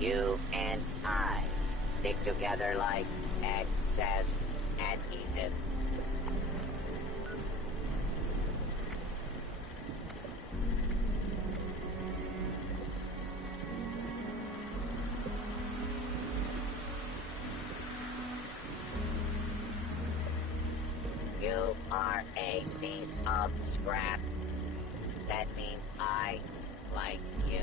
You and I stick together like excess adhesive. You are a piece of scrap. That means I like you.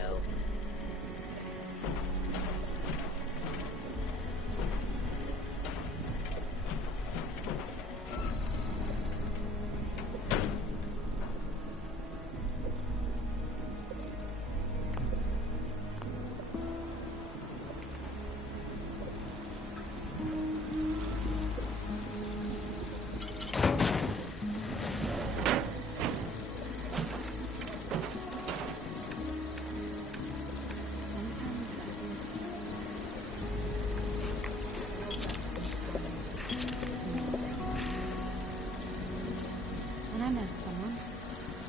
I met someone,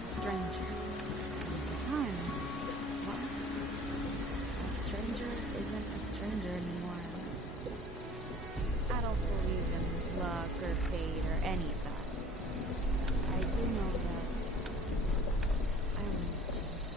a stranger. At the time, well, that stranger isn't a stranger anymore. I don't believe in luck or fate or any of that. I do know that I only changed.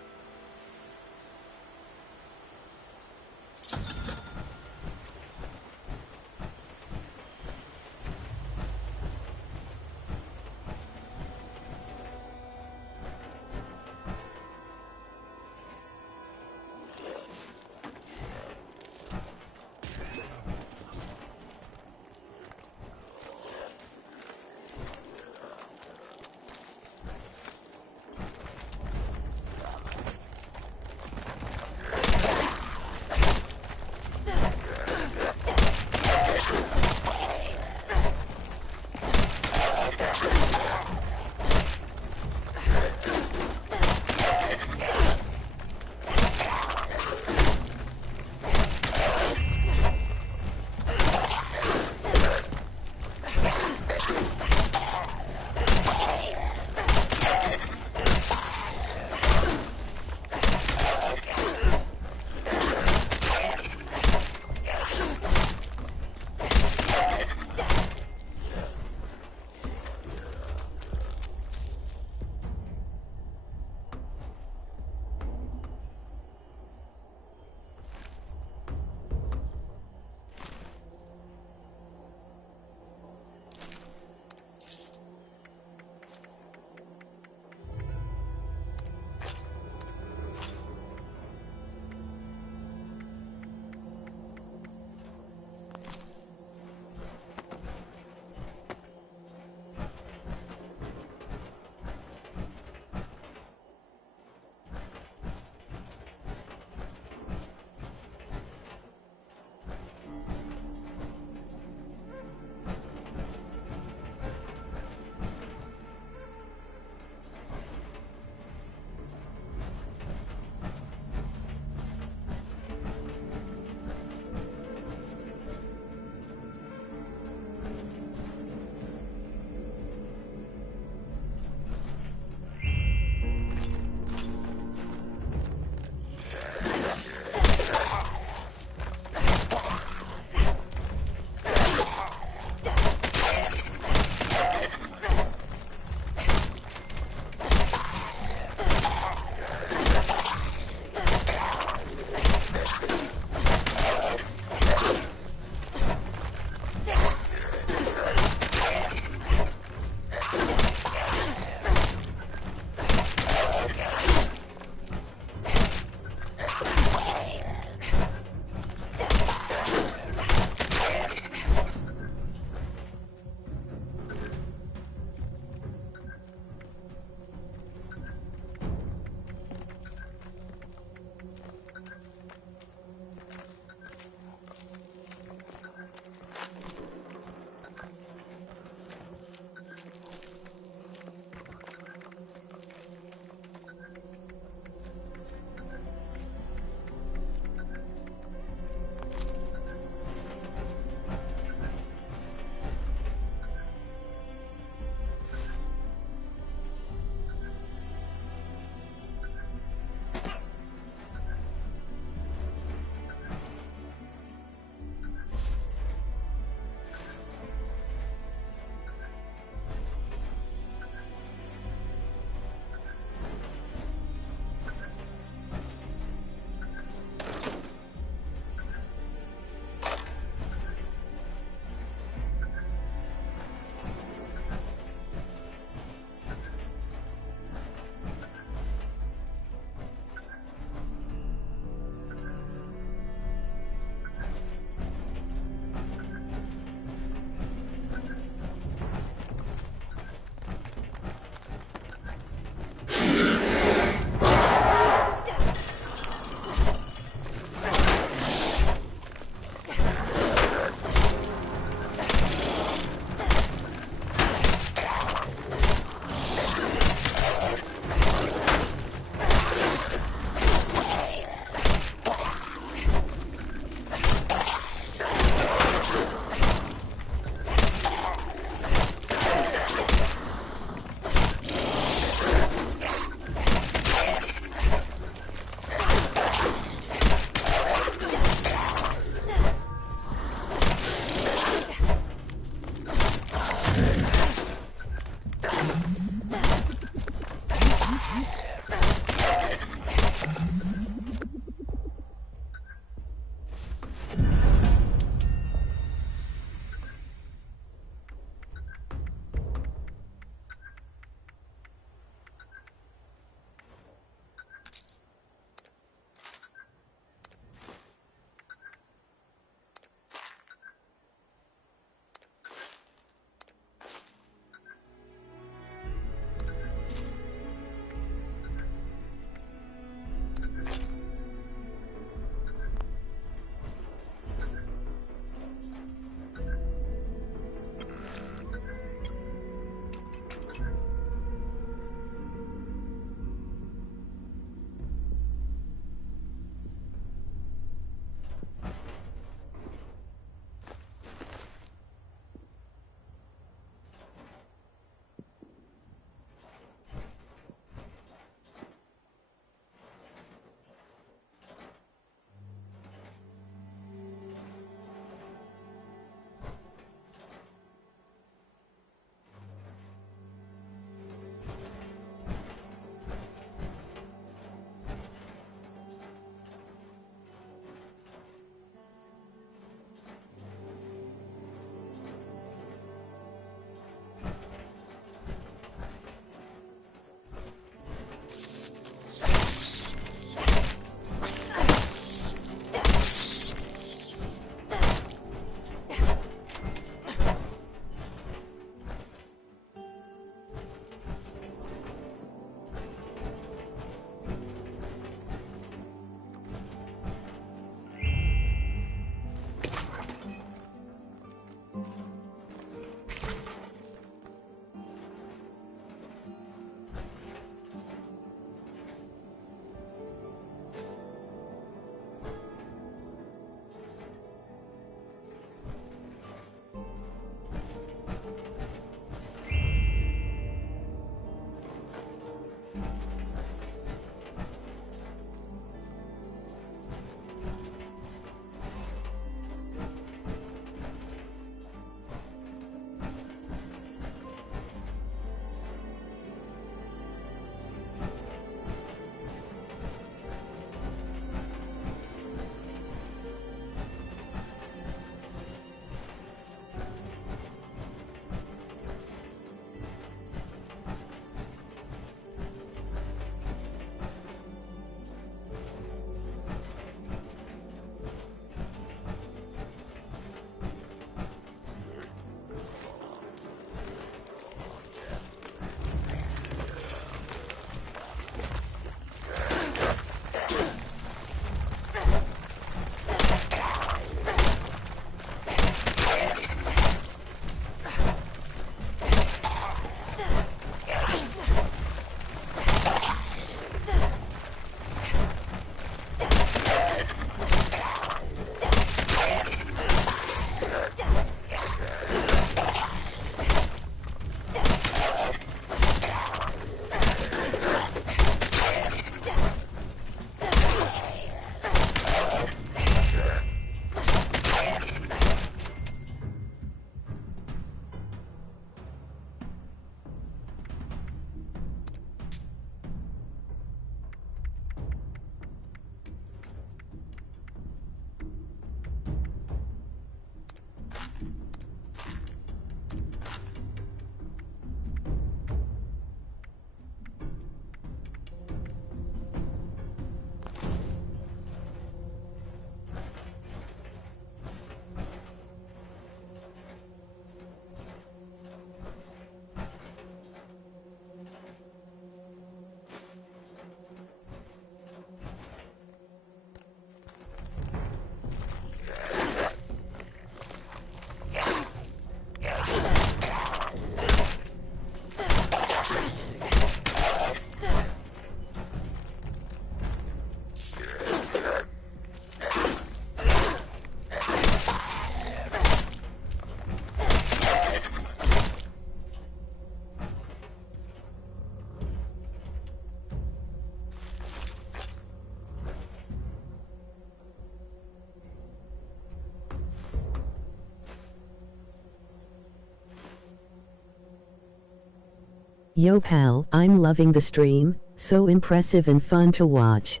Yo pal, I'm loving the stream, so impressive and fun to watch.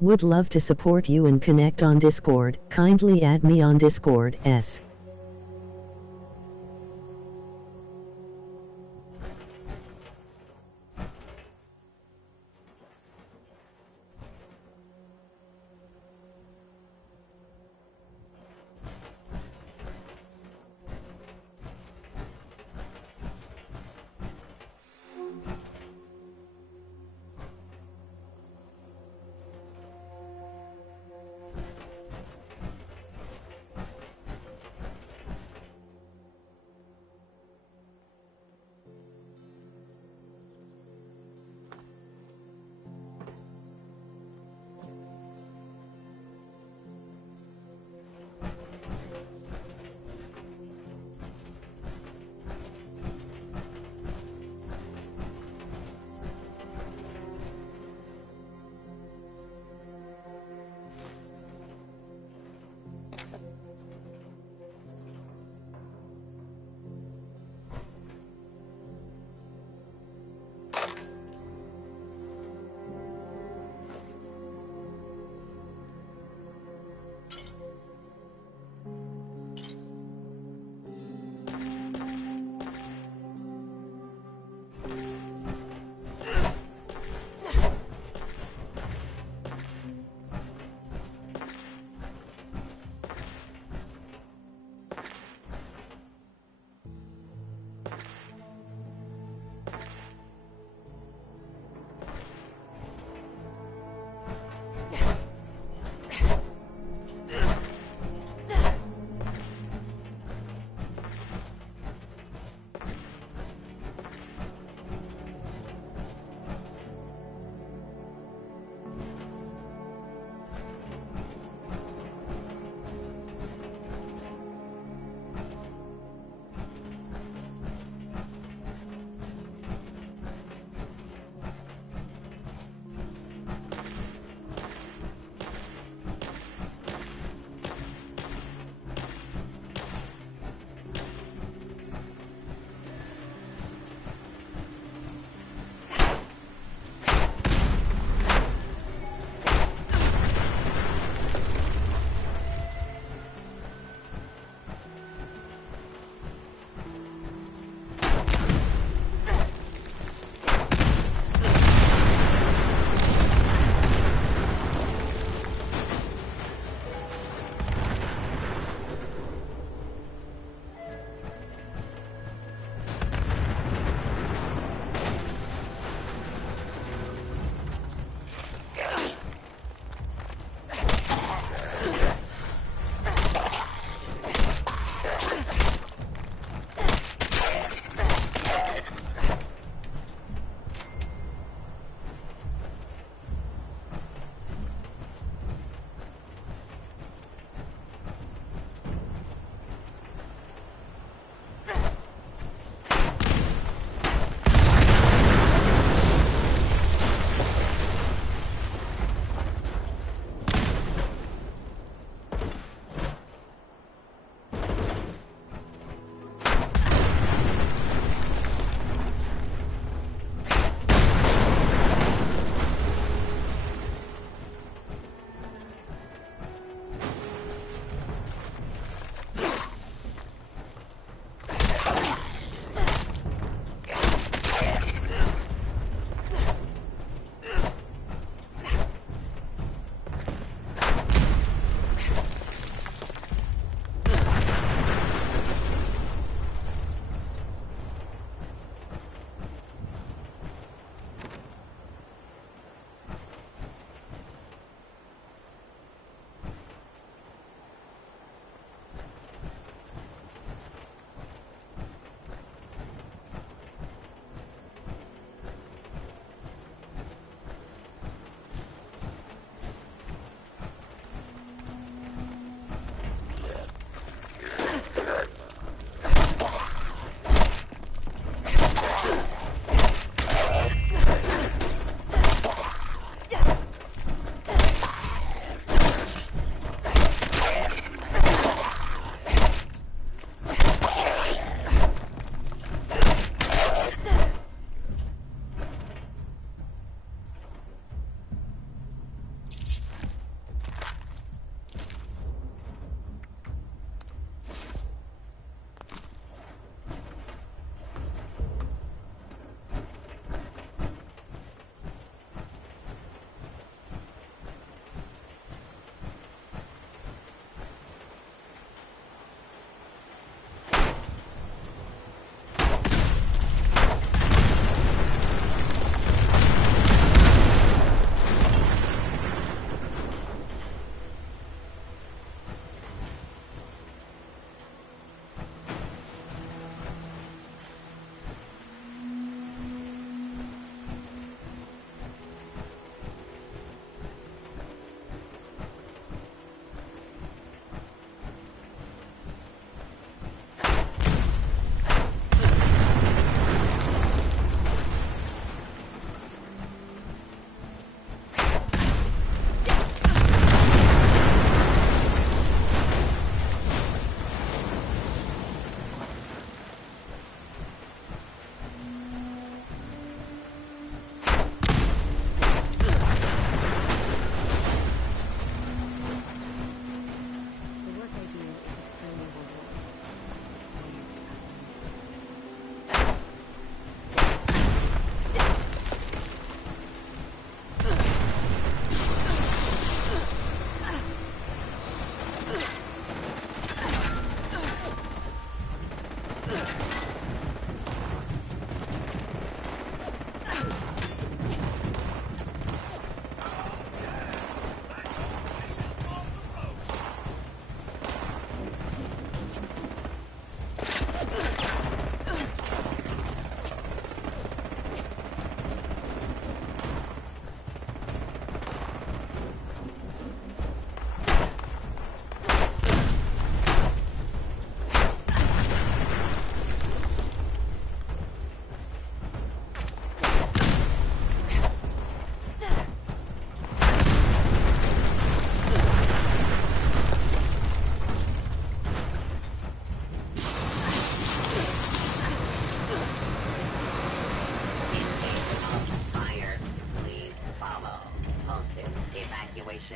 Would love to support you and connect on Discord, kindly add me on Discord, s.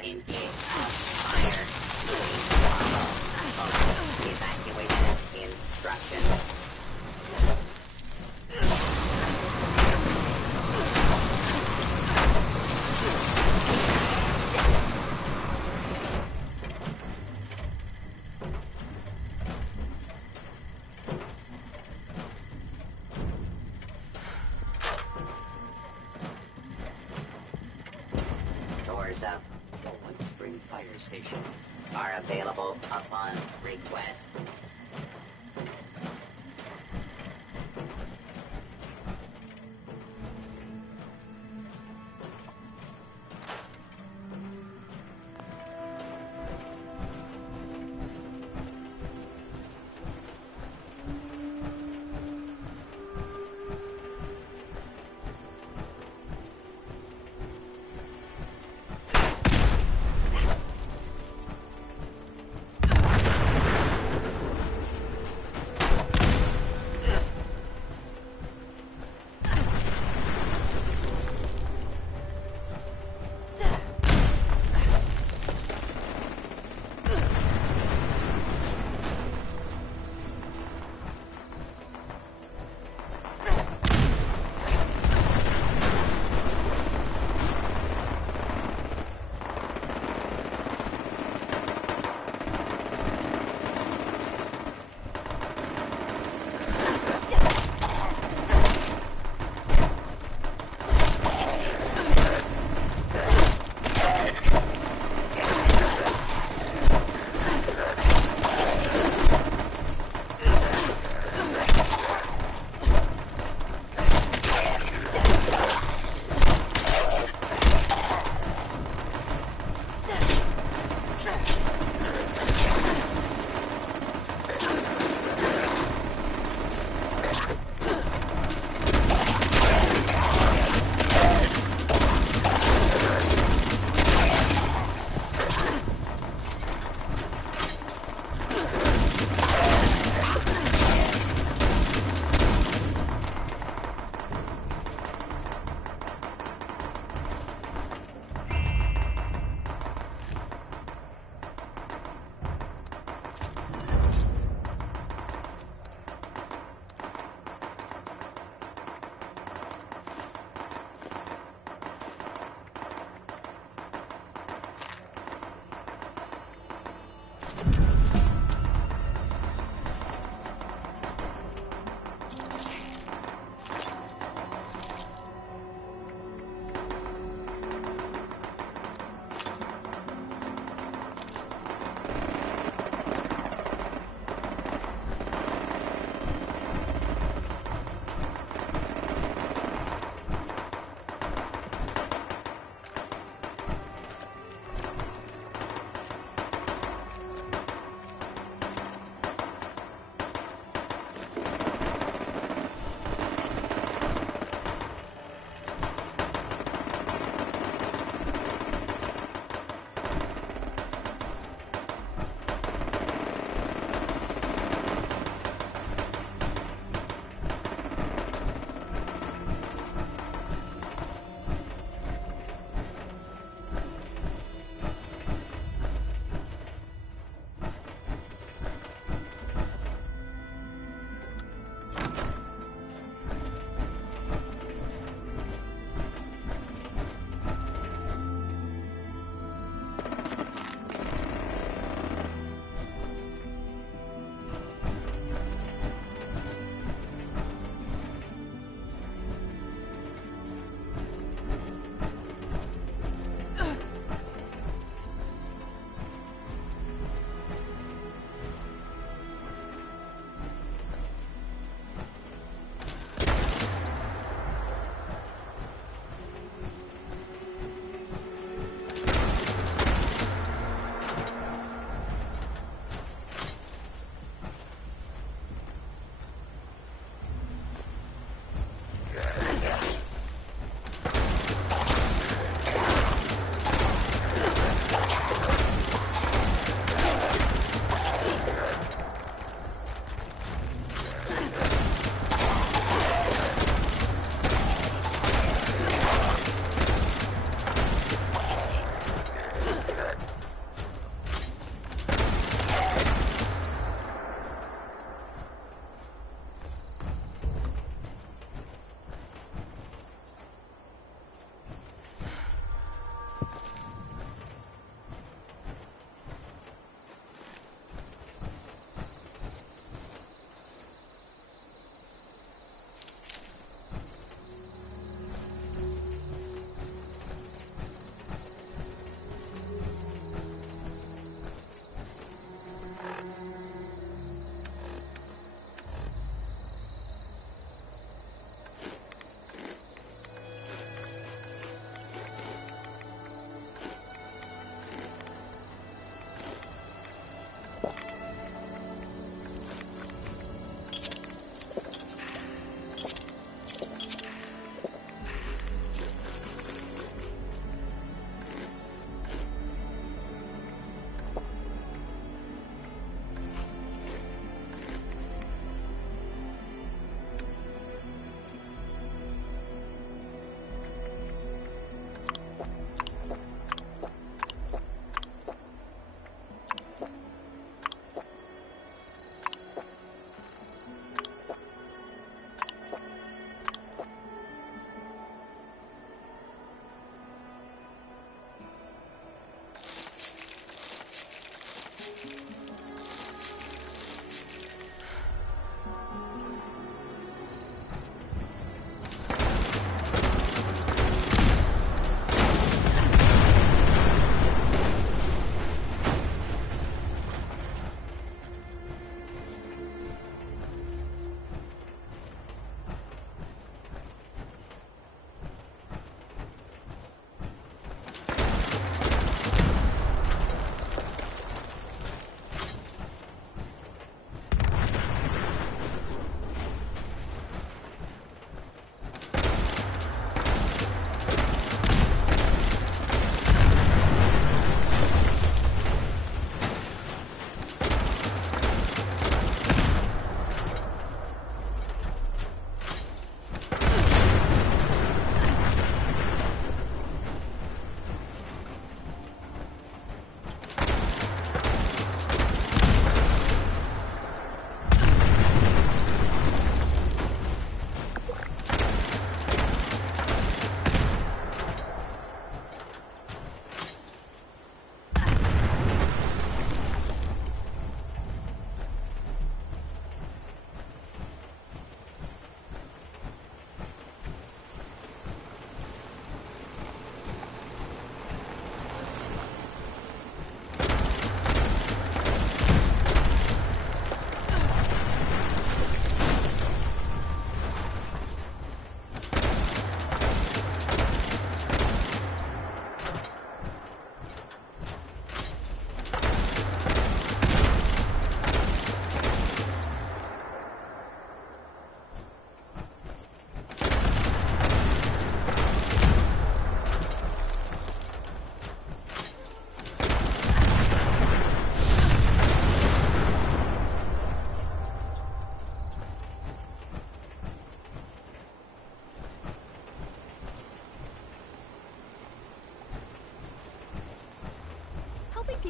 In case of fire, please follow evacuation instructions. Doors of Bowling Spring Fire Station are available upon request.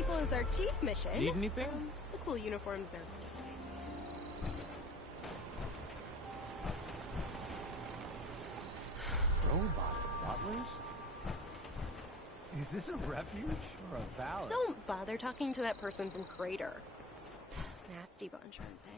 people is our chief mission. Need anything? The cool uniforms are just a nice bonus. Robot butlers? Is this a refuge or a palace? Don't bother talking to that person from Crater. Nasty bunch, aren't they?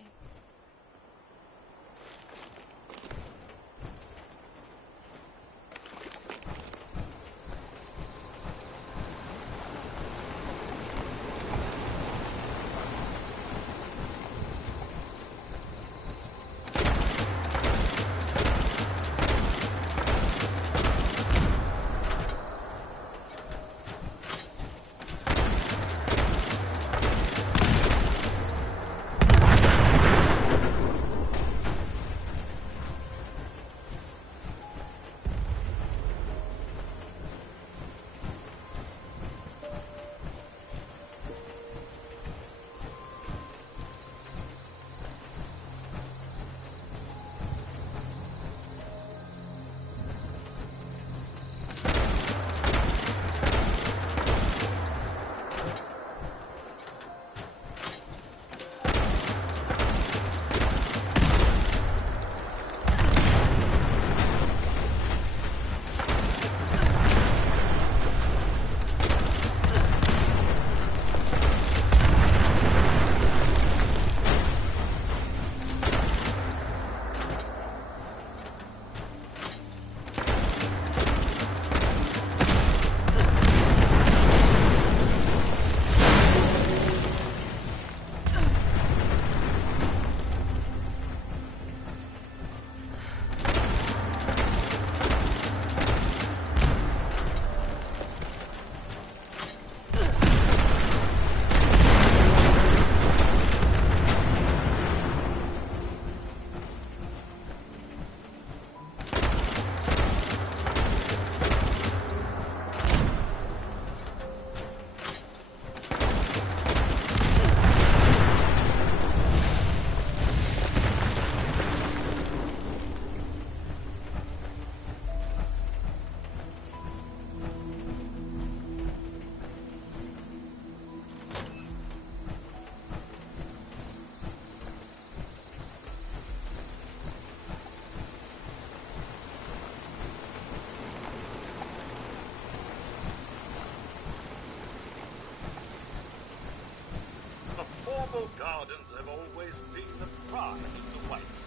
Formal gardens have always been the pride of the Whites.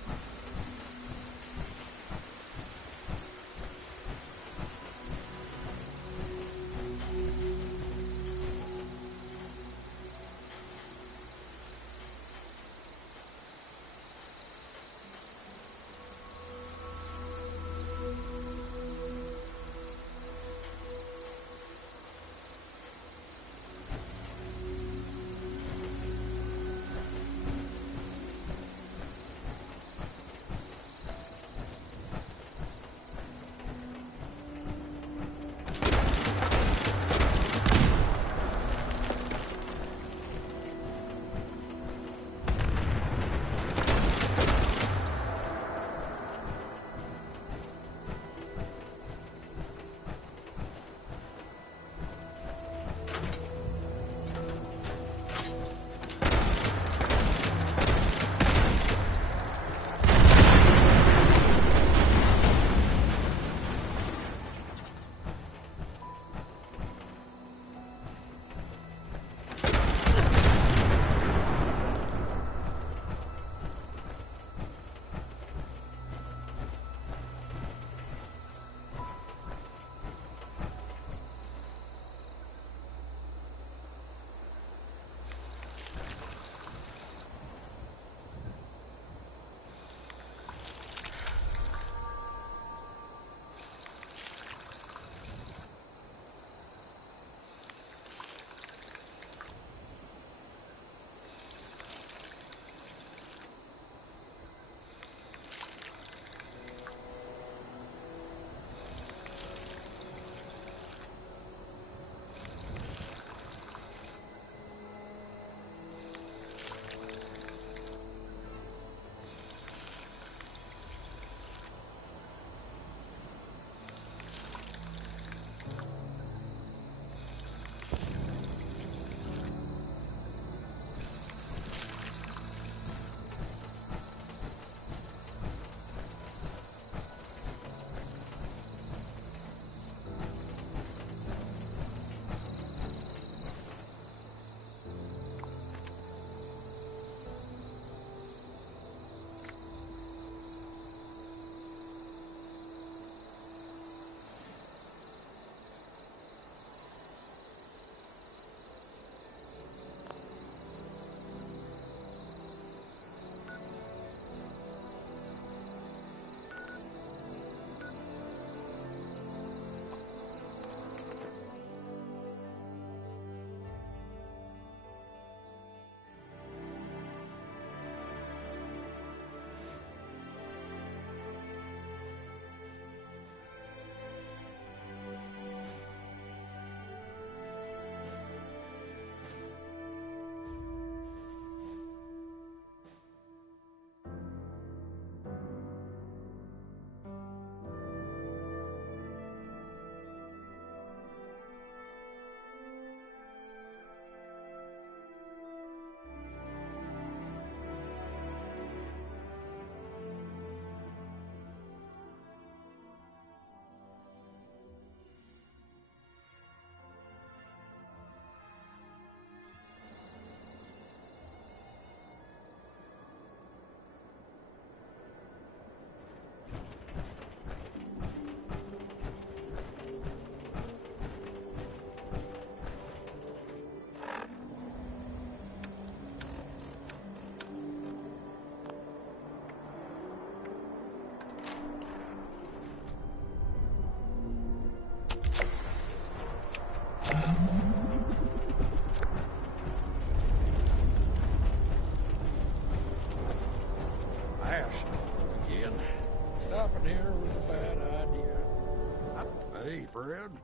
Hey, friend.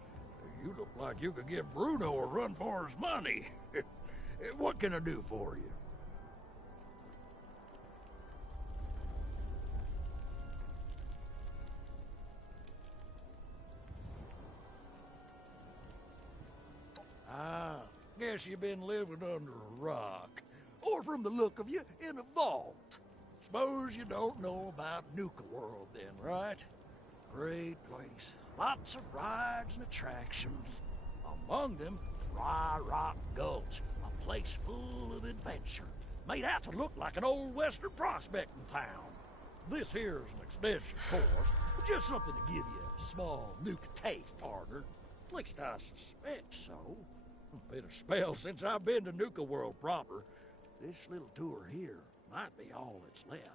You look like you could give Bruno a run for his money. What can I do for you? Guess you've been living under a rock. Or from the look of you, in a vault. Suppose you don't know about Nuka World then, right? Great place. Lots of rides and attractions. Among them, Dry Rock Gulch, a place full of adventure. Made out to look like an old western prospecting town. This here's an extension course, just something to give you a small Nuka taste, partner. At least I suspect so. Been a spell since I've been to Nuka World proper. This little tour here might be all that's left.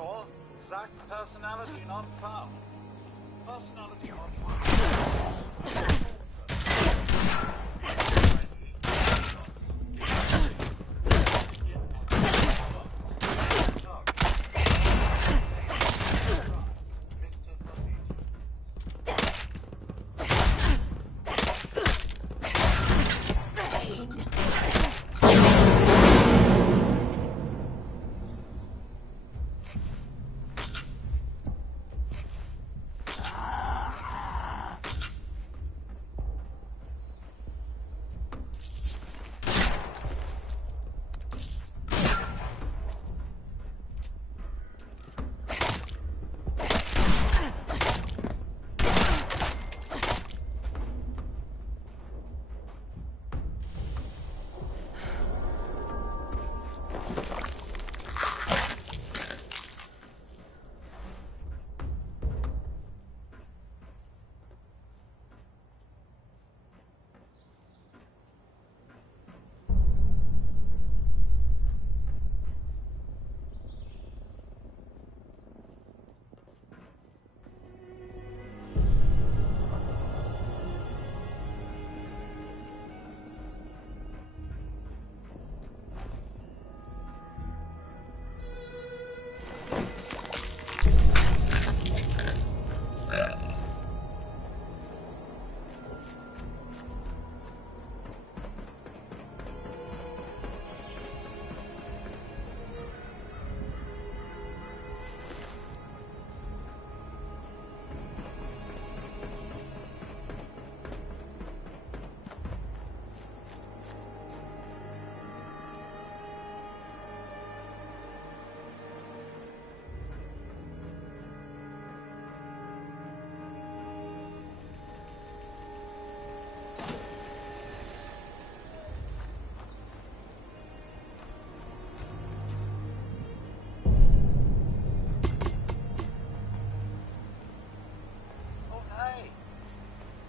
Error. Sagt personality not found. Personality not found.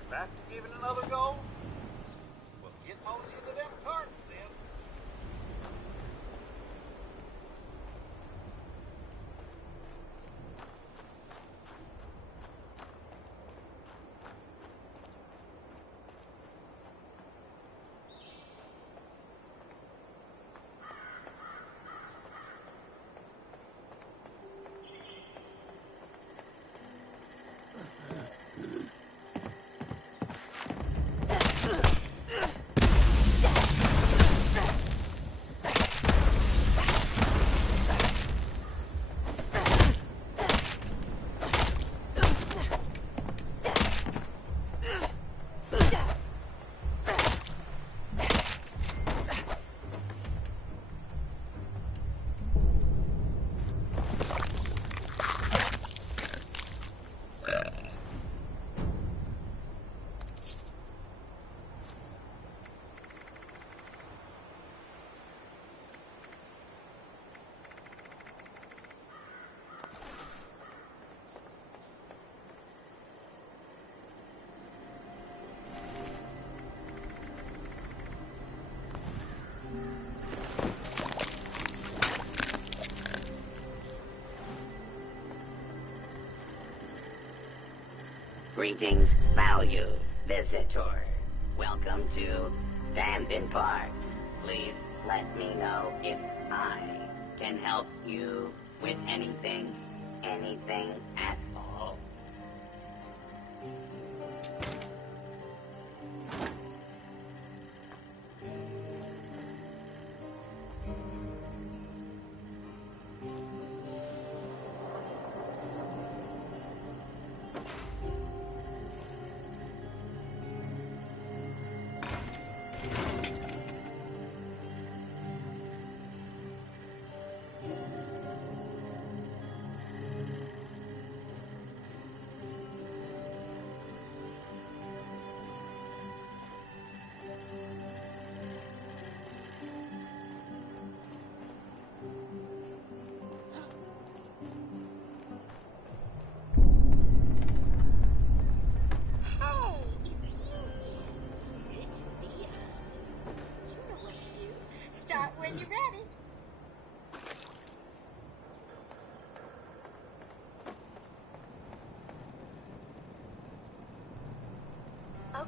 Back to giving another go? Well, get mosey into them cartons then. Greetings, value visitor. Welcome to Camden Park. Please let me know if I can help you with anything at all.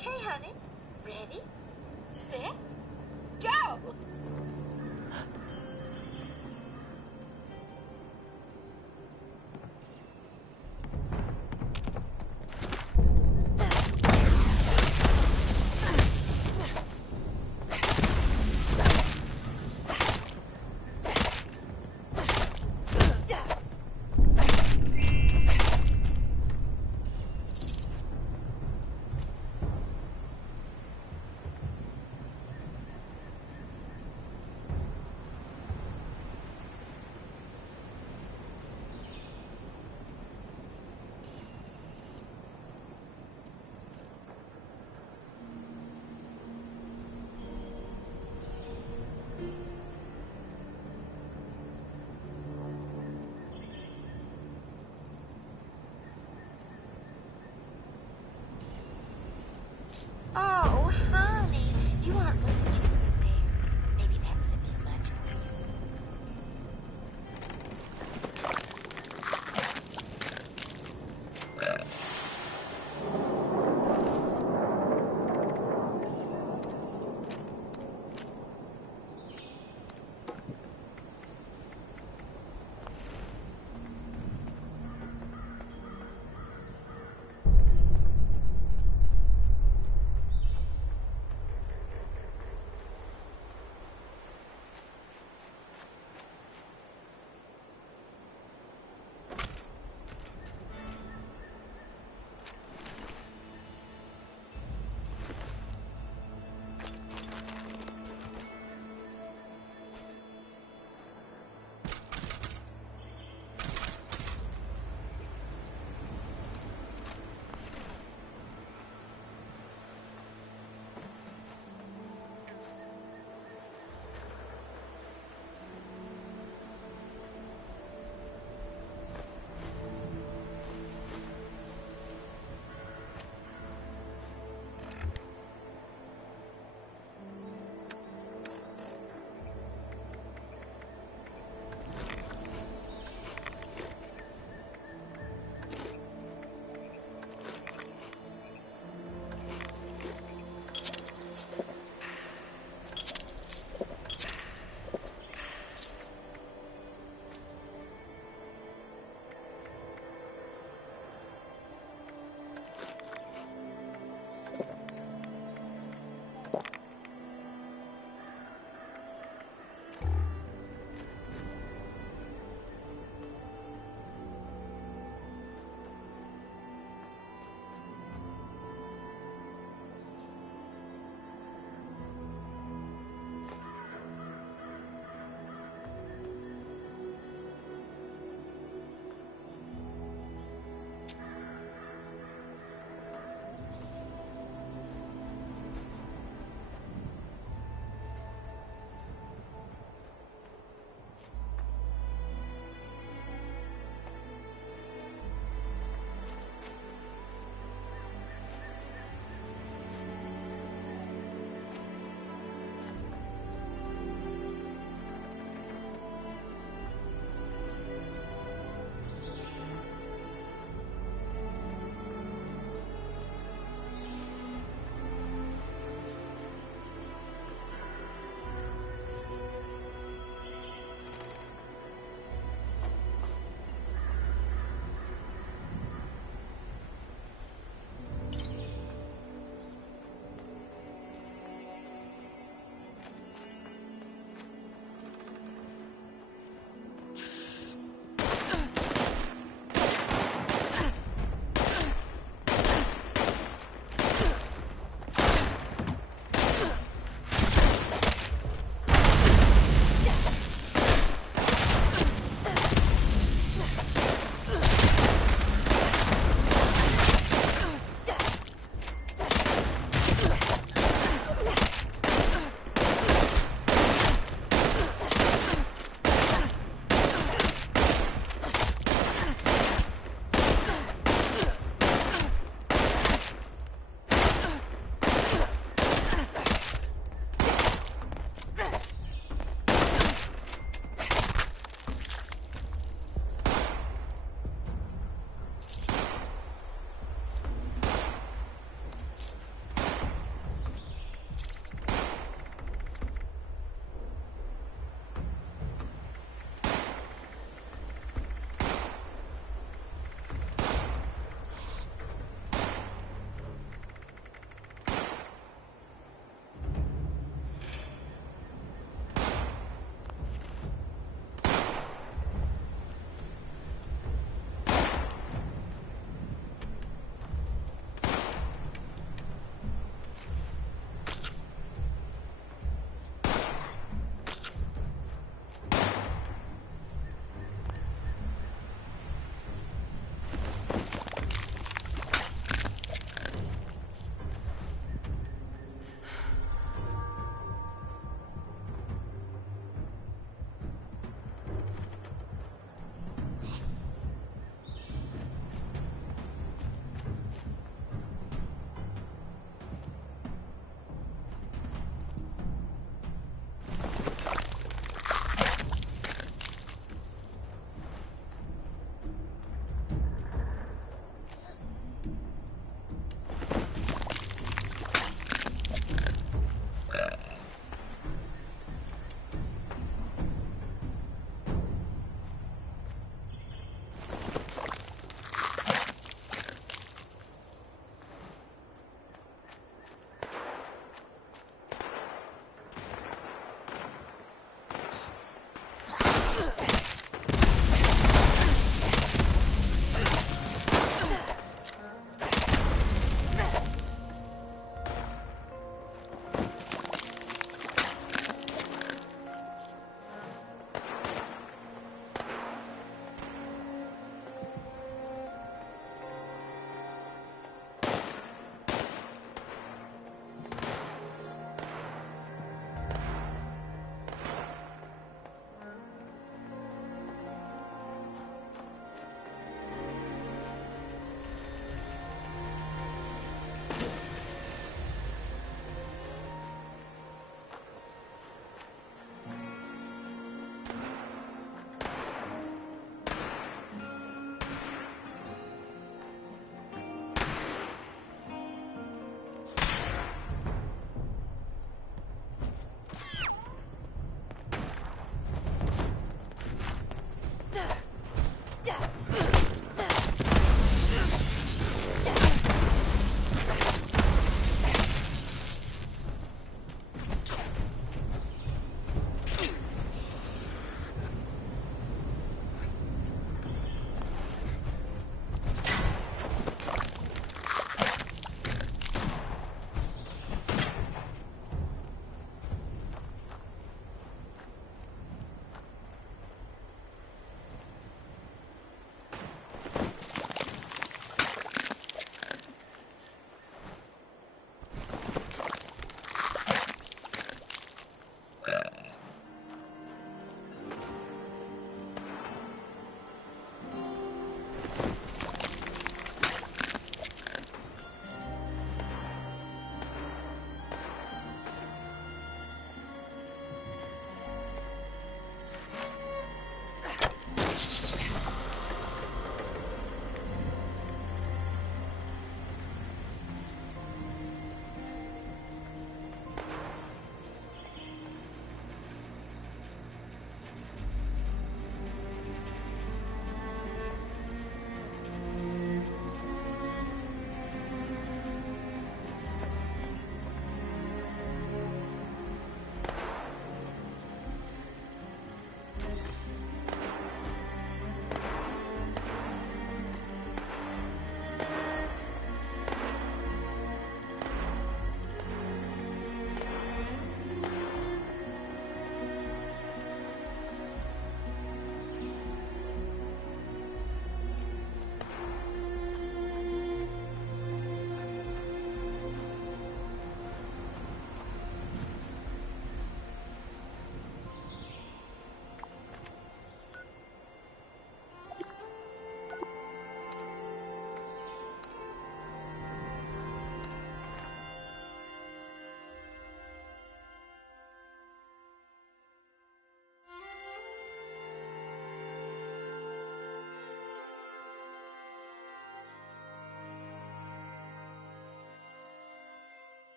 Okay, honey. Ready, set, go!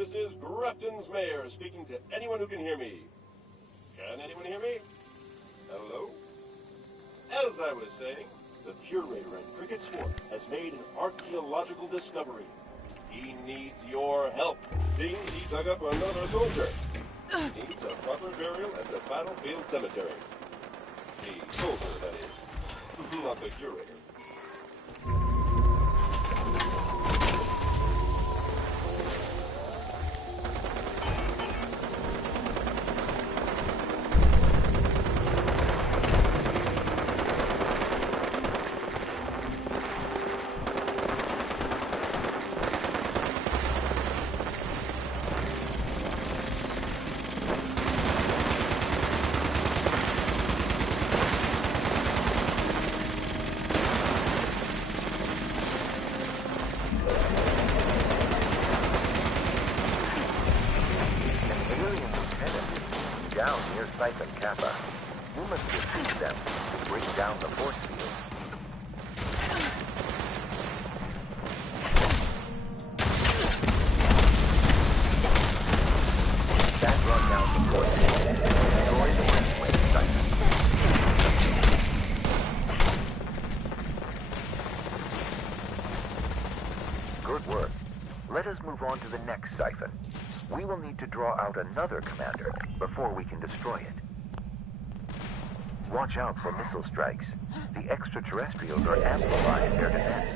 This is Grafton's mayor speaking to anyone who can hear me. Can anyone hear me? Hello? As I was saying, the curator at Cricket Swamp has made an archaeological discovery. He needs your help. Seems he dug up another soldier. He needs a proper burial at the battlefield cemetery. The soldier, that is. Not the curator. You must defeat them to bring down the force field. That brought down the force field. Destroy the brainwave siphon. Good work. Let us move on to the next siphon. We will need to draw out another commander before we can destroy it. Watch out for missile strikes. The extraterrestrials are amplifying their defense.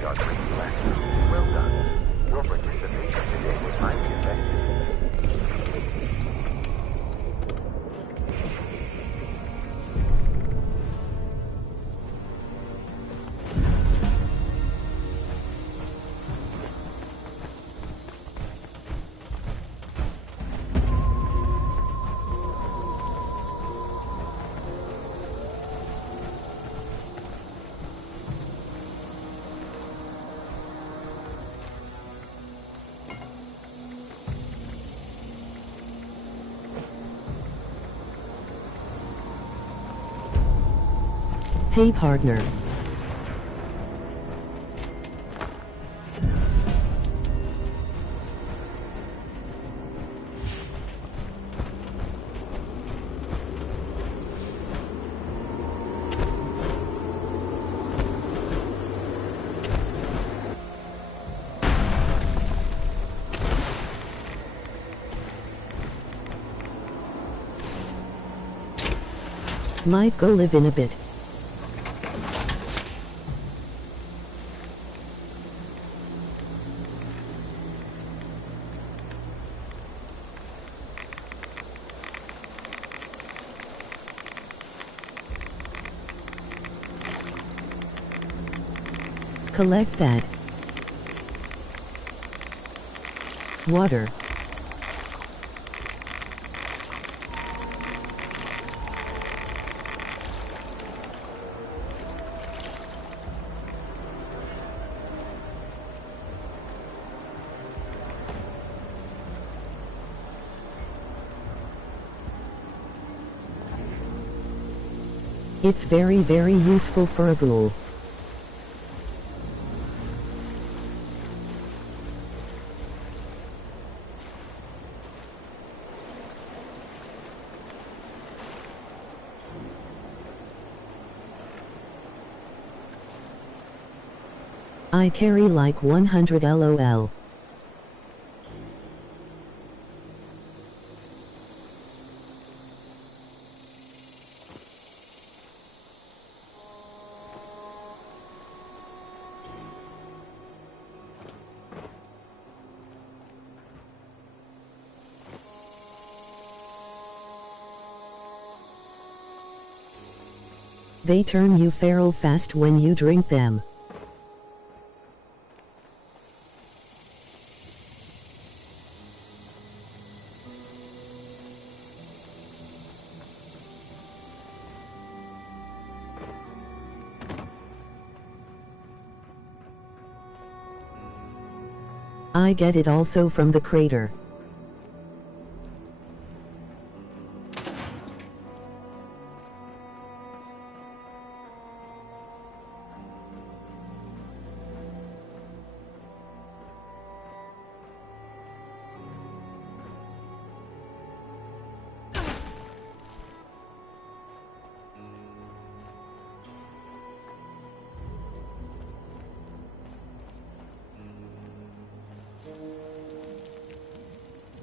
complete our training lessons. Well done. Your participation today was highly effective. Hey partner. Might go live in a bit. Collect that. Water. It's very, very useful for a ghoul. I carry like 100 LOL. They turn you feral fast when you drink them. I get it also from the crater.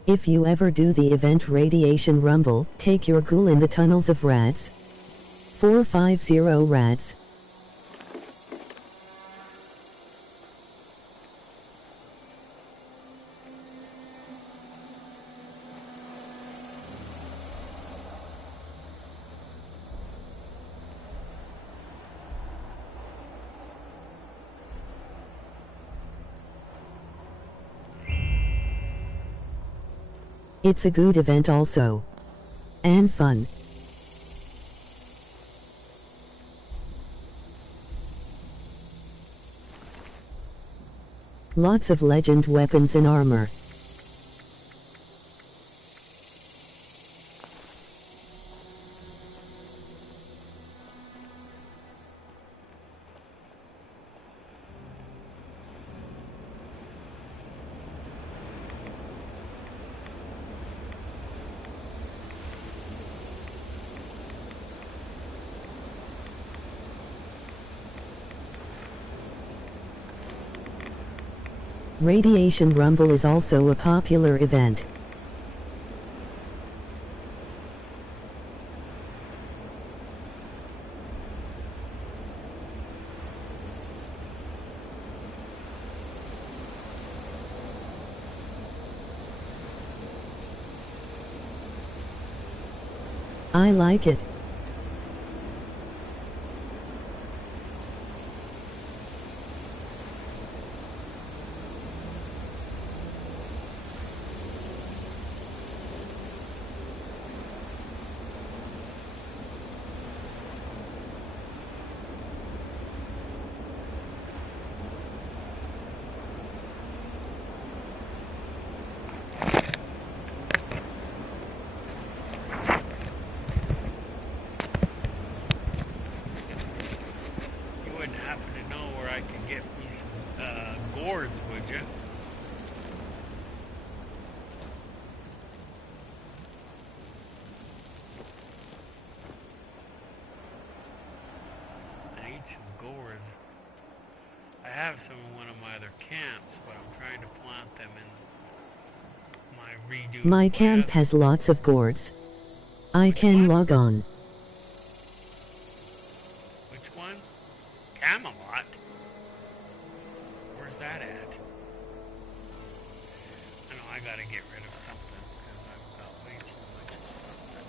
If you ever do the event Radiation Rumble, take your ghoul in the tunnels of rats. 450 rats. It's a good event also. And fun. Lots of legend weapons and armor. Radiation Rumble is also a popular event. I like it. My camp has lots of gourds. I can log on. Which one? Camelot? Where's that at? I know I gotta get rid of something because I've got way too much of something.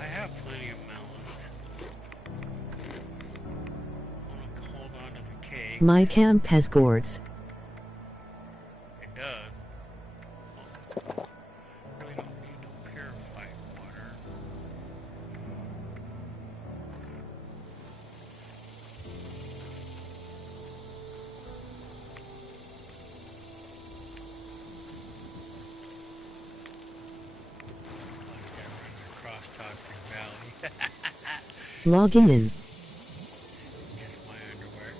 I have plenty of melons. I'm gonna hold on to the cake. My camp has gourds. Logging in. Just my underwear.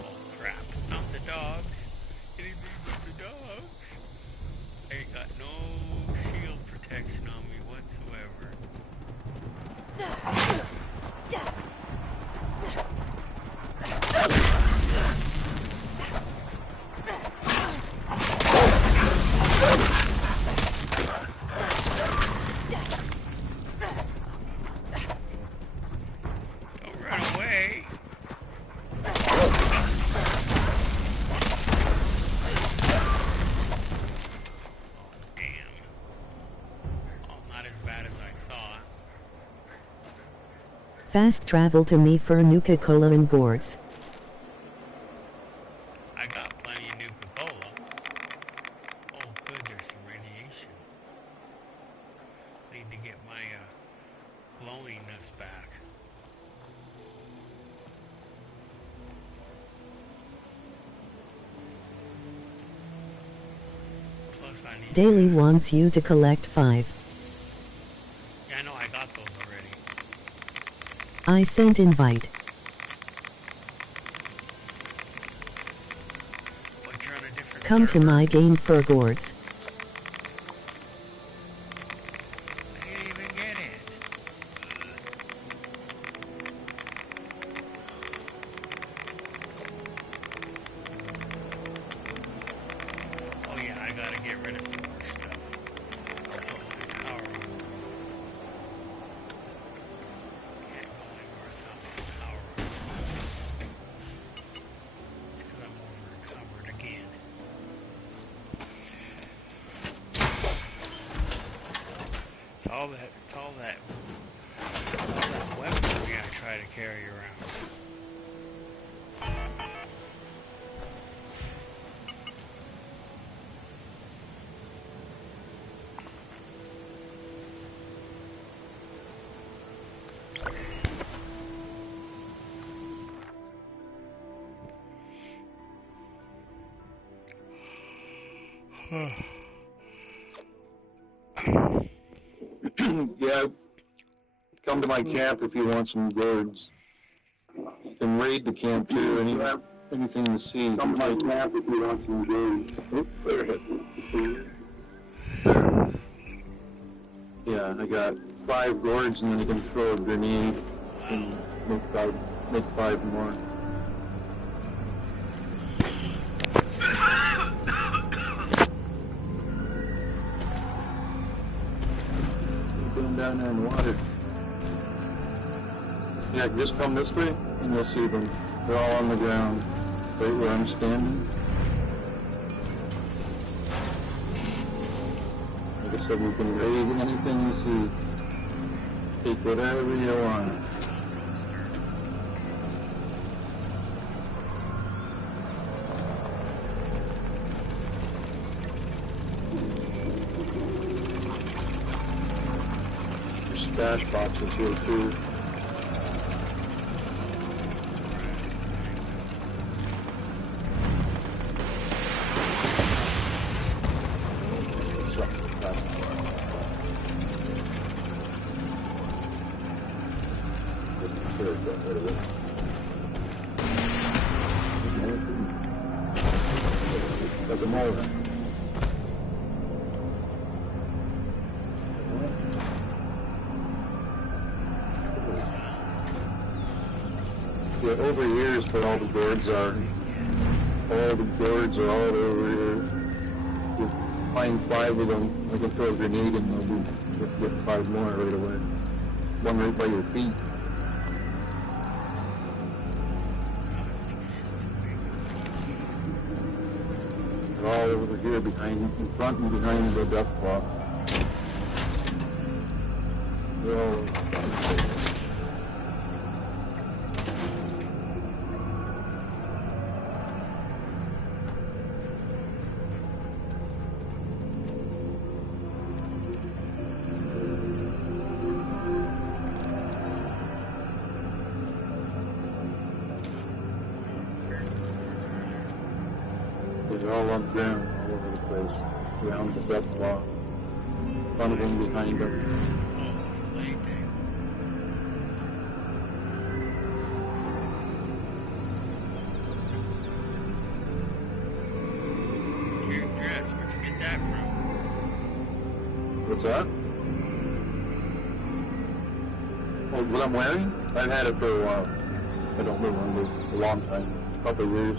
Oh crap, not the dogs. Anything but the dogs. I ain't got no shield protection on me whatsoever. Fast travel to me for Nuka-Cola and gourds. I got plenty of Nuka-Cola. Oh good, there's some radiation. Need to get my glowiness back. Plus I need Daily wants you to collect 5. Yeah, I know I got those already. I sent invite. But you're on a different Come server. to my game for gourds. I didn't even get it. Oh yeah, I gotta get rid of some more stuff. I'll put my power on. Can't go anywhere without my power on. It's because I'm over encumbered again. It's all that weapon we gotta try to carry around. Yeah, come to my camp if you want some gourds. You can raid the camp too, anything to see. Come to my camp if you want some gourds. Oop, there it is. Yeah, I got 5 gourds and then you can throw a grenade and make 5 more. Down there in the water. Yeah, just come this way and you'll see them. They're all on the ground, right where I'm standing. Like I said, we can raid anything you see. Take whatever you want. There's stash boxes here too. Doesn't matter. Yeah, over here is where all the gourds are. All the gourds are all over here. You find 5 of them. I can throw a grenade and you'll get 5 more right away. One right by your feet. They're all over here behind, in front and behind the death clock. They're all they're all on the ground, all over the place, around the death block, one of them behind them. Your dress, where'd you get that from? What's that? Oh, what I'm wearing? I've had it for a while. I don't remember, a long time, a couple of years.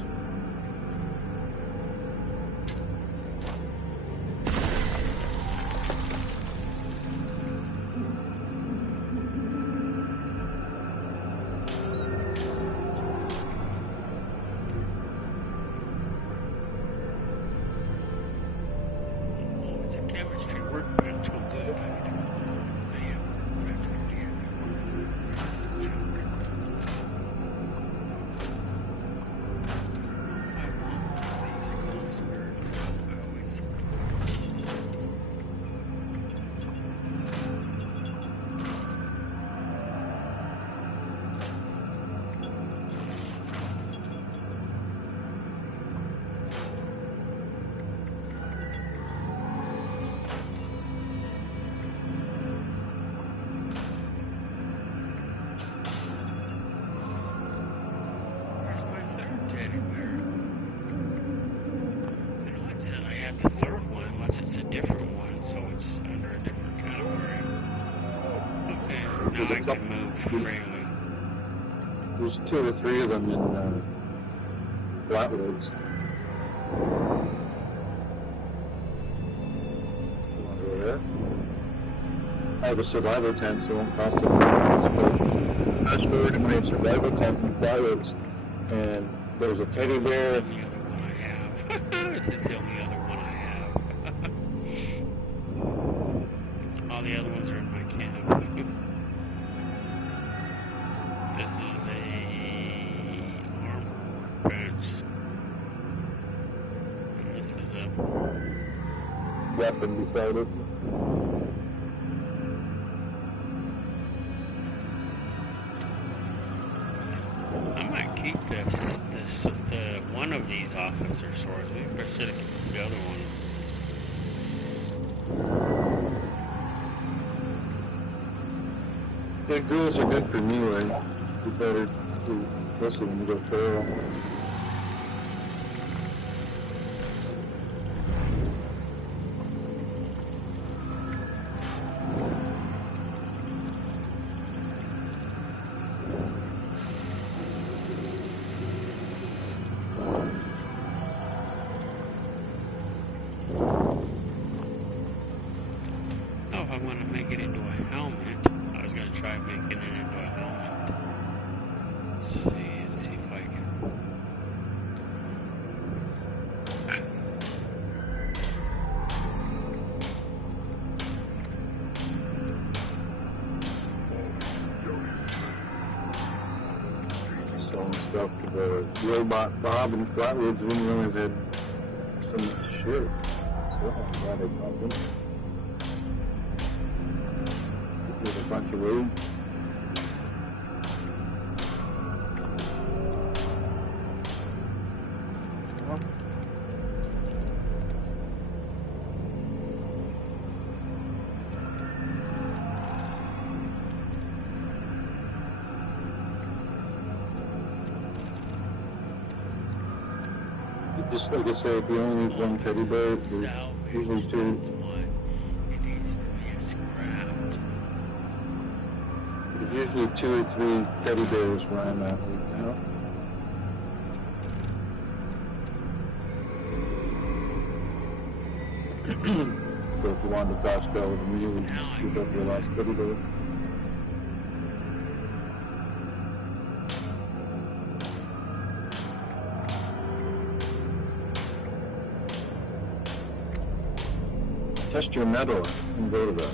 There's 2 or 3 of them in Flatwoods. Over there. I have a survival tent, so it won't cost anything. I stored in my survival tent in Flatwoods, and there was a teddy bear. This is the only other one I have. All the other ones are in my camp. This is a armor bench. And this is a weapon beside it. I might keep the one of these officer swords. Maybe I should have kept the other one. Yeah, ghouls are good for melee. You better listen and go thorough. If I want to make it into a helmet, I was going to try making it into a helmet. Let's see if I can stuff to the robot Bob and Flatwoods. I didn't realize they had so much shit. So I'm glad I found them. There's a bunch of room. Just like I said, if you only need one teddy bear, there's usually two. There's usually 2 or 3 teddy bears where I'm at right now. So if you wanted to dodge bell with me, you would just scoop up your last teddy bear. Test your metal and go to that.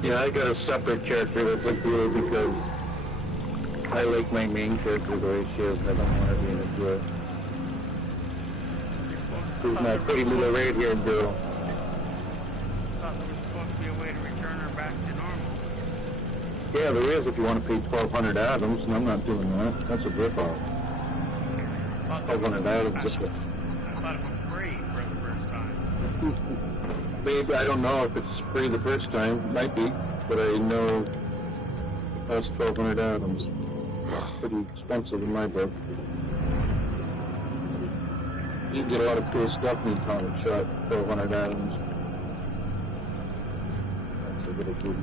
Yeah, I got a separate character that's like blue because I like my main character the way she is. I don't want her being a blue. She's my pretty little red-haired girl. Thought there was supposed to be a way to return her back to normal. Yeah, there is if you want to pay 1,200 atoms, and I'm not doing that. That's a rip-off. 1,200 atoms. I thought it was free for the first time. Maybe, I don't know if it's free the first time. It might be, but I know it costs 1,200 atoms. Pretty expensive in my book. You can get a lot of cool stuff in the atomic shot, 1,200 atoms. That's a little goodie.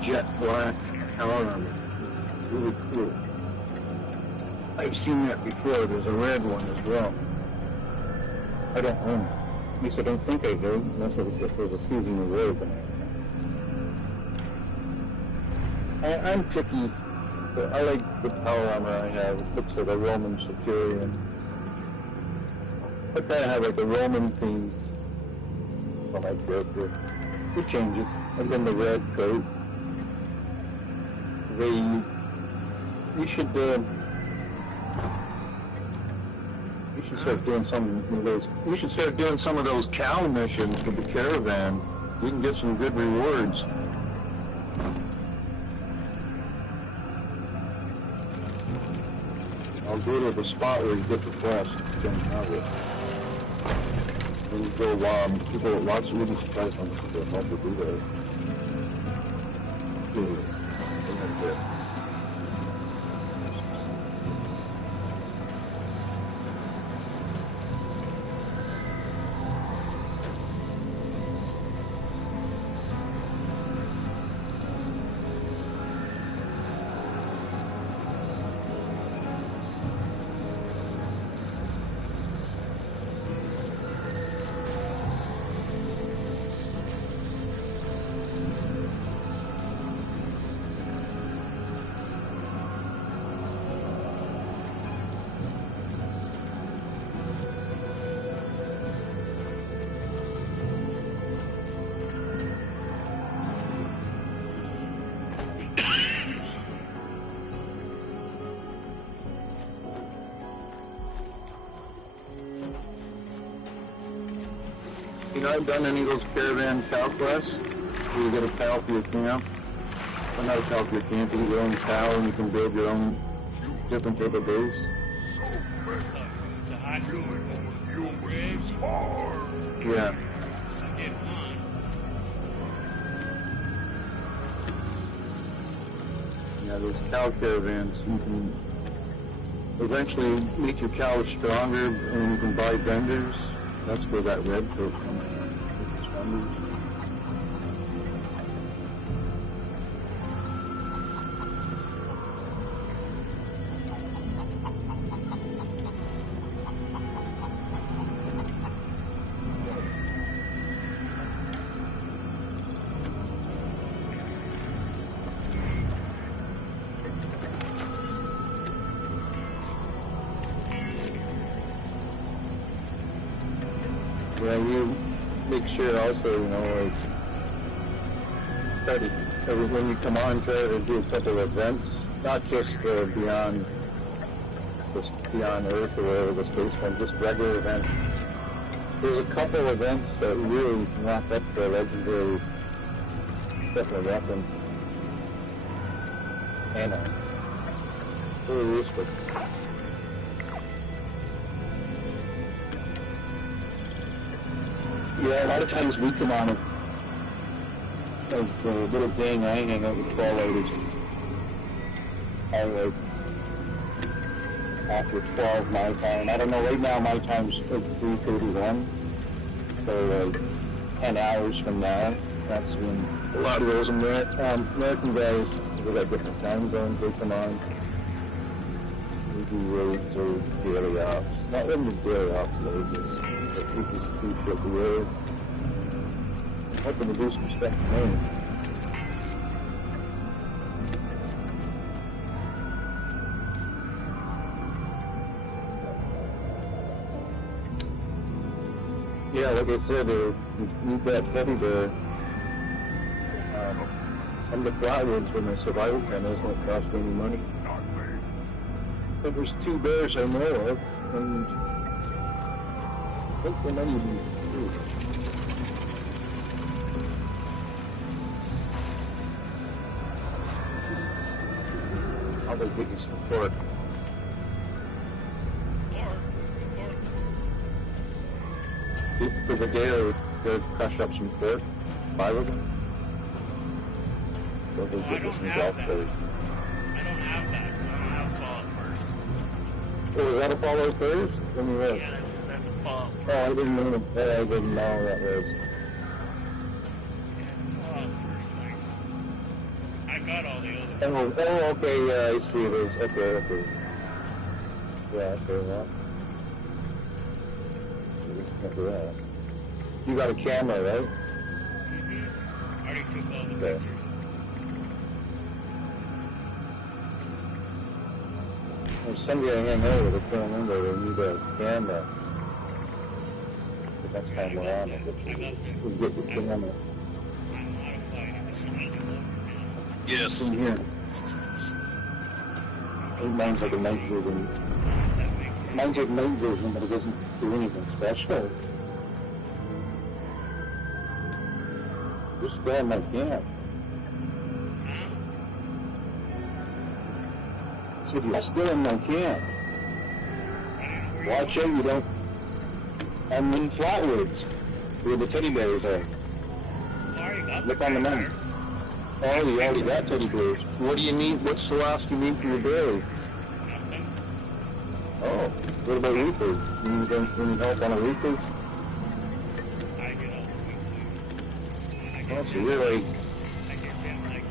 Jet black power armor. Really cool. I've seen that before. There's a red one as well. I don't own it. At least I don't think I do, unless it was if it was a seasonal red. I'm picky, but I like the power armor I have. It looks like a Roman Centurion. I kind of have like a Roman theme for my character. It changes. And then the red coat. We should start doing some of those. We should start doing some of those cow missions with the caravan. We can get some good rewards. I'll go to the spot where you get the quest. Then have it. When you go, people lots of really surprised how much people help to do that. You know, I've done any of those caravan cow quests where you get a cow for your camp. Well, not a cow for your camp, you get your own cow and you can build your own different type of base. Yeah. Yeah, those cow caravans, you can eventually make your cows stronger and you can buy vendors. That's where that red coat comes from. Yeah, you make sure also, you know, like, try to, when you come on, try to do a couple of events, not just beyond Earth or wherever the space one, just regular events. There's a couple events that really knock up the legendary special weapons. And really useful. Yeah, a lot of times we come on a little gang I hang out with followers. I like after 12 my time. I don't know, right now my time's like 3:31. So like 10 hours from now, that's when a lot of those American guys, we got different time zones, they come on. We do raids or daily ops. Not really daily ops, though, but we just do shit the road. I'm hoping to do some stuff today. Yeah, like I said, you need that teddy bear. Some of the flatwoods when the survival cameras don't cost any money. But there's 2 bears I know of, and I think there might even be 3. I'll go get you some pork. For the day, they'll crush up some pork, 5 of them. So they'll get you some golf birds. I don't have that. I don't have Fallout first. Oh, is that a Fallout first? Let me look. Yeah, that's a Fallout first. Oh, I didn't know that was. I got all the other. Oh, okay, yeah, I see it is. Okay. Yeah, okay, well. Look at that. You got a camera, right? Mm-hmm. Already took all the pictures. There's somebody I hang out with, I can't remember, they need a camera. The next time we're on it, we'll get the camera. Yeah, same here. Mine's like a night vision. Mine's like night vision, but it doesn't do anything special. Just grab my camp. So you're still in my camp. Watch out, you don't. I'm in Flatwoods, where the teddy bears are. Look on the map. Oh, you already got teddy bears. What do you need? What's the last you need for your berry? Nothing. Oh, what about Reaper? You need help on a Reaper? I get all the Oh, so you're like... I get them like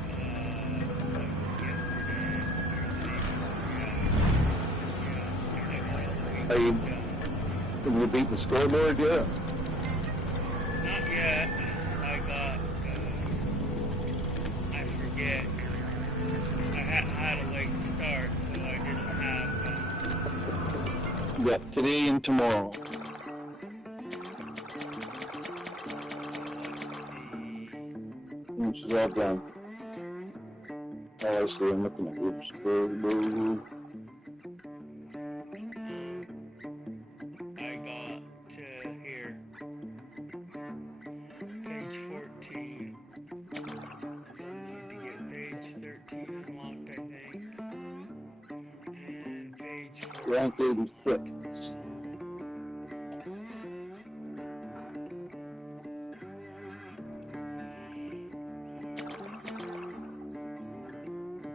yesterday. Are you... Have you beat the scoreboard yet? Not yet. I got, I forget. I had a late start, so I didn't have, Yeah, today and tomorrow. Which is all done. Oh, I see, I'm looking at groups. I got to here. Page 14. So I need to get page 13 unlocked, I think. And page 14. Rank 86.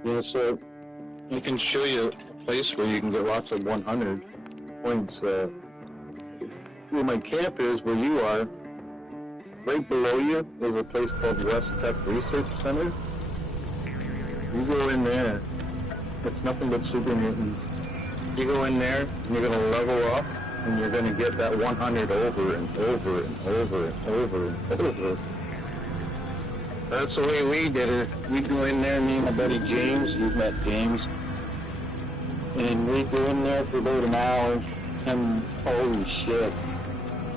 Yeah, so I can show you a place where you can get lots of 100 points. Where my camp is, where you are, right below you is a place called West Tech Research Center. You go in there, it's nothing but super mutants. You go in there, and you're going to level up, and you're going to get that 100 over and over and over and over and over. That's the way we did it. We'd go in there, me and my buddy James, you've met James, and we'd go in there for about an hour, and holy shit,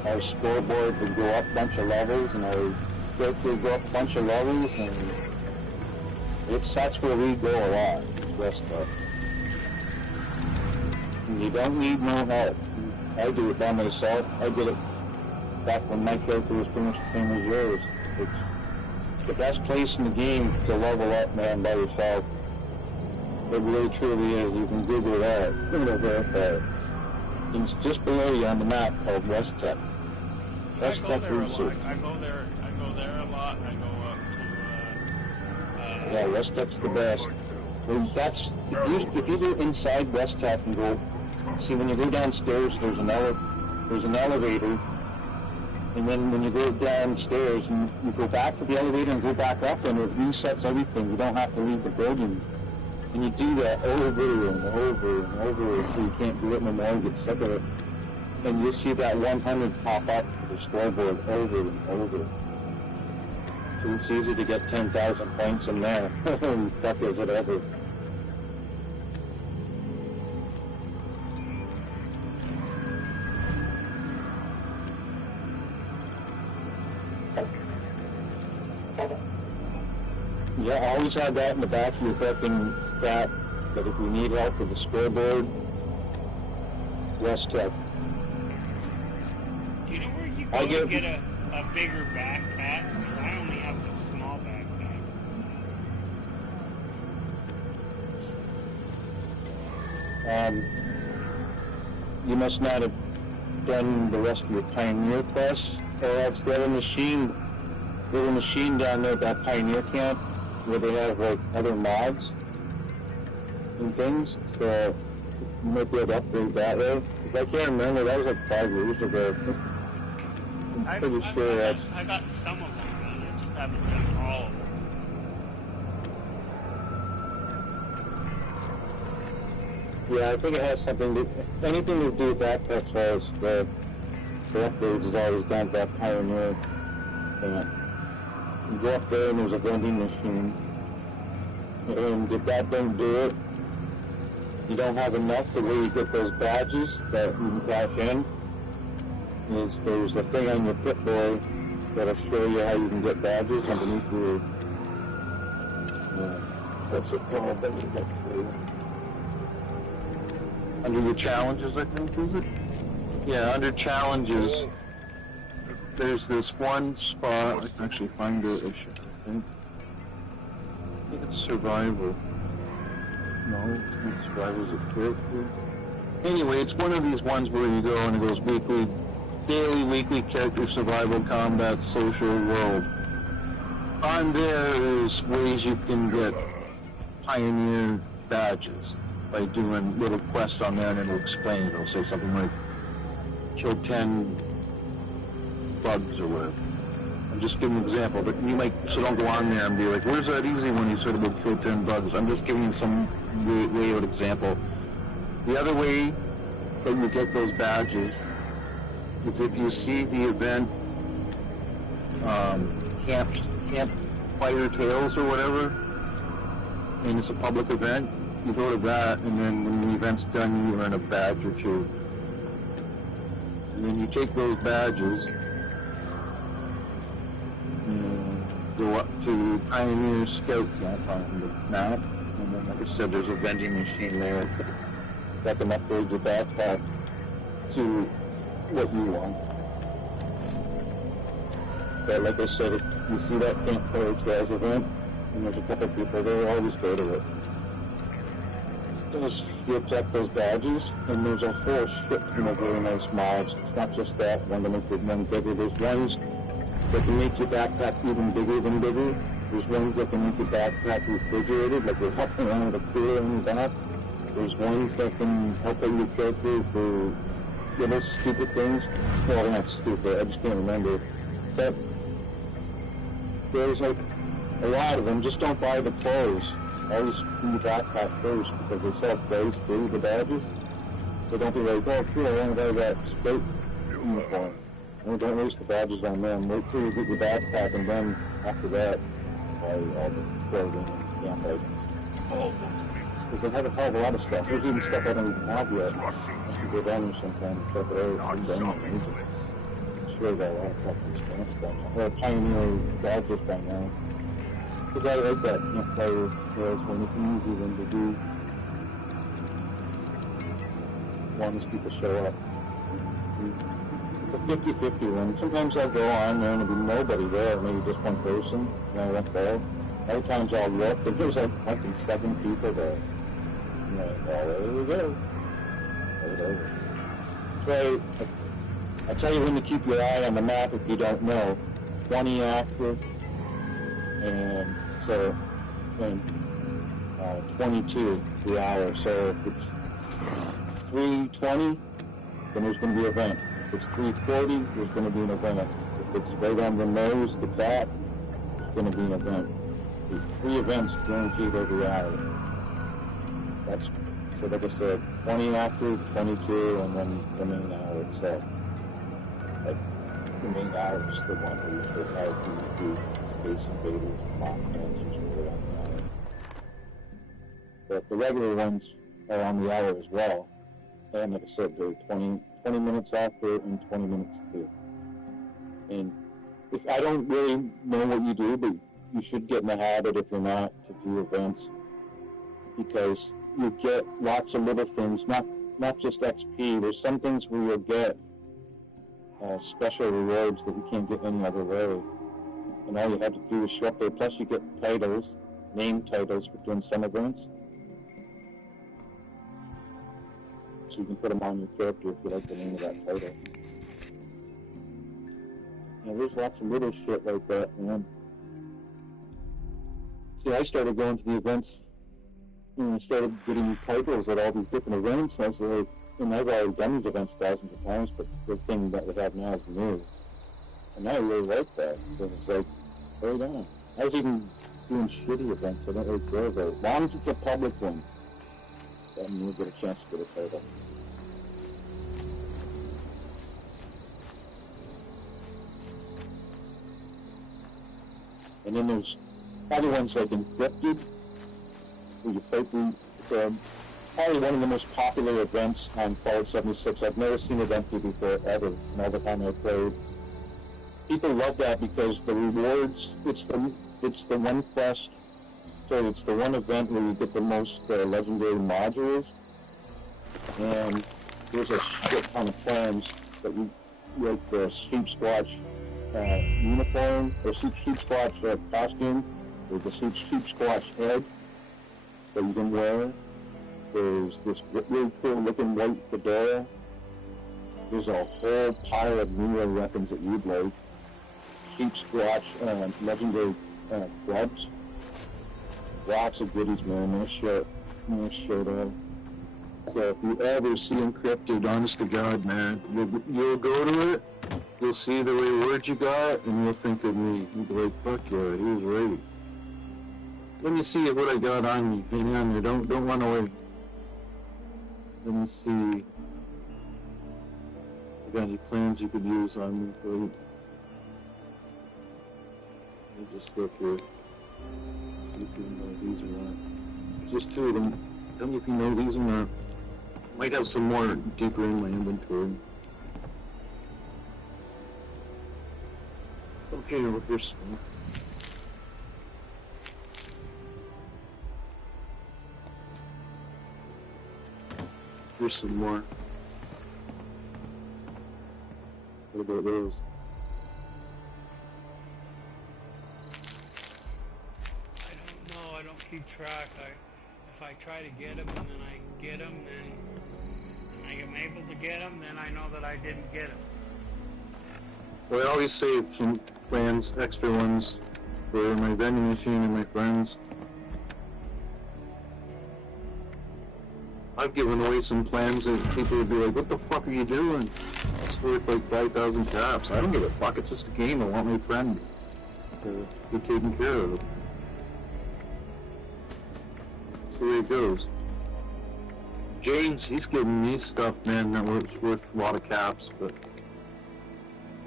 our scoreboard would go up a bunch of levels, and our group would go up a bunch of levels, and that's where we go a lot, West Tech. And you don't need no help. I do it by myself. I did it back when my character was pretty much the same as yours. It's the best place in the game to level up, man, by yourself. It really truly is. You can Google that. It's just below you on the map called West Tech. West Tech Research. I go there a lot. I go up to, yeah, West Tech's the best. Well, that's, if you go inside West Tech and go, see when you go downstairs, there's an elevator. And then when you go downstairs and you go back to the elevator and go back up, and it resets everything. You don't have to leave the building. And you do that over and over and over until you can't do it no more and get sick of it. And you see that 100 pop up to the scoreboard over and over. So it's easy to get 10,000 points in there. That is whatever. Yeah, always have that in the back of your fucking crap, that if you need help with the scoreboard, West Tech. do you know where you go to get a bigger backpack? Because I only have a small backpack. You must not have done the rest of your Pioneer quests, or else there's a machine down there at that Pioneer camp where they have like other mods and things, so you might be able to upgrade that way. Because I can't remember, that was like 5 years ago. I'm pretty sure that's... I got some of them done, I just haven't done all of them. Yeah, I think it has something to... Anything to do with that as far as the upgrades is always done at that Pioneer camp. You go up there and there's a vending machine. And if that don't do it, you don't have enough the way you get those badges that you can cash in. There's a thing on your Pip-Boy that'll show you how you can get badges underneath your... what's it called? Under your challenges, I think, is it? Yeah, under challenges. There's this one spot, I can actually find it, I think it's survival. No, it's not survival, it's a character. Anyway, it's one of these ones where you go and it goes daily, weekly character survival, combat, social, world. On there is ways you can get pioneer badges by doing little quests on there, and it'll explain. It'll say something like, kill 10 bugs or whatever. I'm just giving an example, but you might, so don't go on there and be like, where's that easy one you said about kill 10 bugs? I'm just giving you some way of an example. The other way that you get those badges is if you see the event, Campfire Tales or whatever, and it's a public event, you go to that, and then when the event's done, you earn a badge or two. And then you take those badges and go up to Pioneer Scout Camp on the map, and then, like I said, there's a vending machine there that can upgrade your backpack to what you want. But like I said, if you see that Campfire Trails event, and there's a couple people there, always go to it. Just you collect those badges, and there's a whole shit ton of really nice mods. It's not just that one to make it one bigger. There's ones that can make your backpack even bigger than bigger. There's ones that can make your backpack refrigerated, like you're hopping around with a cooler in your back. There's ones that can help out your character for little stupid things. Well, they're not stupid, I just can't remember. But there's like a lot of them. Just don't buy the clothes. Always do your backpack first, because they sell clothes through the badges. So don't be like, oh cool, I want to buy that scout uniform. And don't waste the badges on them. Wait till you get your backpack, and then after that, buy all the clothing and camp items. Because they have a hell of a lot of stuff. There's even stuff I don't even have yet. I should go down there sometime and check it out. I'm sure got a lot of fucking stuff. Or Pioneer badges by now. Because I like that Campfire Trails one. It's an easy one to do. As long as people show up. It's a 50-50 one. Sometimes I'll go on there and there'll be nobody there, maybe just one person, and I won't go. Other times I'll look, and there's like fucking 7 people there. I'm like, oh, there we go. Whatever. So I tell you when to keep your eye on the map if you don't know. 20 active, and so, and 22 the hour. So if it's 3:20, then there's going to be an event. If it's 3:40, there's going to be an event. If it's right on the nose, the bat, there's going to be an event. There's 3 events guaranteed every hour. That's, so like I said, 20 active, 22, and then the main hour itself. Like, the main hour is the one where you have to do Space Invaders, mock answers, or on the hour. But the regular ones are on the hour as well. And like I said, they're 20 minutes after and 20 minutes too. And if I don't really know what you do, but you should get in the habit, if you're not, to do events, because you get lots of little things, not just XP. There's some things where you'll get special rewards that you can't get any other way. And all you have to do is show up there. Plus you get titles, name titles for doing some events. So you can put them on your character if you like the name of that title. You know, there's lots of little shit like that, man. See, I started going to the events, and I started getting titles at all these different events, and I was like, and I've already done these events thousands of times, but the thing that we have now is new. And I really like that, because it's like, right on. I was even doing shitty events, I don't really care about it. As long as it's a public one, then you'll get a chance to get a title. And then there's other ones like Encrypted, where you fight probably one of the most popular events on Fallout 76. I've never seen it empty before, ever, in all the time I've played. People love that because the rewards, it's the one quest, so it's the one event where you get the most legendary modules, and there's a shit ton of plans that you, like the Sheep Squatch uniform, or Sheep Squatch costume, or the Sheep Squatch head that you can wear. There's this really cool looking white fedora. There's a whole pile of newer weapons that you'd like. Sheep squatch, legendary clubs. Lots of goodies, man. Nice shit out. So if you ever see Encrypted, honest to God, man, you'll go to it, you'll see the rewards you got, and you'll think of me. You'll be like, fuck yeah, he was right. Let me see what I got on you. Hang on there, don't run away. Let me see. I got any plans you could use on me, please? Let me just look here. See if you know these or not. Just two of them. Tell me if you know these or not. Might have some more deeper in my inventory. Okay, well, here's some. Here's some more. What about those? I don't know. I don't keep track. If I try to get them and then I get them, then I am able to get them, then I know that I didn't get them. Well, I always save some plans, extra ones, for my vending machine and my friends. I've given away some plans that people would be like, what the fuck are you doing? It's worth like 5,000 caps. I don't give a fuck, it's just a game. I want my friend to be taken care of. That's the way it goes. James, he's giving me stuff, man, that was worth a lot of caps, but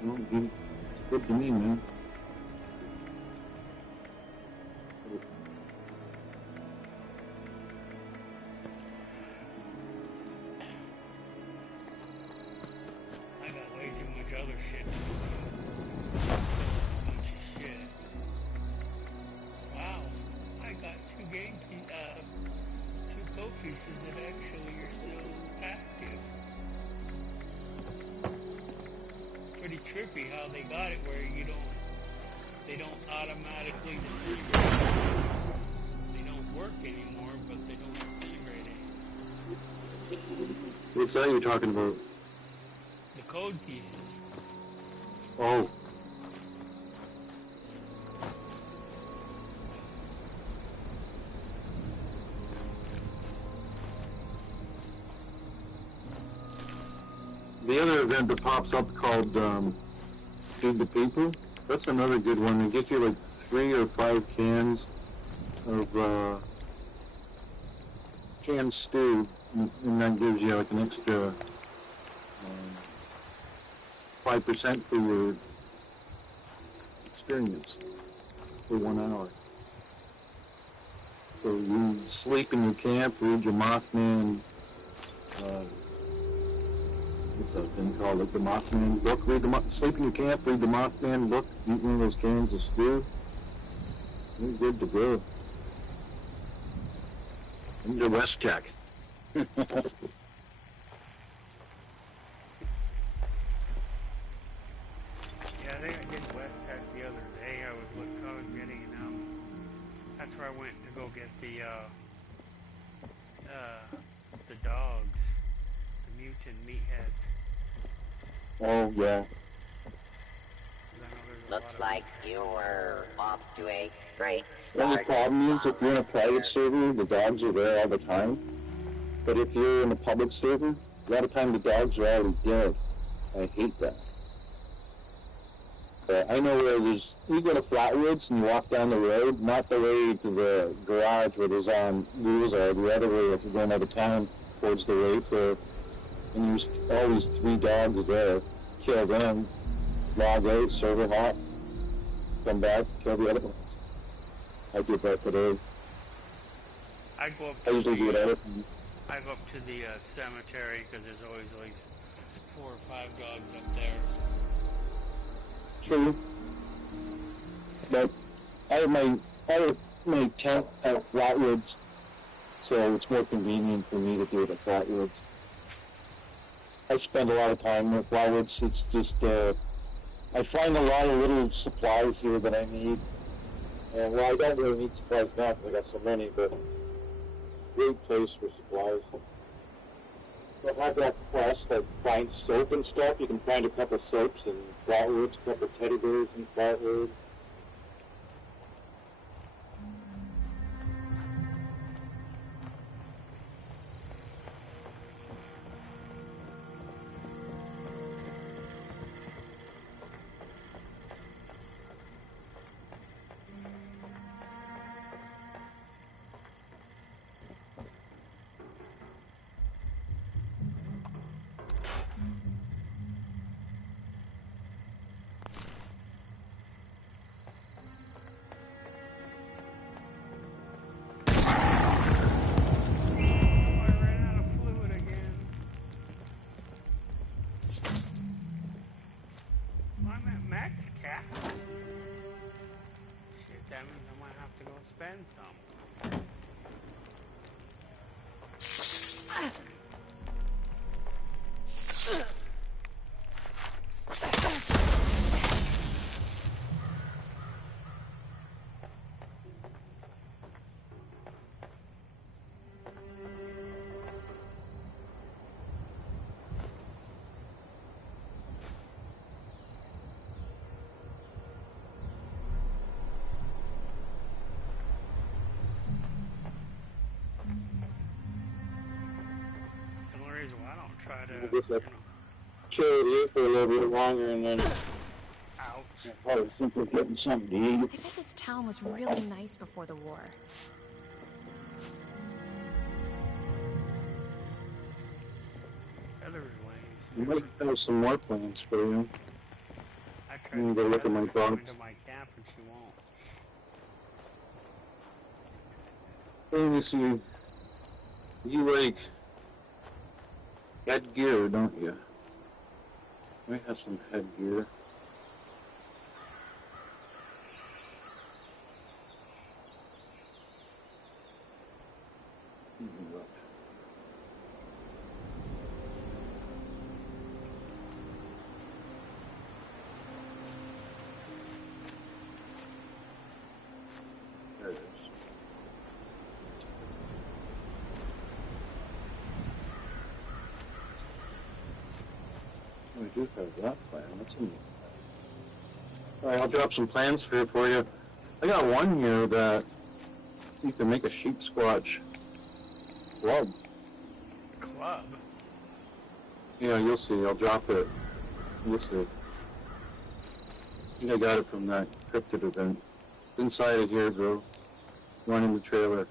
you know, it's good to me, man. I got way too much other shit. Bunch of shit. Wow, I got two code pieces that actually are still active. Pretty trippy how they got it where they don't automatically disintegrate. They don't work anymore, but they don't disintegrate anymore. What's that you're talking about? The code pieces. Oh. The other event that pops up called Feed the People, that's another good one. They get you like 3 or 5 cans of canned stew, and that gives you like an extra 5% for your experience for 1 hour. So you sleep in your camp, read your Mothman, what's that thing called, like the Mothman book, sleep in your camp, read the Mothman book, eat one of those cans of stew, you're good to go. Into West Tech. Yeah, I think I did West Tech the other day. I was getting, that's where I went to go get the dogs, the mutant meatheads. Oh, yeah. Looks like you were off to a great The only start. problem is if you're in a private server, the dogs are there all the time. But if you're in a public server, a lot of time the dogs are already dead. I hate that. I know where you go to Flatwoods and you walk down the road, not the way to the garage where the wheels are, the other way if you're going out of town towards the Wayfair. And there's always 3 dogs there. Kill them, log out, server hop, come back, kill the other ones. I did that today. I go up I usually do it out. I go up to the cemetery because there's always like 4 or 5 dogs up there. True. But I have my tent at Flatwoods, so it's more convenient for me to do it at Flatwoods. I spend a lot of time at Flatwoods. It's just, I find a lot of little supplies here that I need. And, well, I don't really need supplies now because I got so many, but great place for supplies. They'll have that quest, like find soap and stuff. You can find a couple soaps and flatwoods, a couple teddy bears and flatwood. Spend some. Try to, just chill it here for a little bit longer and then ouch. Probably simply getting something to eat. I bet this town was really nice before the war. I might have some more plans for you. I tried to go look at my dogs. To my camp and she won't. Let me see. You like headgear, don't you? We have some headgear. There it is. We do have that plan. What's in there? Alright, I'll drop some plans here for you. I got one here that you can make a sheep squatch club. Club? Yeah, you'll see. I'll drop it. You'll see. I think I got it from that cryptid event. Inside of here, bro. One in the trailer.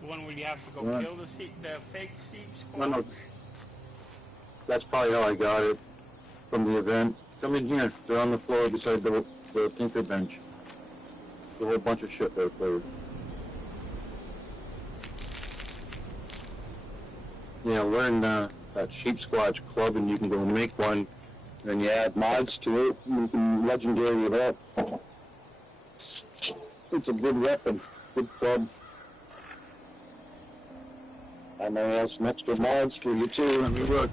The one where you have to go kill the fake sheep squatch? No, no. That's probably how I got it from the event. Come in here. They're on the floor beside the tinker bench. There's a whole bunch of shit there for you. Yeah, learn that sheep squatch club and you can go make one. Then you add mods to it and you can legendary it up. It's a good weapon. Good club. I might have some extra mods for you too. Let me look.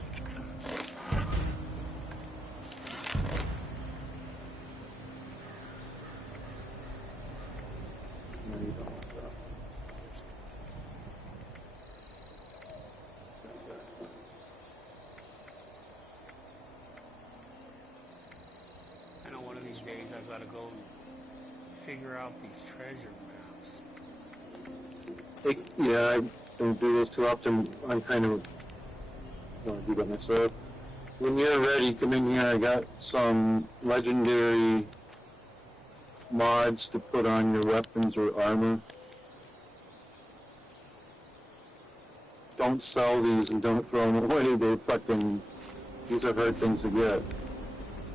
I know one of these days I've got to go and figure out these treasure maps. Yeah, I don't do this too often. I'm kind of going to do that myself. When you're ready, come in here. I got some legendary mods to put on your weapons or armor. Don't sell these and don't throw them away. They're fucking, these are hard things to get.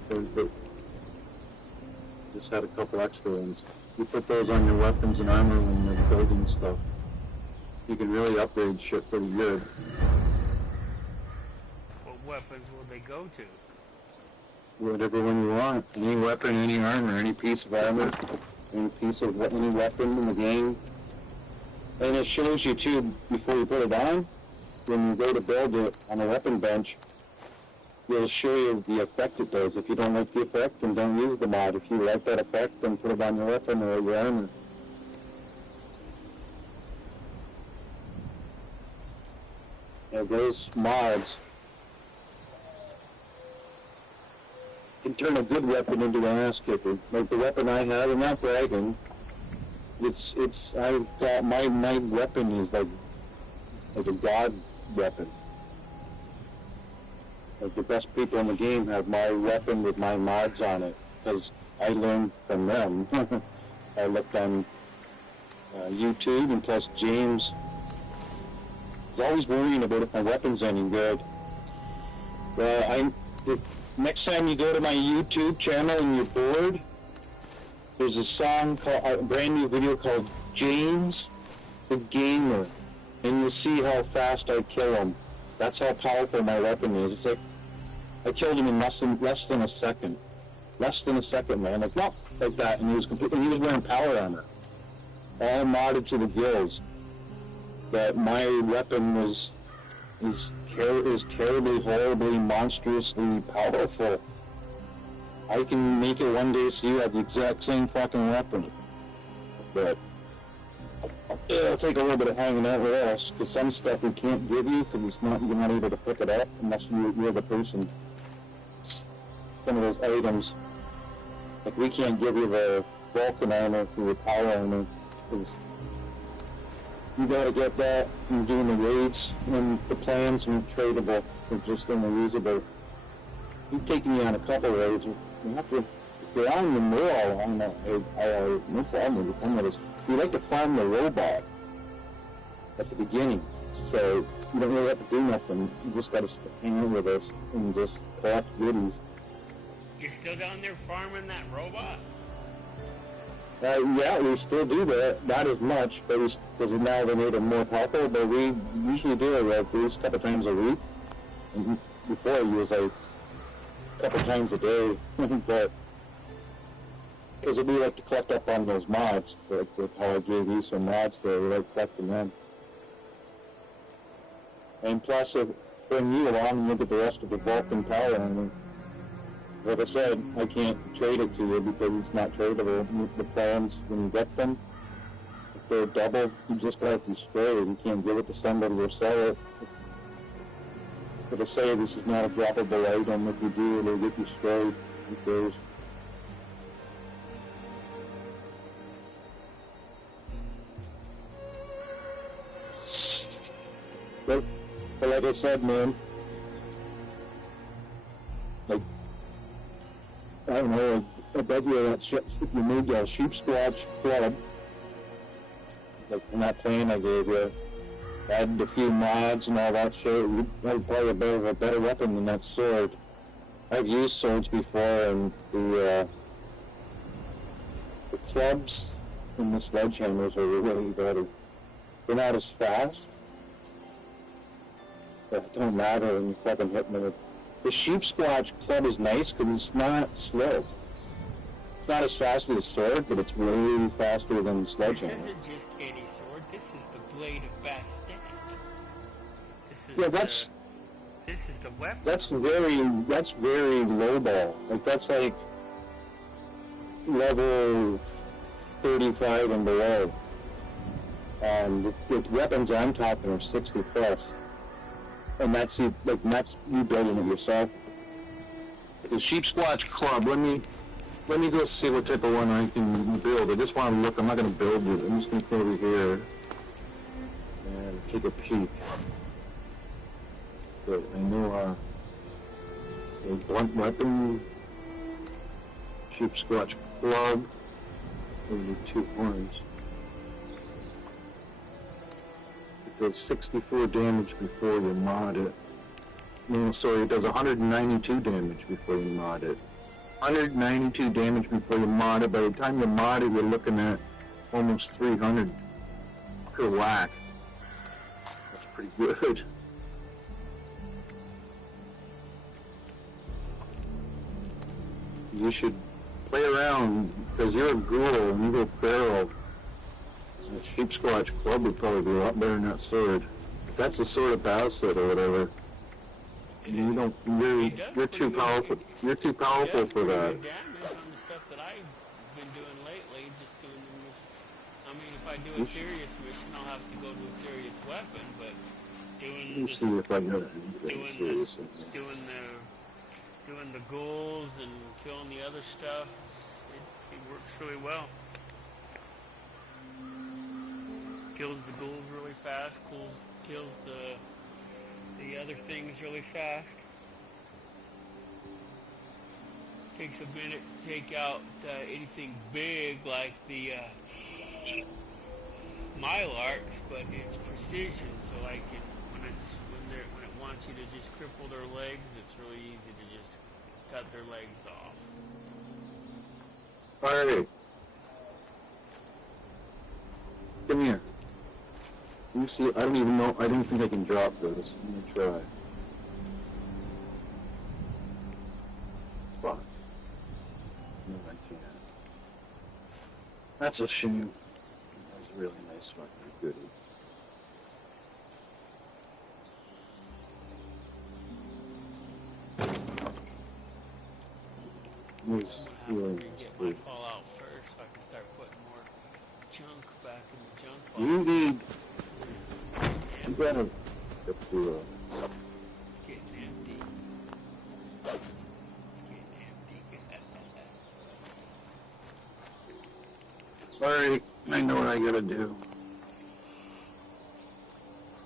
But just had a couple extra ones. You put those on your weapons and armor when you're building stuff. You can really upgrade shit pretty good. What weapons will they go to? Whatever one you want. Any weapon, any armor, any piece of armor, any piece of any weapon in the game. And it shows you too, before you put it on, when you go to build it on a weapon bench, it'll show you the effect it does. If you don't like the effect, then don't use the mod. If you like that effect, then put it on your weapon or your armor. those mods can turn a good weapon into an ass kicker. Like the weapon I have, I'm not bragging. I've got my weapon is like a god weapon. Like the best people in the game have my weapon with my mods on it, because I learned from them. I looked on YouTube, and plus James was always worrying about if my weapon's any good. If next time you go to my YouTube channel and you're bored, there's a song called a brand new video called James the Gamer, and you'll see how fast I kill him. That's how powerful my weapon is. It's like I killed him in less than a second. Less than a second, man. Like that, and he was wearing power armor, all modded to the gills. But my weapon is terribly, horribly, monstrously powerful. I can make it one day so you have the exact same fucking weapon. But it'll take a little bit of hanging out with us, because some stuff we can't give you because you're not able to pick it up unless you're the person. Some of those items, like we can't give you the Vulcan armor for your power armor, because you gotta get that from doing the raids, and the plans are tradable, they're just unusable. You've taken me on a couple raids. You have to, if you're on the mural on that raid, no problem with you come with us. You like to farm the robot at the beginning, so you don't really have to do nothing. You just gotta hang out with us and just collect goodies. You're still down there farming that robot? Yeah, we still do that. Not as much, but because now they made it more powerful. But we usually do it at least a couple times a week. And before it was like a couple times a day, but because we like to collect up on those mods, like how I gave you some mods there, we like collecting them. And plus, if bring you along and look at the rest of the Vulcan power armor. Like I said, I can't trade it to you because it's not tradable. The plans, when you get them, if they're double, you just have to destroy it. You can't give it to somebody or sell it. But to say this is not a droppable item, if you do, it'll get destroyed. Who cares? But like I said, man, like, I don't know, I bet you that if you moved a sheep squatch club, like in that plan I gave you, added a few mods and all that shit, you'd probably have a better weapon than that sword. I've used swords before, and the clubs and the sledgehammers are really better. They're not as fast, but it don't matter when you fucking hit them. The sheep squatch club is nice because it's not slow. It's not as fast as a sword, but it's way faster than the sledgehammer. This isn't just any sword, this is the blade of Bastet. This is the weapon. That's very low ball. Like that's like level 35 and below. The weapons I'm talking are 60 plus. And that's you building it yourself. The sheep squatch club, let me go see what type of one I can build. I just want to look. I'm not going to build it. I'm just going to go over here and take a peek. But I know a blunt weapon, sheep squatch club, and 2 horns. It does 64 damage before you mod it. No, sorry, it does 192 damage before you mod it. 192 damage before you mod it. By the time you mod it, you're looking at almost 300 per whack. That's pretty good. You should play around, because you're a ghoul and you go feral. A sheep squatch club would probably be a lot better than that sword. If that's a sword of battle sword or whatever, you're too powerful. You're too powerful for that. Damage on the stuff that I've been doing lately, just doing the mission. I mean, if I do a serious mission, I'll have to go to a serious weapon, but doing Let's see if I got anything doing serious. doing the ghouls and killing the other stuff. It works really well. Kills the ghouls really fast. Kills the other things really fast. Takes a minute to take out anything big like the Mylarks, but it's precision. So like when it wants you to just cripple their legs, it's really easy to just cut their legs off. Alright. Come here. Let me see. I don't even know. I don't think I can drop this. Let me try. Fuck. No, I can't. That's a shame. That was a really nice fucking goodie. Was really nice. Get my fallout first so I can start putting more junk back in the junk box. You need. You gotta get to Getting empty. Sorry, I know what I gotta do.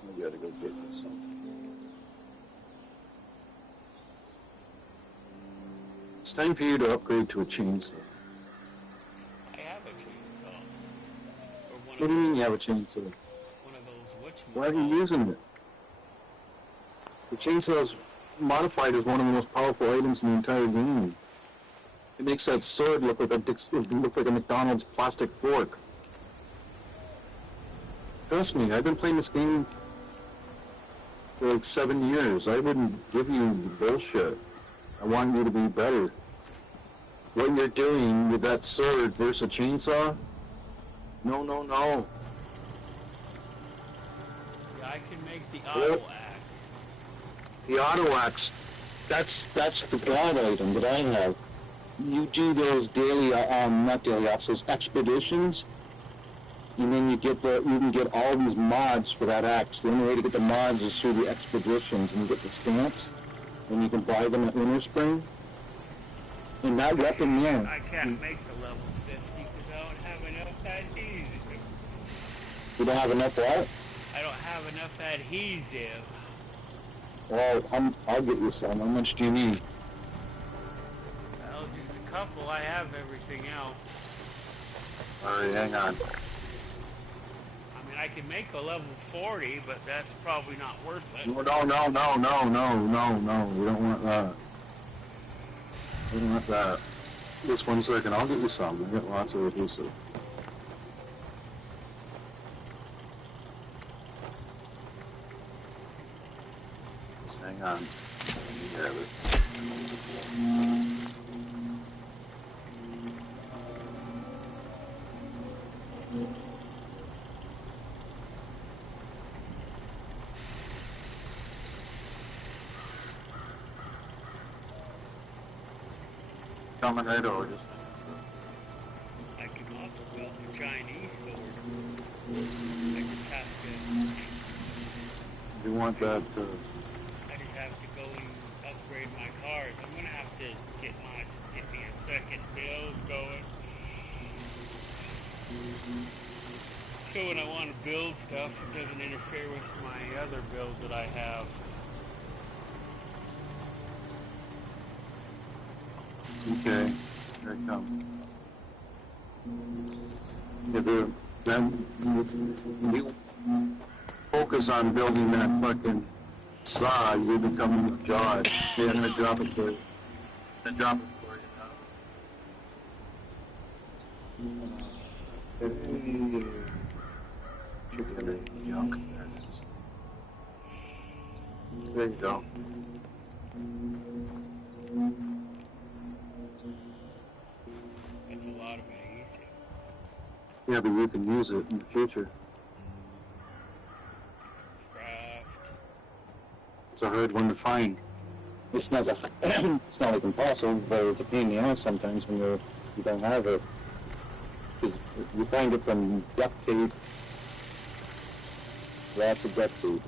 I gotta go get me something. It's time for you to upgrade to a chainsaw. I have a chainsaw. Or one What do you mean you have a chainsaw? One of those Why are you using it? The chainsaw is modified as one of the most powerful items in the entire game. It makes that sword look like a McDonald's plastic fork. Trust me, I've been playing this game for like 7 years. I wouldn't give you bullshit. I want you to be better. What you're doing with that sword versus a chainsaw? No, no, no. Yeah, I can make the auto axe. The auto axe, that's the god item that I have. You do those daily, not daily ops, those expeditions, and then you can get all these mods for that axe. The only way to get the mods is through the expeditions, and you get the stamps, and you can buy them at Winter Spring. And that weapon there. I can't make the level 50 because I don't have enough adhesive. You don't have enough what? I don't have enough adhesive. Well, I'll get you some. How much do you need? Well, just a couple. I have everything else. Alright, hang on. I mean, I can make a level 40, but that's probably not worth it. No. You don't want that. You don't want that. Just 1 second. I'll get you some. I got lots of adhesive. Just hang on. Let me grab it. Coming right over. Just I can also build a Chinese sword. I just have to... you want that? I just have to go and upgrade my cars. I'm gonna have to get me a second build going. So when I want to build stuff, it doesn't interfere with my other build that I have. Okay, here it comes. Then you focus on building that fucking saw, you become a god. Yeah, I'm gonna drop it for you. I'm gonna drop it for you now. There you go. That's a lot of magnesium. Yeah, but you can use it in the future. Craft. It's a hard one to find. It's not it's not like impossible, but it's a pain in the ass sometimes when you don't have it. 'Cause you find it from duct tape. Lots of duct tape.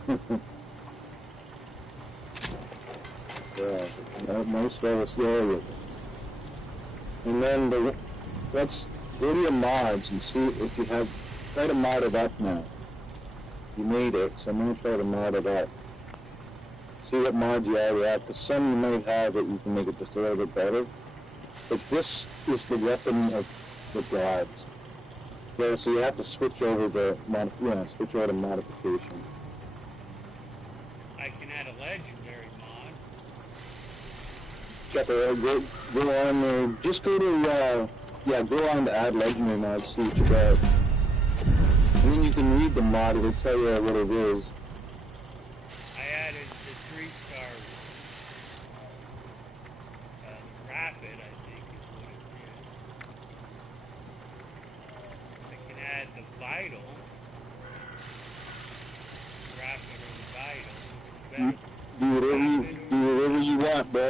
Most of us area. And then let's go to your mods and see if you have, try to mod it up now. You made it, so I'm going to try to mod it up. See what mod you already have, because some you might have that you can make it just a little bit better. But this is the weapon of the gods. Yeah, so you have to switch over the switch over to modifications. I can add a legendary mod. Check it. Go on there. Just go to go on to add legendary mods. See what you got. And then you can read the mod. It'll tell you what it is. I added the 3-star rapid, I think is what it is. I can add the vital. Rapid or vital. Do whatever you want, bro.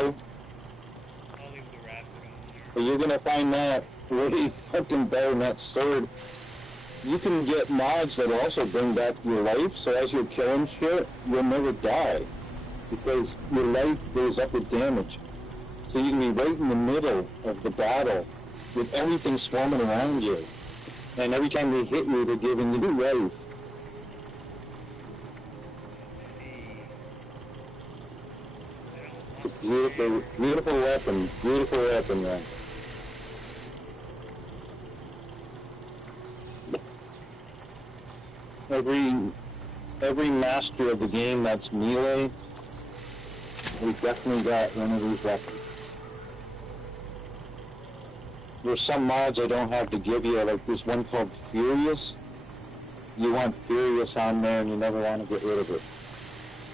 I'll leave the rapid on there. But you're gonna find that way fucking better than that sword. You can get mods that also bring back your life, so as you're killing shit, you'll never die. Because your life goes up with damage. So you can be right in the middle of the battle with everything swarming around you. And every time they hit you, they're giving you life. It's a beautiful, beautiful weapon. Beautiful weapon, man. Every master of the game that's melee, we definitely got one of these weapons. There's some mods I don't have to give you, like there's one called Furious. You want Furious on there and you never want to get rid of it.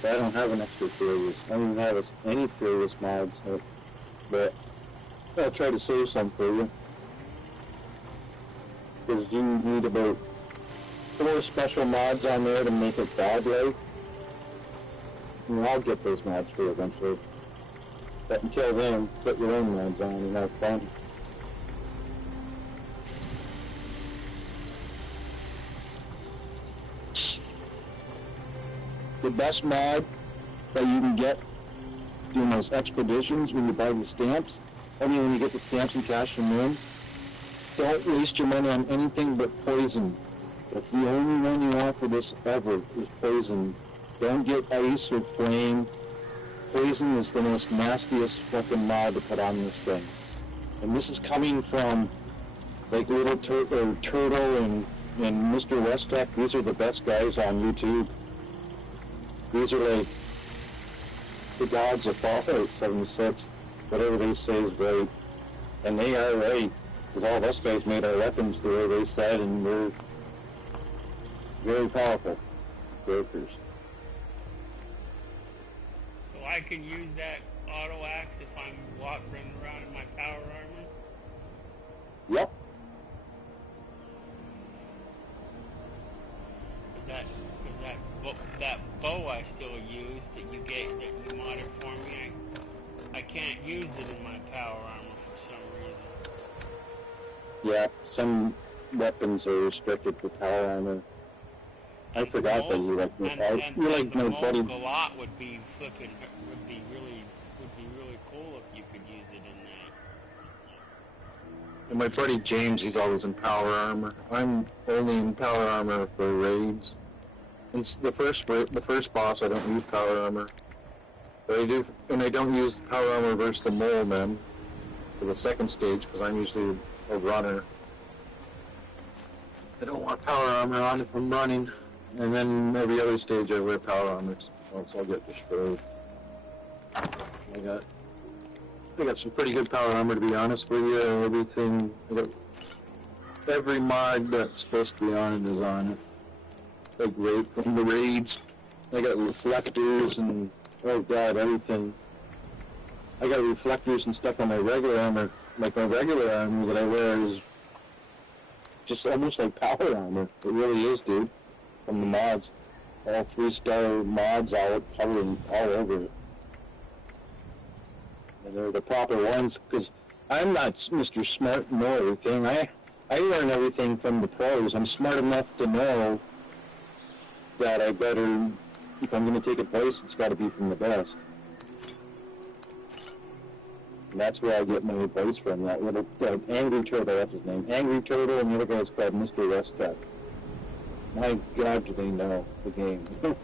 But I don't have an extra Furious. I don't even have any Furious mods, but I'll try to save some for you. Because you need about 4 special mods on there to make it godlike. And I'll get those mods for you eventually. But until then, put your own mods on and have fun. The best mod that you can get doing those expeditions when you buy the stamps, when you get the stamps and cash them in, don't waste your money on anything but poison. That's the only one you want for this ever, is poison. Don't get ice or flame. Poison is the most nastiest fucking mod to put on this thing. And this is coming from, like, Little Turtle and Mr. Westek. These are the best guys on YouTube. These are like the gods of Fallout 76. Whatever they say is right. And they are right. Because all of us guys made our weapons the way they said, and they're very powerful characters. So I can use that auto axe if I'm running around in my power armor? Yep. That bow I still use that you modded for me, I can't use it in my power armor for some reason. Yeah, some weapons are restricted to power armor. I forgot that you like my buddy. A lot would be really cool if you could use it in that. And my buddy James, he's always in power armor. I'm only in power armor for raids. And the first boss, I don't use power armor. But I do, and I don't use power armor versus the mole men for the second stage because I'm usually a runner. I don't want power armor on if I'm running. And then every other stage I wear power armor, else I'll get destroyed. I got some pretty good power armor, to be honest with you. Everything, every mod that's supposed to be on it is on it. Like from the raids, I got reflectors and oh god, everything. I got reflectors and stuff on my regular armor. Like my regular armor that I wear is just almost like power armor. It really is, dude. From the mods, all 3-star mods all covering all over it. And they're the proper ones, because I'm not Mr. Smart know everything. I learn everything from the pros. I'm smart enough to know that I better, if I'm going to take advice, it's got to be from the best. And that's where I get my advice from. That little angry turtle, that's his name. Angry Turtle, and the other guy's called Mr. Westcott. My God, do they know the game? I'm gonna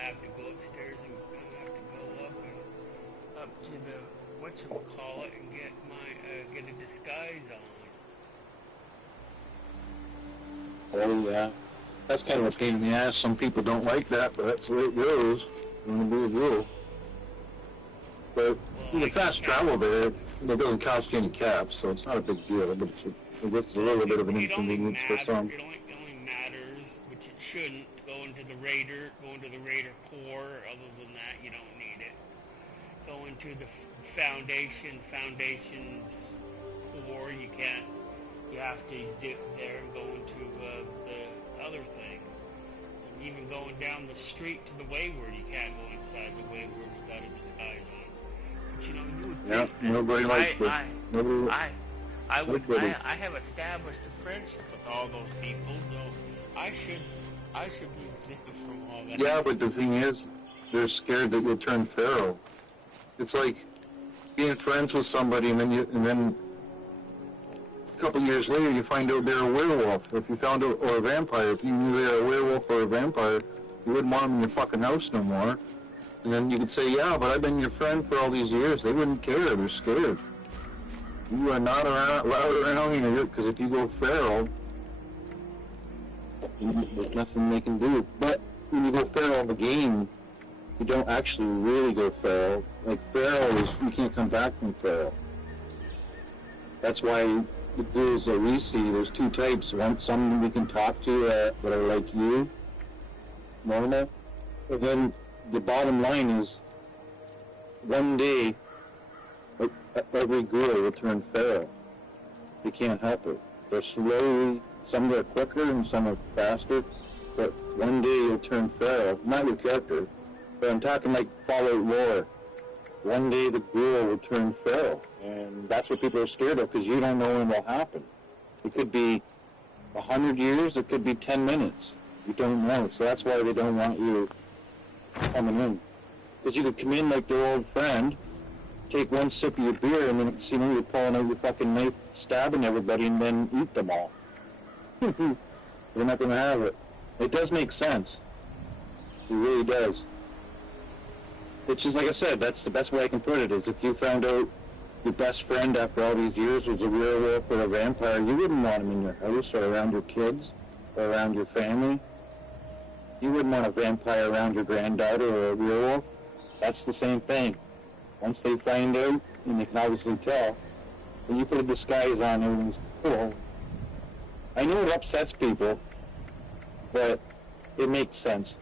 have to go upstairs and I'm gonna have to go up to the whatchamacallit and get my get a disguise on. Oh yeah, that's kind of a pain in the ass. Some people don't like that, but that's the way it goes. It's gonna be a rule. But you can fast travel there. It doesn't cost you any caps, so it's not a big deal. But it's a little bit of an inconvenience for some. It only matters, which it shouldn't, go into the Raider Corps. Other than that, you don't need it. Go into the Foundation's Corps. You can't. You have to dip there and go into the other thing. And even going down the street to the Wayward, you can't go inside the Wayward without a disguise on. But you know, you would think nobody likes it. I have established a friendship with all those people, so I should be exempt from all that. Yeah, but the thing is, they're scared that you'll turn feral. It's like being friends with somebody, and then a couple years later, you find out they're a werewolf. If you found out, or a vampire, if you knew they were a werewolf or a vampire, you wouldn't want them in your fucking house no more. And then you could say, yeah, but I've been your friend for all these years. They wouldn't care. They're scared. You are not allowed around here, because if you go feral, there's nothing they can do. But when you go feral in the game, you don't actually really go feral. Like, feral is, you can't come back from feral. That's why the ghouls that we see, there's two types. Some we can talk to that are like you, normal. And then the bottom line is, one day, every ghoul will turn feral. You can't help it. They're slowly, some are quicker and some are faster, but one day you'll turn feral. Not your character, but I'm talking like Fallout lore. One day the ghoul will turn feral, and that's what people are scared of, because you don't know when it will happen. It could be 100 years, it could be 10 minutes. You don't know, so that's why they don't want you coming in. Because you could come in like your old friend, take one sip of your beer, and then you're pulling out your fucking knife, stabbing everybody, and then eat them all. You're not going to have it. It does make sense. It really does. Which is, like I said, that's the best way I can put it, is if you found out your best friend after all these years was a werewolf or a vampire, you wouldn't want him in your house or around your kids or around your family. You wouldn't want a vampire around your granddaughter or a werewolf. That's the same thing. Once they find out, and they can obviously tell, when you put a disguise on, everything's cool. I know it upsets people, but it makes sense.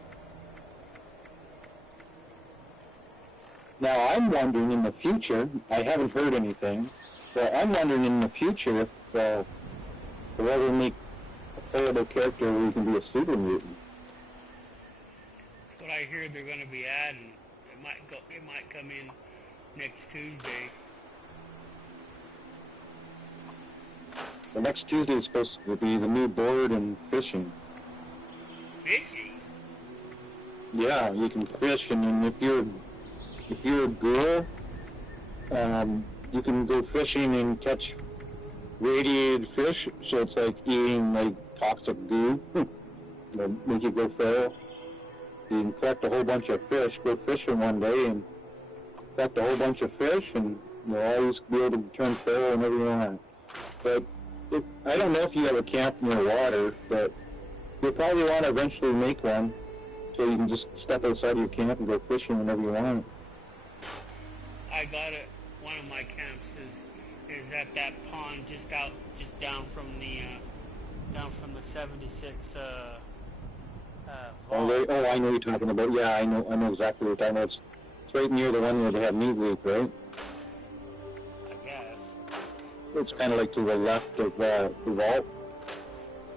Now, I'm wondering in the future, I haven't heard anything, but I'm wondering in the future if they'll ever make a playable character where you can be a super mutant. That's what I hear they're going to be adding. It might come in next Tuesday. The next Tuesday is supposed to be the new board and fishing. Fishing? Yeah, you can fish, and if you're a ghoul, you can go fishing and catch radiated fish, so it's like eating like toxic goo that make you go feral. You can collect a whole bunch of fish, go fishing one day and collect a whole bunch of fish, and you'll always be able to turn feral whenever you want. But I don't know if you have a camp near water, but you'll probably want to eventually make one, so you can just step outside of your camp and go fishing whenever you want. I got it. One of my camps is at that pond just down from the 76. I know what you're talking about. Yeah, I know exactly what you're talking about. It's right near the one where they have meat leaf, right? I guess. It's kind of like to the left of the vault.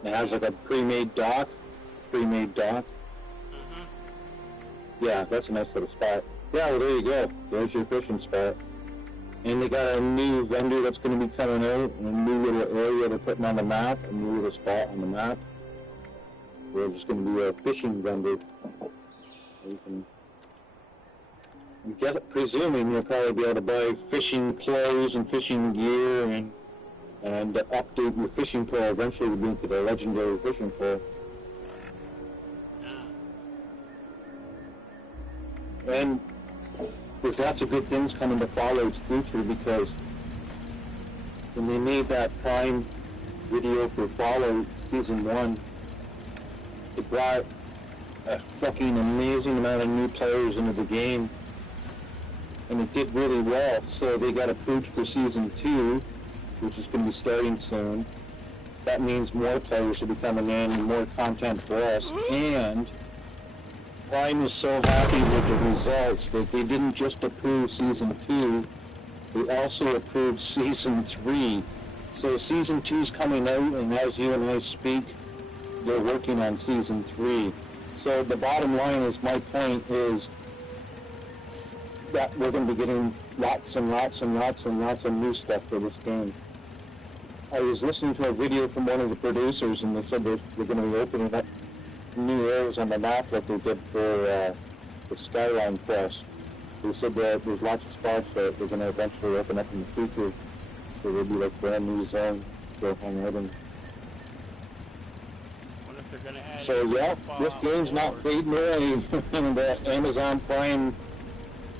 It has like a pre-made dock. Yeah, that's a nice little spot. Yeah, well, there you go. There's your fishing spot. And they got a new vendor that's going to be coming out, and a new little area they're putting on the map, a new little spot on the map. There's just going to be a fishing vendor. You can Presuming you'll probably be able to buy fishing clothes and fishing gear and update your fishing pole eventually to be into the legendary fishing pole. And there's lots of good things coming to Fallout's future, because when they made that Prime video for Fallout Season 1, it brought a fucking amazing amount of new players into the game, and it did really well. So they got approved for Season 2, which is going to be starting soon. That means more players will be coming in and more content for us. And Prime was so happy with the results that they didn't just approve Season 2, they also approved Season 3. So Season 2 is coming out, and as you and I speak, they're working on Season 3. So the bottom line is, my point is that we're going to be getting lots and lots and lots and lots of new stuff for this game. I was listening to a video from one of the producers, and they said they're going to be opening up new areas on the map like they did for the Skyline Quest. They said that there's lots of spots that they're going to eventually open up in the future. So there'll be like brand new zones to hang out in. So yeah, this game's not fading away. And Amazon Prime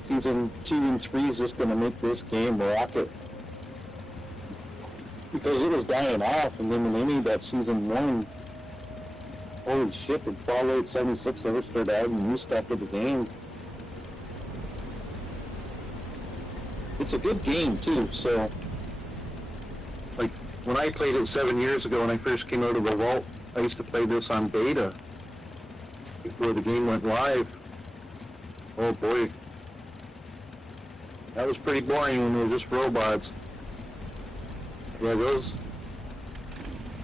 Season 2 and 3 is just going to make this game rocket. Because it was dying off, and then when they made that Season 1, holy shit, did Fallout 76 ever start adding new stuff to the game? It's a good game too, so like when I played it 7 years ago when I first came out of the vault, I used to play this on beta before the game went live. Oh boy. That was pretty boring when they were just robots. Yeah, those.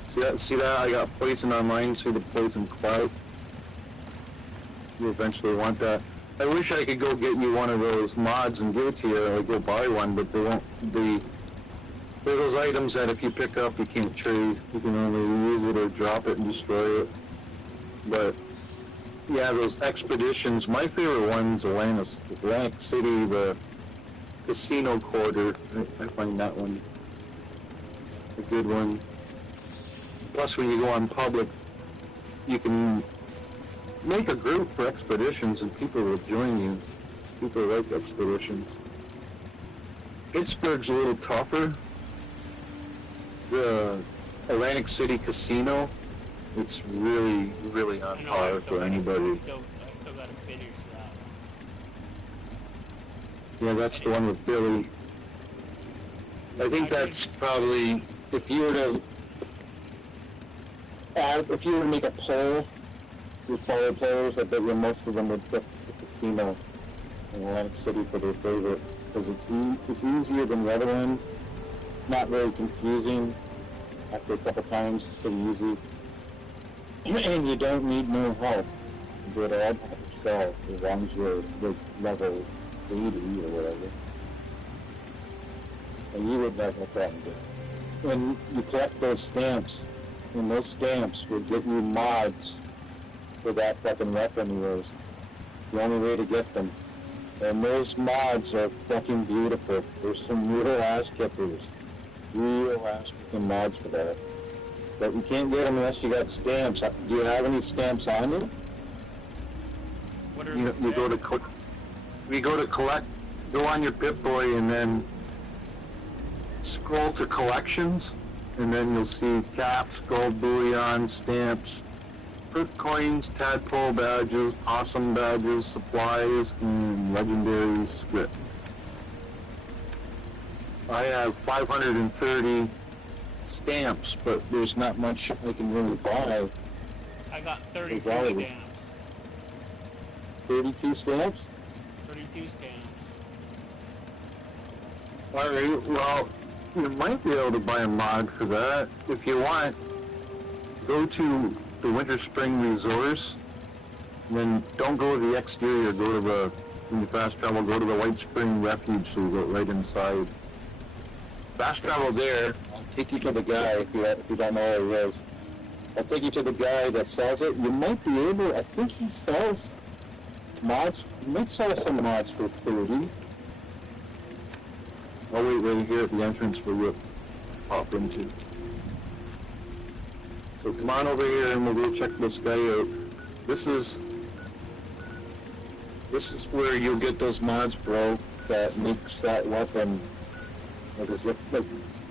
See that? I got Poison Online, see the Poison Cloud. You eventually want that. I wish I could go get you one of those mods and give it to you, or go buy one, but they won't. They're those items that if you pick up, you can't trade. You can only reuse it or drop it and destroy it. But yeah, those expeditions. My favorite one's Atlantic City, the Casino Quarter. I find that one a good one. Plus, when you go on public, you can make a group for expeditions and people will join you. People like expeditions. Pittsburgh's a little tougher. The Atlantic City Casino, it's really, really on par for anybody. I still gotta finish that one. Yeah, that's the one with Billy. I think that's probably, if you were to make a poll with fellow players, I bet you most of them would pick the casino in Atlantic City for their favorite, because it's easier than the other ones. Not very confusing. After a couple times, it's pretty easy. And you don't need no help. You do it all by yourself, as long as you're level 80 or whatever. And you would have no problem with it. When you collect those stamps, and those stamps will give you mods for that fucking weapon of yours. The only way to get them. And those mods are fucking beautiful. There's some real ass kickers. Real ass fucking mods for that. But you can't get them unless you got stamps. Do you have any stamps on you? What are You go to collect, go on your Pip-Boy and then scroll to collections, and then you'll see caps, gold bullion, stamps, fruit coins, tadpole badges, possum badges, supplies, and legendary script. I have 530 stamps, but there's not much I can really buy. I got 32 stamps. 32 stamps? 32 stamps. Alright, well, you might be able to buy a mod for that. If you want, go to the Winter Spring Resource, and then don't go to the exterior, go to the, when you fast travel, go to the White Spring Refuge, so you go right inside. Fast travel there, I'll take you to the guy if you don't know where he is. I'll take you to the guy that sells it. You might be able, I think he sells Mods? You might sell some mods for 30. I'll wait right here at the entrance where you'll pop into. So come on over here and we'll go check this guy out. This is where you'll get those mods, bro, that makes that weapon. Like,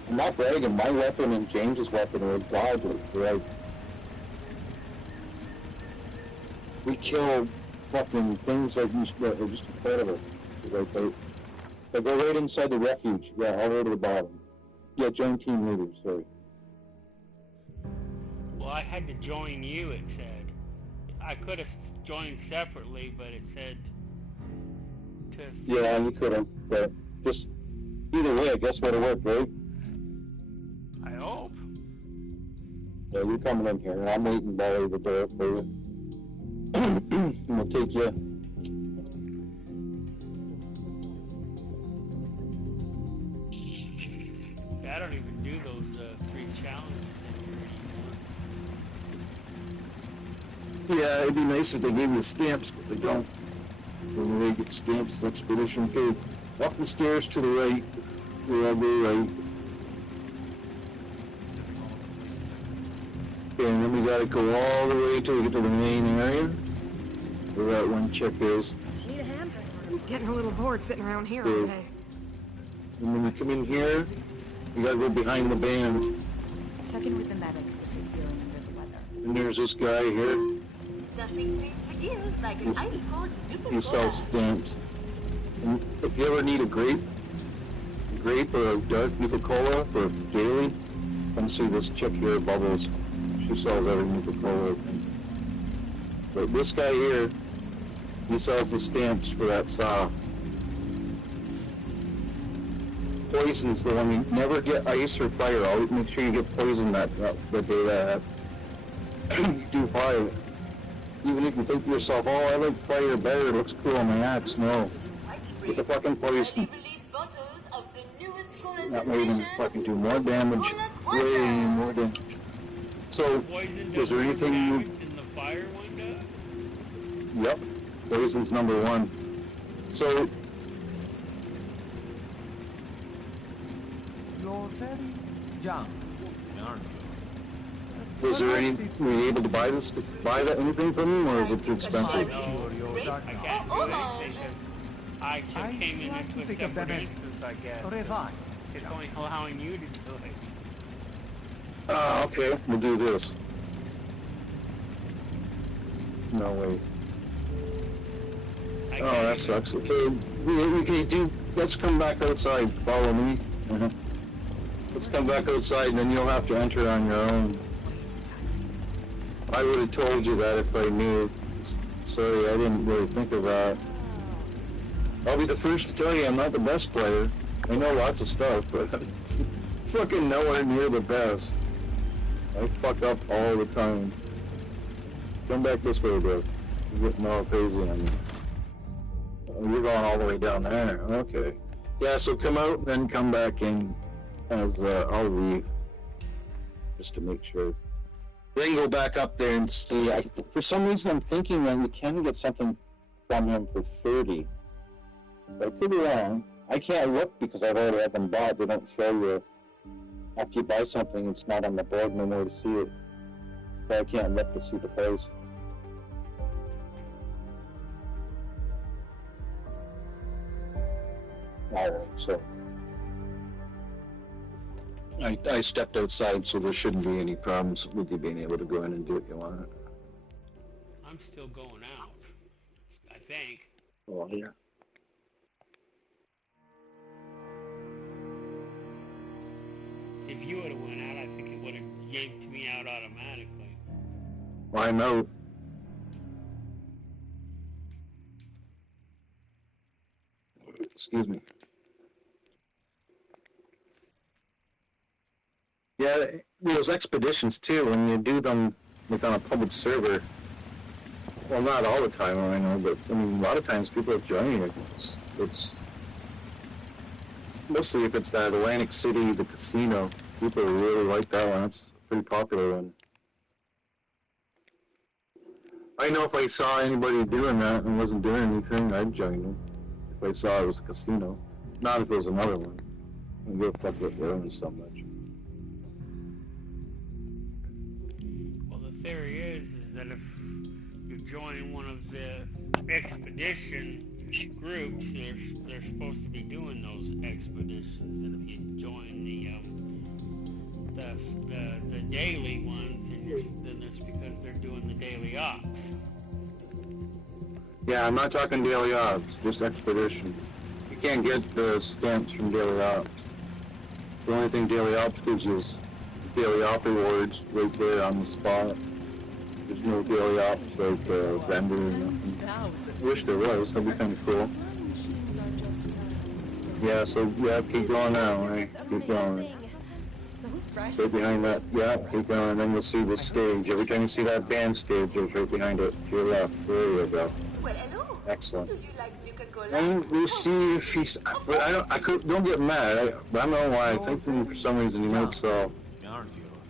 I'm not bragging, my weapon and James's weapon are godly, right? We kill fucking things like that are just incredible. Like they go right inside the refuge, yeah, all the way to the bottom. Yeah, join team leader, sorry. Well, I had to join you, it said. I could have joined separately, but it said to... Yeah, you could have, but just either way, I guess would have worked, right? I hope. Yeah, you're coming in here, and I'm waiting by the door for you. And we'll take you. I don't even do those free challenges anymore. Yeah, it'd be nice if they gave you the stamps, but they don't. When they get stamps, it's expedition pay. Up the stairs to the right. We'll go right. Okay, and then we gotta go all the way till we get to the main area, where that one chick is. Need a hand? Getting a little bored sitting around here all Okay. day. And when we come in here, we gotta go behind the band. Check in with the medics if you're feeling under the weather. And there's this guy here. Nothing begins like an ice cold He sells stamps. And if you ever need a grape or a dark Nuka-Cola for daily, come see this chick here, Bubbles. She sells every Nuka-Cola, I think. But this guy here, he sells the stamps for that saw. Poison's the one you never get ice or fire. Always make sure you get poison the day that you do fire. Even if you think to yourself, oh, I like fire better, it looks cool on my axe. No. Get the fucking poison. That may even fucking do more damage. Way more damage. So, is there anything you... in the fire one does? Yep. Poison's number one. So... You're very young, aren't you? Was there any... Were you able to buy that anything from him, or is it too expensive? I can't do anything because I just came in into a separate instance, I guess. It's only allowing you to do it. Okay, we'll do this. No, wait. Oh, that sucks. Okay, let's come back outside. Follow me. Let's come back outside, and then you'll have to enter on your own. I would have told you that if I knew. Sorry, I didn't really think of that. I'll be the first to tell you I'm not the best player. I know lots of stuff, but I'm fucking nowhere near the best. I fuck up all the time. Come back this way, bro. You're getting all crazy on me. Oh, you're going all the way down there. Okay. Yeah, so come out, then come back in as I'll leave. Just to make sure. Then go back up there and see. For some reason, I'm thinking that you can get something from him for 30. But I could be wrong. I can't look because I've already had them bought. They don't show you. After you buy something, it's not on the board no more to see it. So I can't look to see the price. Alright, so I stepped outside, so there shouldn't be any problems with you being able to go in and do what you want. I'm still going out, I think. Oh, yeah. If you would have went out, I think it would have yanked me out automatically. Well, I know. Excuse me. Yeah, those expeditions too, when you do them like on a public server, well, not all the time, I know, but I mean, a lot of times people are joining it. It's mostly if it's that Atlantic City, the casino, people really like that one. It's a pretty popular one. I know if I saw anybody doing that and wasn't doing anything, I'd join them. If I saw it was a casino. Not if it was another one. I don't give a fuck what they're doing so much. Well, the theory is that if you join one of the expedition groups, they're supposed to be doing those expeditions, and if you join the daily ones, then it's because they're doing the daily ops. Yeah, I'm not talking daily ops, just expedition. You can't get the stamps from daily ops. The only thing daily ops gives you is daily op rewards right there on the spot. There's no daily ops like vendor or nothing. I wish there was, that'd be kind of cool. Yeah, so yeah, keep going now, right? Keep going. Right behind that, yeah, keep going, and then you'll see the stage. Every time you see that band stage, it's right behind it, to your left. There you go. Well, hello. Excellent. Do you like Nuka-Cola? And we see if he's, but don't get mad. I don't know why. I think for some reason you might saw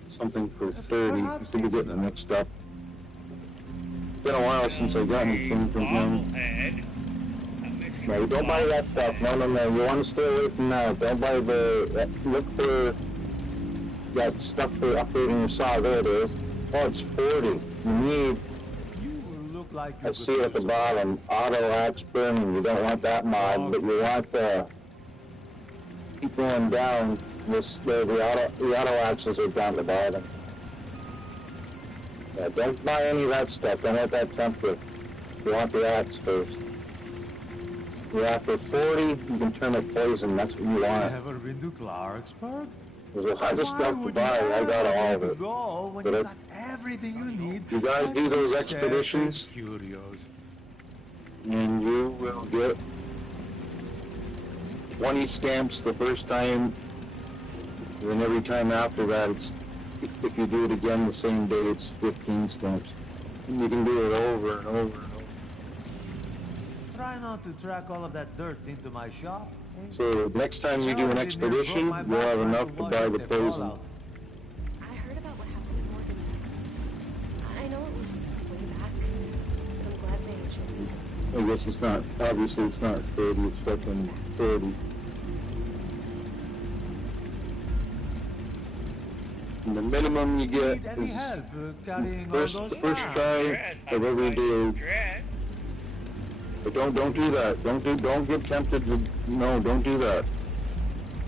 something for 30. You could be getting it mixed up. It's been a while since I got anything from him. No, don't buy that stuff. No. You want to stay away from that. Don't buy look for that stuff for upgrading your saw. There it is. Oh, it's 40. You need, I see it at the bottom, auto axe burning. You don't want that mod, but you want keep going down. The auto axes are down the bottom. Yeah, don't buy any of that stuff. Don't let that tempt you. You want the axe first. Yeah, after 40, you can turn it poison. That's what you want. Ever been to Clarksburg? There's a lot of stuff to buy. I got all of it. But you got everything you need. You gotta do those expeditions, Curios. and you will get 20 stamps the first time, and then every time after that, it's if you do it again the same day, it's 15 stamps. And you can do it over and over and over. Try not to track all of that dirt into my shop. So next time you do an expedition, you'll have enough to buy the poison. I heard about what happened in Morgan. I know it was way back, but I'm glad they chose to send us. I guess it's not, obviously it's not 30, it's fucking 30. And the minimum you get is the first try of every day. But don't do that. Don't get tempted to, no, don't do that.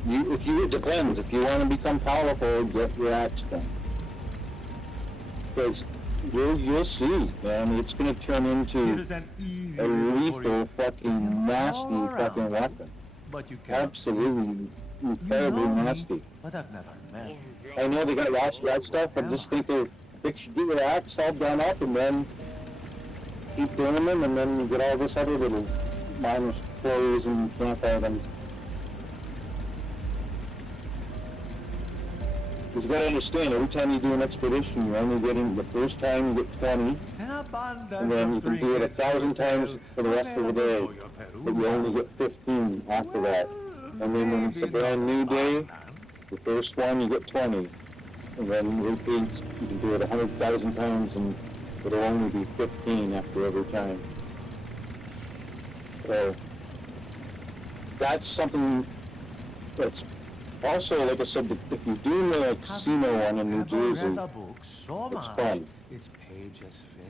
It depends. If you want to become powerful, get your axe done. Because you'll see, man, it's going to turn into a lethal, fucking nasty fucking weapon. But you absolutely incredibly nasty. But I've never met. I know they got lots of that stuff, but just think of, get your axe all done up and then keep doing them, and then you get all this other little minor clothes and camp items. Because you gotta understand, every time you do an expedition, you're only getting, the first time you get 20, and then you can do it 1,000 times for the rest of the day, but you only get 15 after that. And then when it's a brand new day, the first one you get 20, and then it repeats, you can do it 100,000 times, and it'll only be 15 after every time. So that's something that's also, like I said, if you do the casino one in New Jersey, it's fun.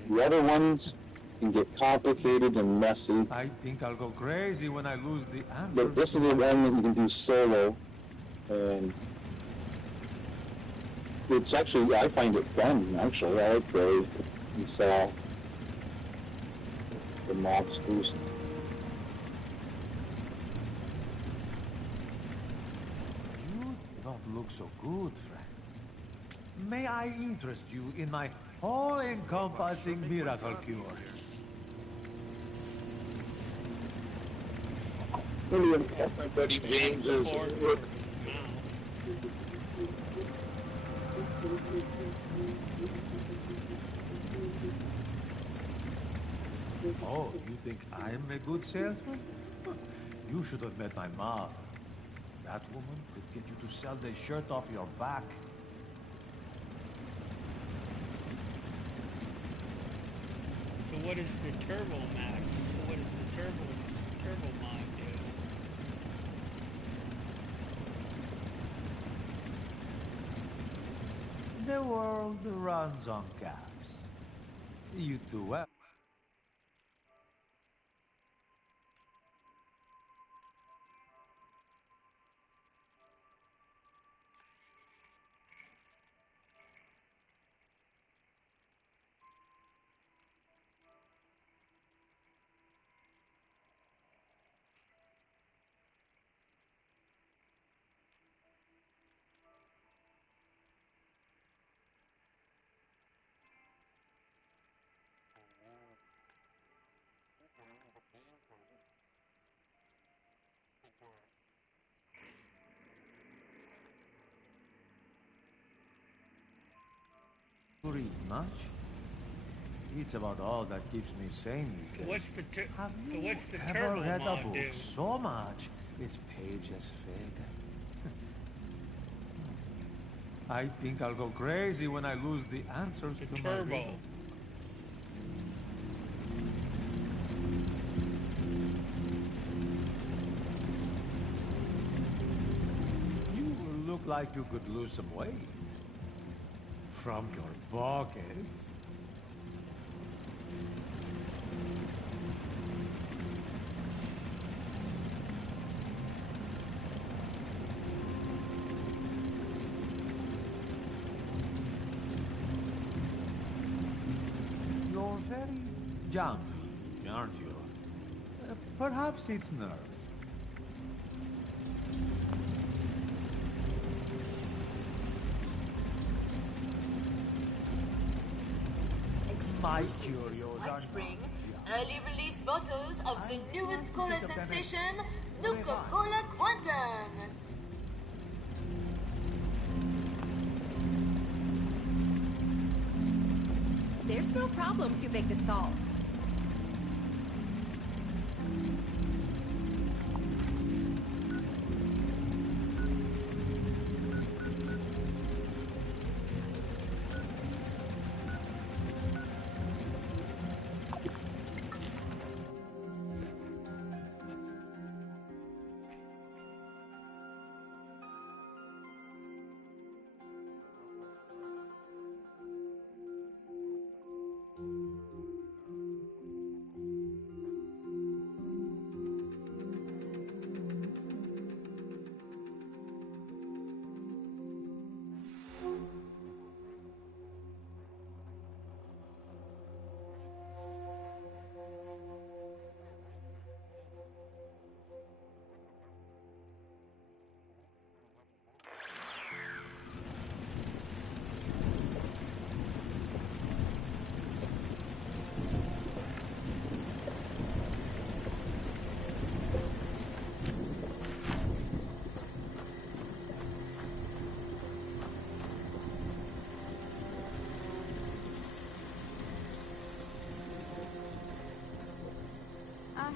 The other ones can get complicated and messy. I think I'll go crazy when I lose the answer. But this is the one that you can do solo, and it's actually, I find it fun, actually. I like the mobsters. You don't look so good, friend. May I interest you in my all-encompassing miracle cure? My buddy James is at work. Oh, you think I'm a good salesman? You should have met my mom. That woman could get you to sell the shirt off your back. what is the turbo max? So what does the turbo mod do? The world runs on gas. You do well. Read much? It's about all that keeps me sane these days. What's the Have you what's the ever turbo read a mod book do? so much its pages fade? I think I'll go crazy when I lose the answers to my Turbo. riddle. You look like you could lose some weight. From your pockets. You're very jumpy, aren't you? Perhaps it's nerves. My Cheerios are Spring, early release bottles of the newest cola sensation, Nuka-Cola Quantum. There's no problem too big to solve.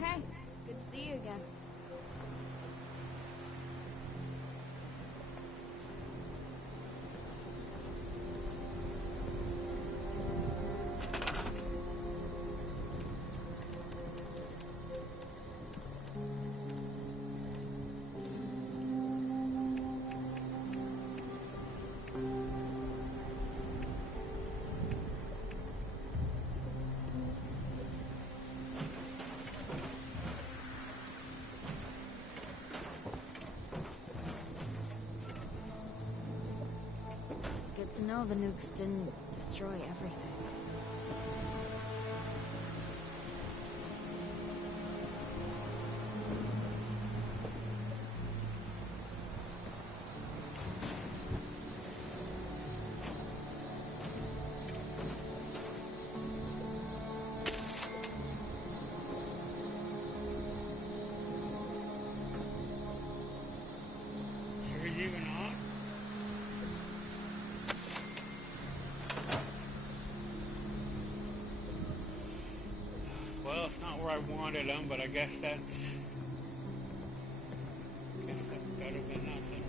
Hey, good to see you again. Good to know the nukes didn't destroy everything. Is it even on? Well, it's not where I wanted them, but I guess that's better than nothing.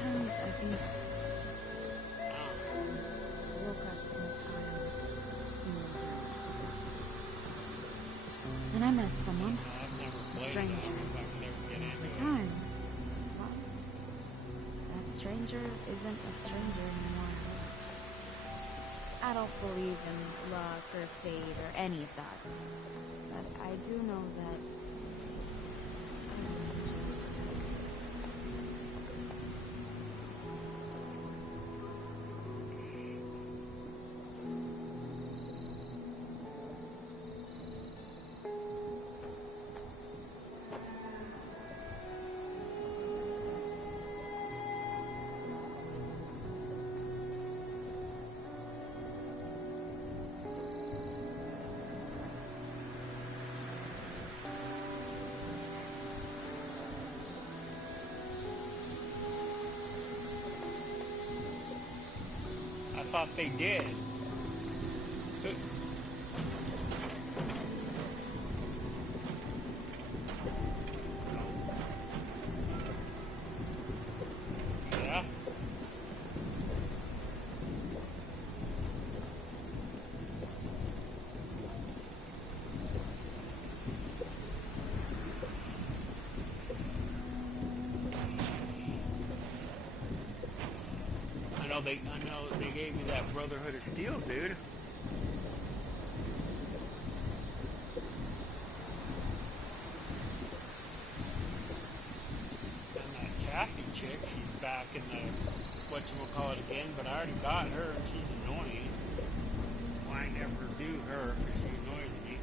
Sometimes I think I woke up in time slowed down. And I met someone, a stranger. Over time, well, that stranger isn't a stranger anymore. I don't believe in luck or fate or any of that. But I do know that I changed. I thought they did. Yeah. I know they gave me that Brotherhood of Steel, dude. And that Kathy chick, she's back in the whatchamacallit again, but I already got her and she's annoying. Well, I never do her because she annoys me.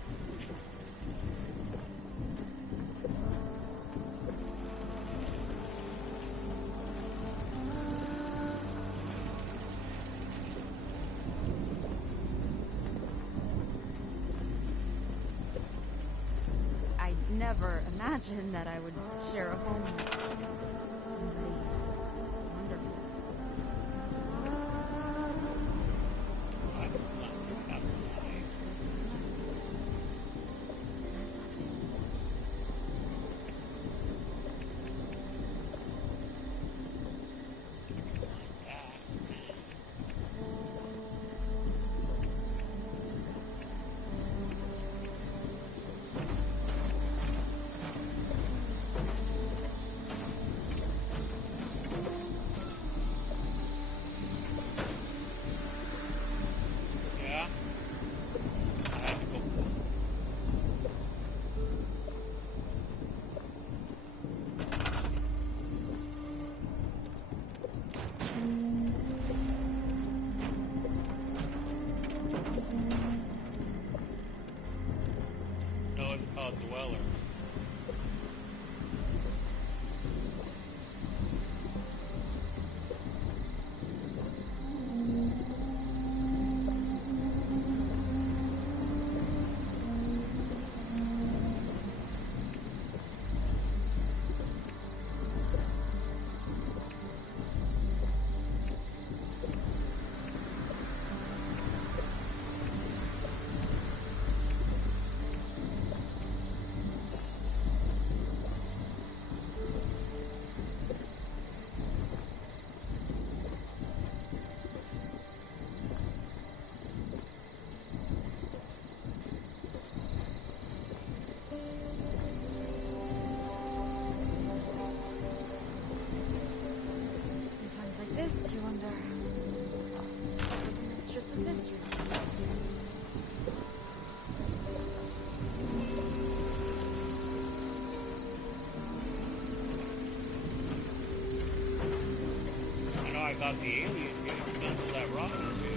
Never imagined that I would share a home with somebody wonderful. Dweller. Like this, you wonder, the mistress of mystery. I know I got the alien dude to cancel that rocket dude.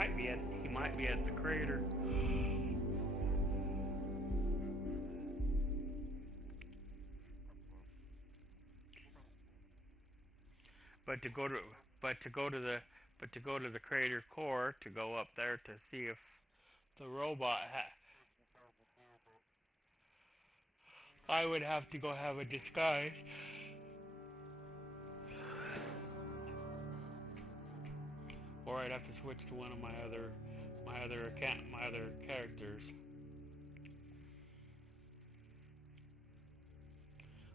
might be at the crater. But to go to the crater core, to go up there to see if the robot I would have to go have a disguise. Or I'd have to switch to one of my other characters.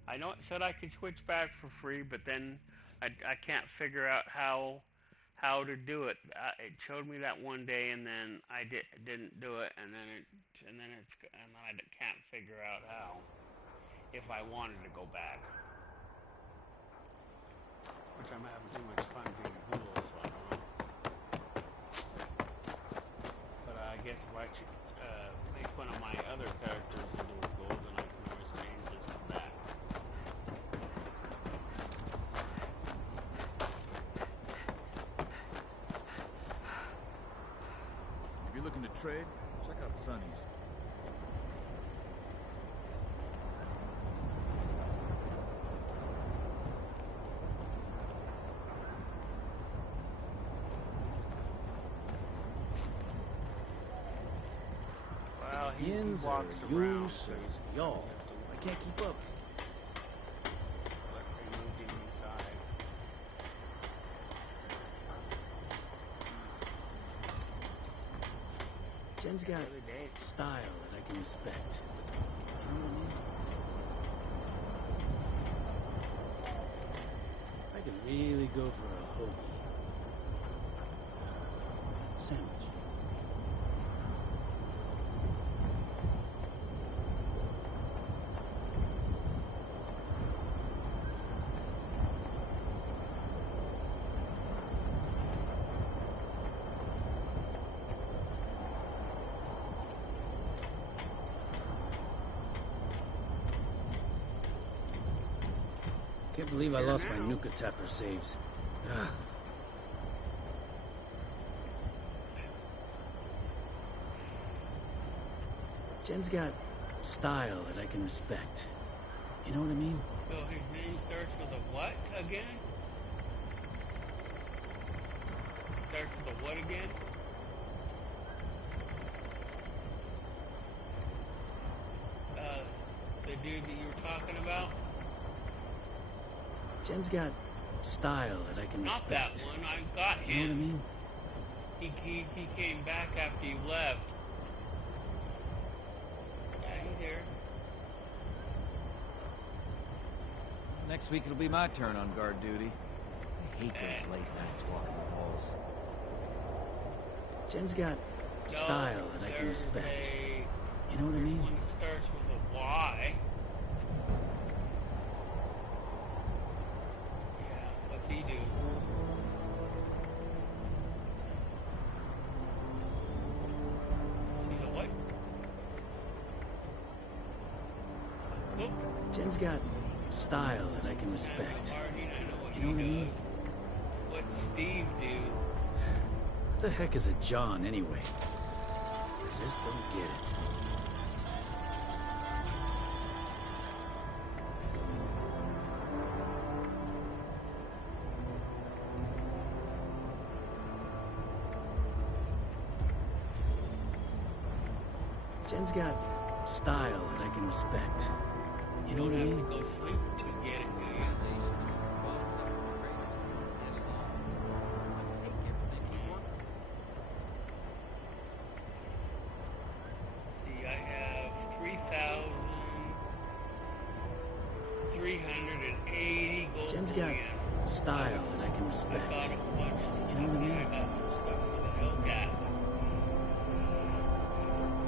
I know it said I could switch back for free, but then I can't figure out how to do it. It showed me that one day, and then I didn't do it, and then I can't figure out how, if I wanted to go back. Which I'm having too much fun being a ghoul, so I don't know. But I guess if I should make one of my other characters into a ghoul, then I can always change this to that. If you're looking to trade, check out Sonny's. Yins or yous or y'all. I can't keep up. Jen's got style that I can respect. You know what I mean? I could really go for a hoagie. Sandwich. Can't believe I lost my Nuka Tapper saves. Ugh. Jen's got style that I can respect. You know what I mean? So his name starts with a what again? Starts with a what again? The dude that you were talking about? Jen's got style that I can respect. Not that one, I got him. You know what I mean? He came back after you left. Yeah, he's here. Next week it'll be my turn on guard duty. I hate those late nights walking the halls. Jen's got style that I can respect. You know what I mean? One that starts with a Y. What's he do? He's a what? Look. Jen's got style that I can respect. You know what I mean? What's Steve do? What the heck is a John anyway? I just don't get it. Jen's got style that I can respect. You know what I mean? Go sleep to get it, do you? See, I have 3,380 gold. Jen's got style that I can respect. You know what I mean?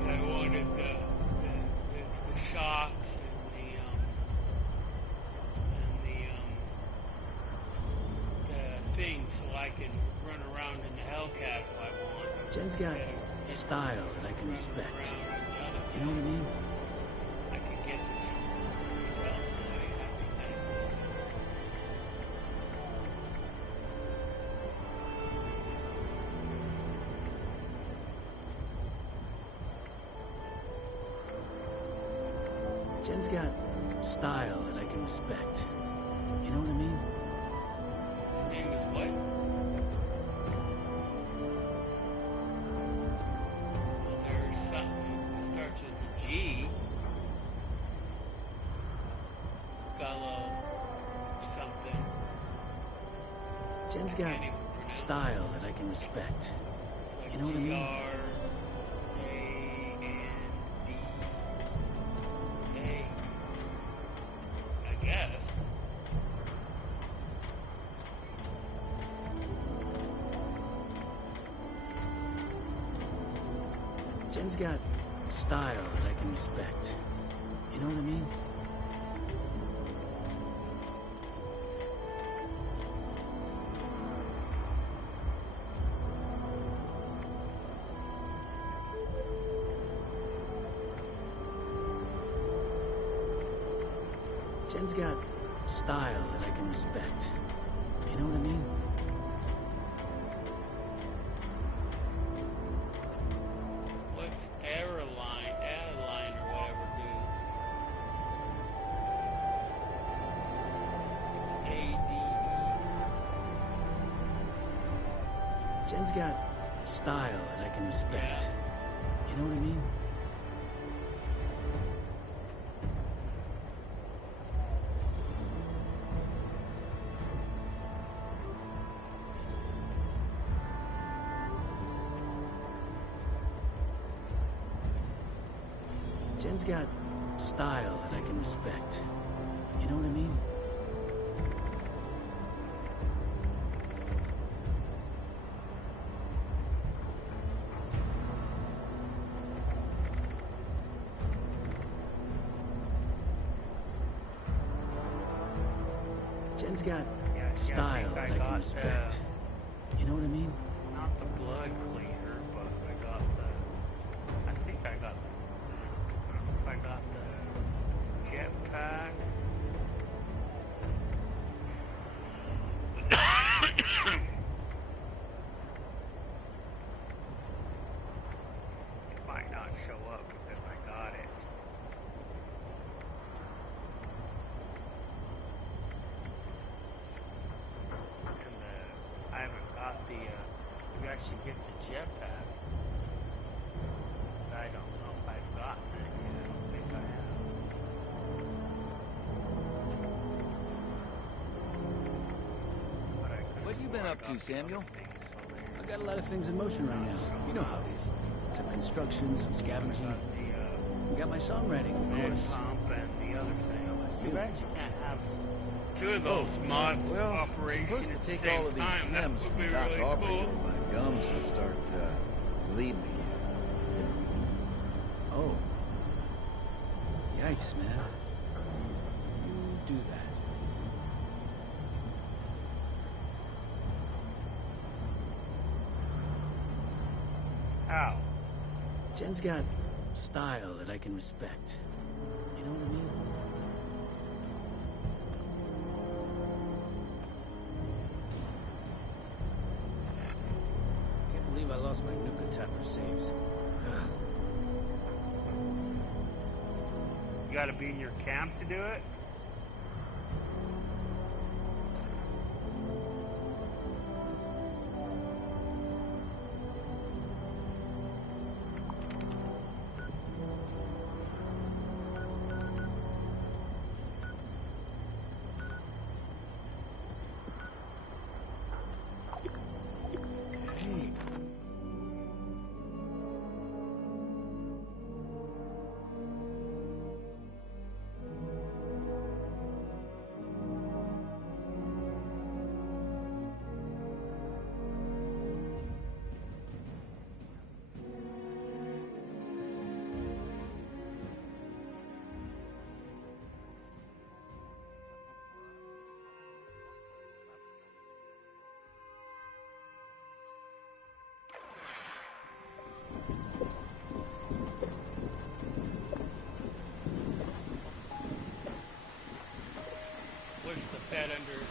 I wanted the shocks and the thing so I can run around in the Hellcat if I want. Jen's got style that I can respect. You know what I mean? I could get well, Jen's got style that I can respect. You know what I mean? His name is what? Well, there's something that starts with a G. Gullah something. Jen's got style that I can respect. You know what I mean? I guess. Jen's got style that I can respect. You know what I mean? Jen's got style that I can respect. You know what I mean? What's airline or whatever do? It's ADE. Jen's got style that I can respect. You know what I mean? Jen's got style that I can respect. You know what I mean? Jen's got style that I can respect. You know what I mean? Not the blood cleaner, but I got the. I think I got the. I got the jetpack. It might not show up because I got it. And I haven't got the. You actually get the jetpack. I don't know if I've gotten it yet. I don't think I have. But I could. What you been up to, Samuel? I got a lot of things in motion right now. You know how it is. Some construction, some scavenging. We got my songwriting, of course. Pump and the other thing. Too bad you can't have two of those mod operations. I'm supposed to take at the all of same these time. That chems would from be Doc really Aubrey, cool. or my gums will start bleeding again. Oh. Yikes, man. You do that. How? Jen's got style that I can respect. You know what I mean? Can't believe I lost my Nuka Tapper saves. You gotta be in your camp to do it? Push the pet under.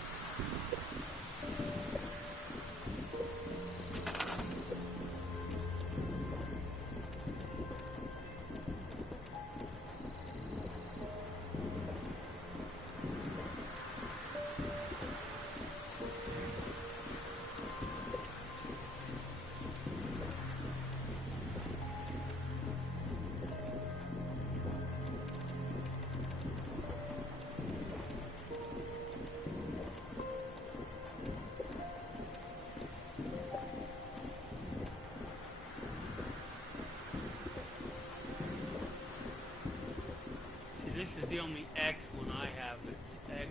the only X one I have. It's X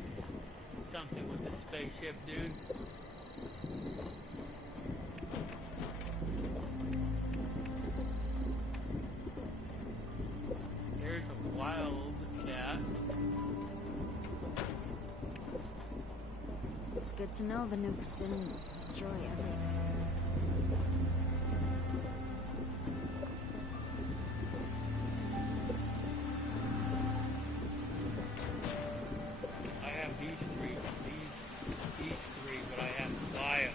something with the spaceship, dude. There's a wild cat. It's good to know the nukes didn't destroy everything. I have these three, but I have to buy them.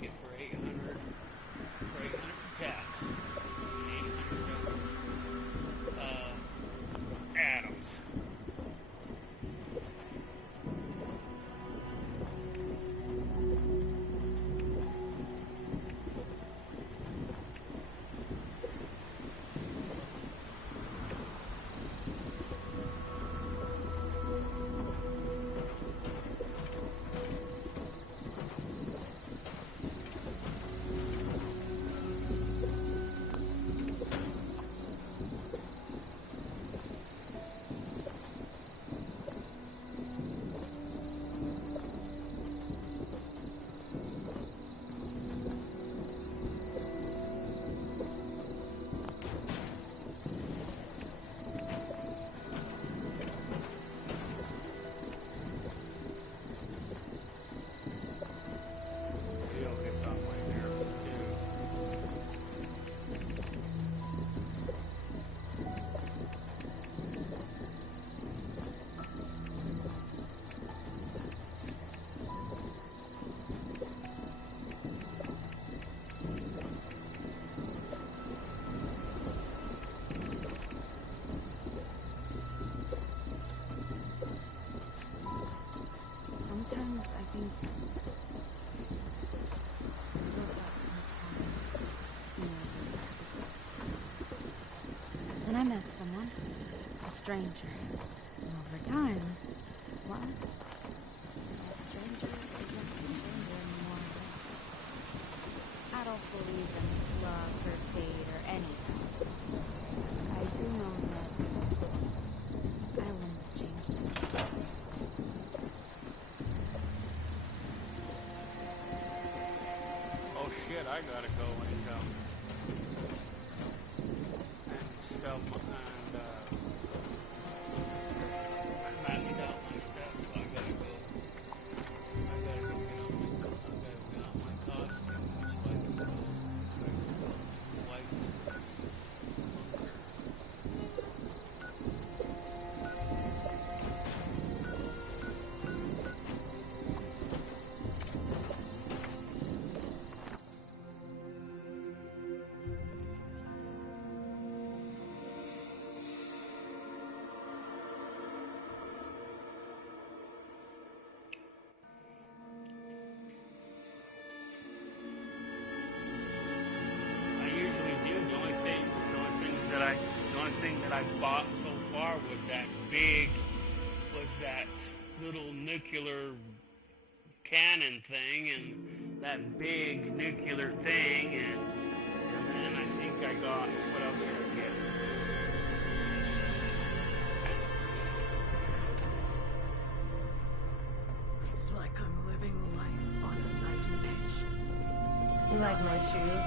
It for 800 cash, 800 atoms. Sometimes I think then I met someone, a stranger, and over time, well, that stranger isn't a stranger anymore. I don't believe in luck or fate or anything. I do know that I wouldn't have changed it. Oh shit, I gotta go and sell my, I maxed out my stuff, so I gotta go get on my costume, so I can go white. That I bought so far was that little nuclear cannon thing and that big nuclear thing and then I think I got, what else did I get? It's like I'm living life on a knife's edge. You like my shoes?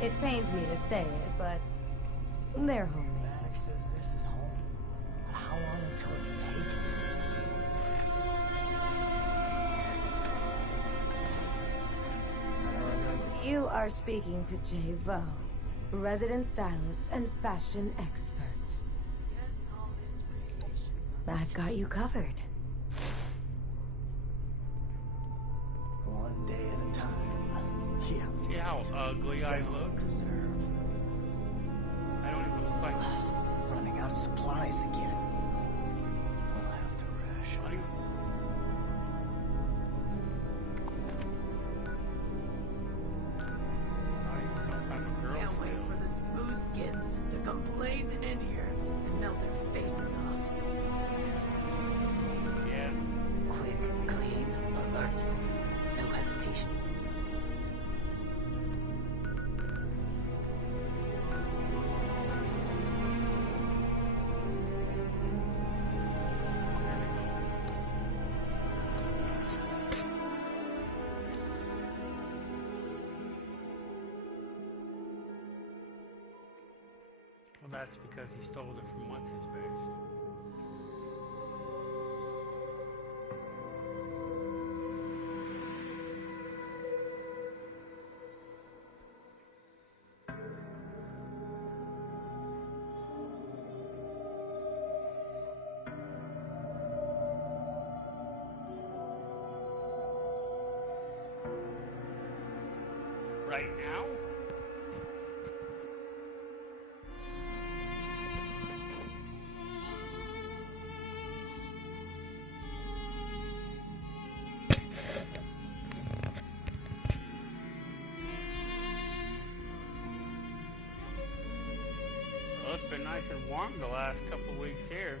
It pains me to say it, but they're homemade. Maddox says this is home. But how long until it's taken from us? You are speaking to Jay Vo, resident stylist and fashion expert. I've got you covered. one day at a time. Yeah. See how ugly I look? Deserve. I don't even look like Running out of supplies again. We'll have to ration. Can't wait for the smooth skins to come blazing in here and melt their faces off. Yeah. Quick, clean, alert. No hesitations. Well, that's because he stole it from what's his face. Right now? Well, it's been nice and warm the last couple weeks here.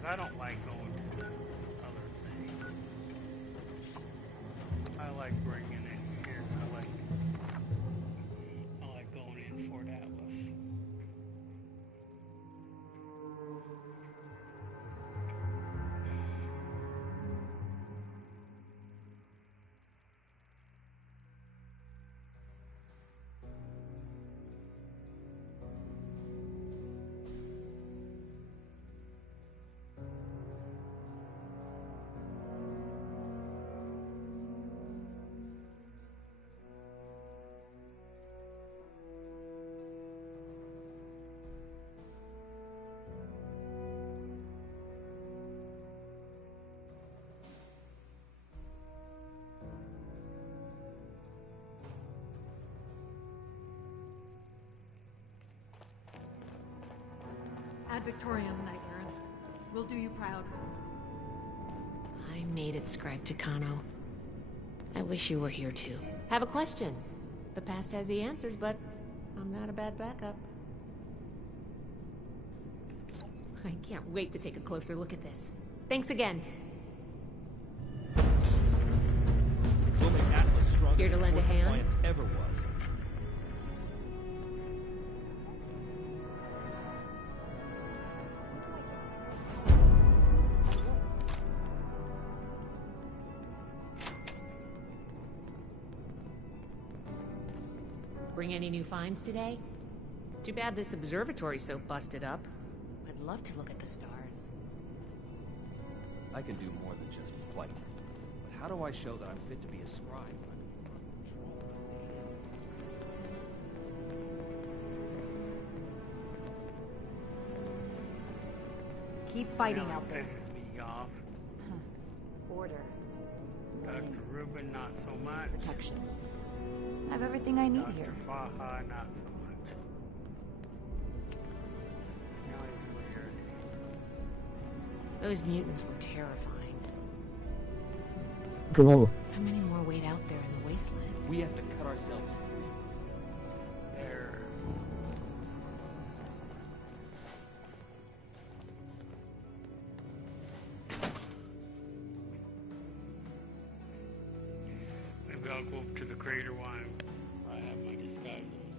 Because I don't like going to other things. I like bringing it here. I like going in Fort Atlas. Ad Victoriam, Knight Errant. We'll do you proud. I made it, Scribe Takano. I wish you were here too. Have a question. The past has the answers, but I'm not a bad backup. I can't wait to take a closer look at this. Thanks again. We'll make Atlas stronger Here to than lend a Fort hand? Defiance ever was. Bring any new finds today? Too bad this observatory's so busted up. I'd love to look at the stars. I can do more than just fight. But how do I show that I'm fit to be a scribe? Keep fighting out there. Pisses me off. Order. Dr. Rubin, not so much. Protection. I have everything I need here. Dr. Faha, not so much. Now he's weird. Those mutants were terrifying. Goul. How many more wait out there in the wasteland? We have to cut ourselves free. There. Maybe I'll go up to the crater while I have my disguise on,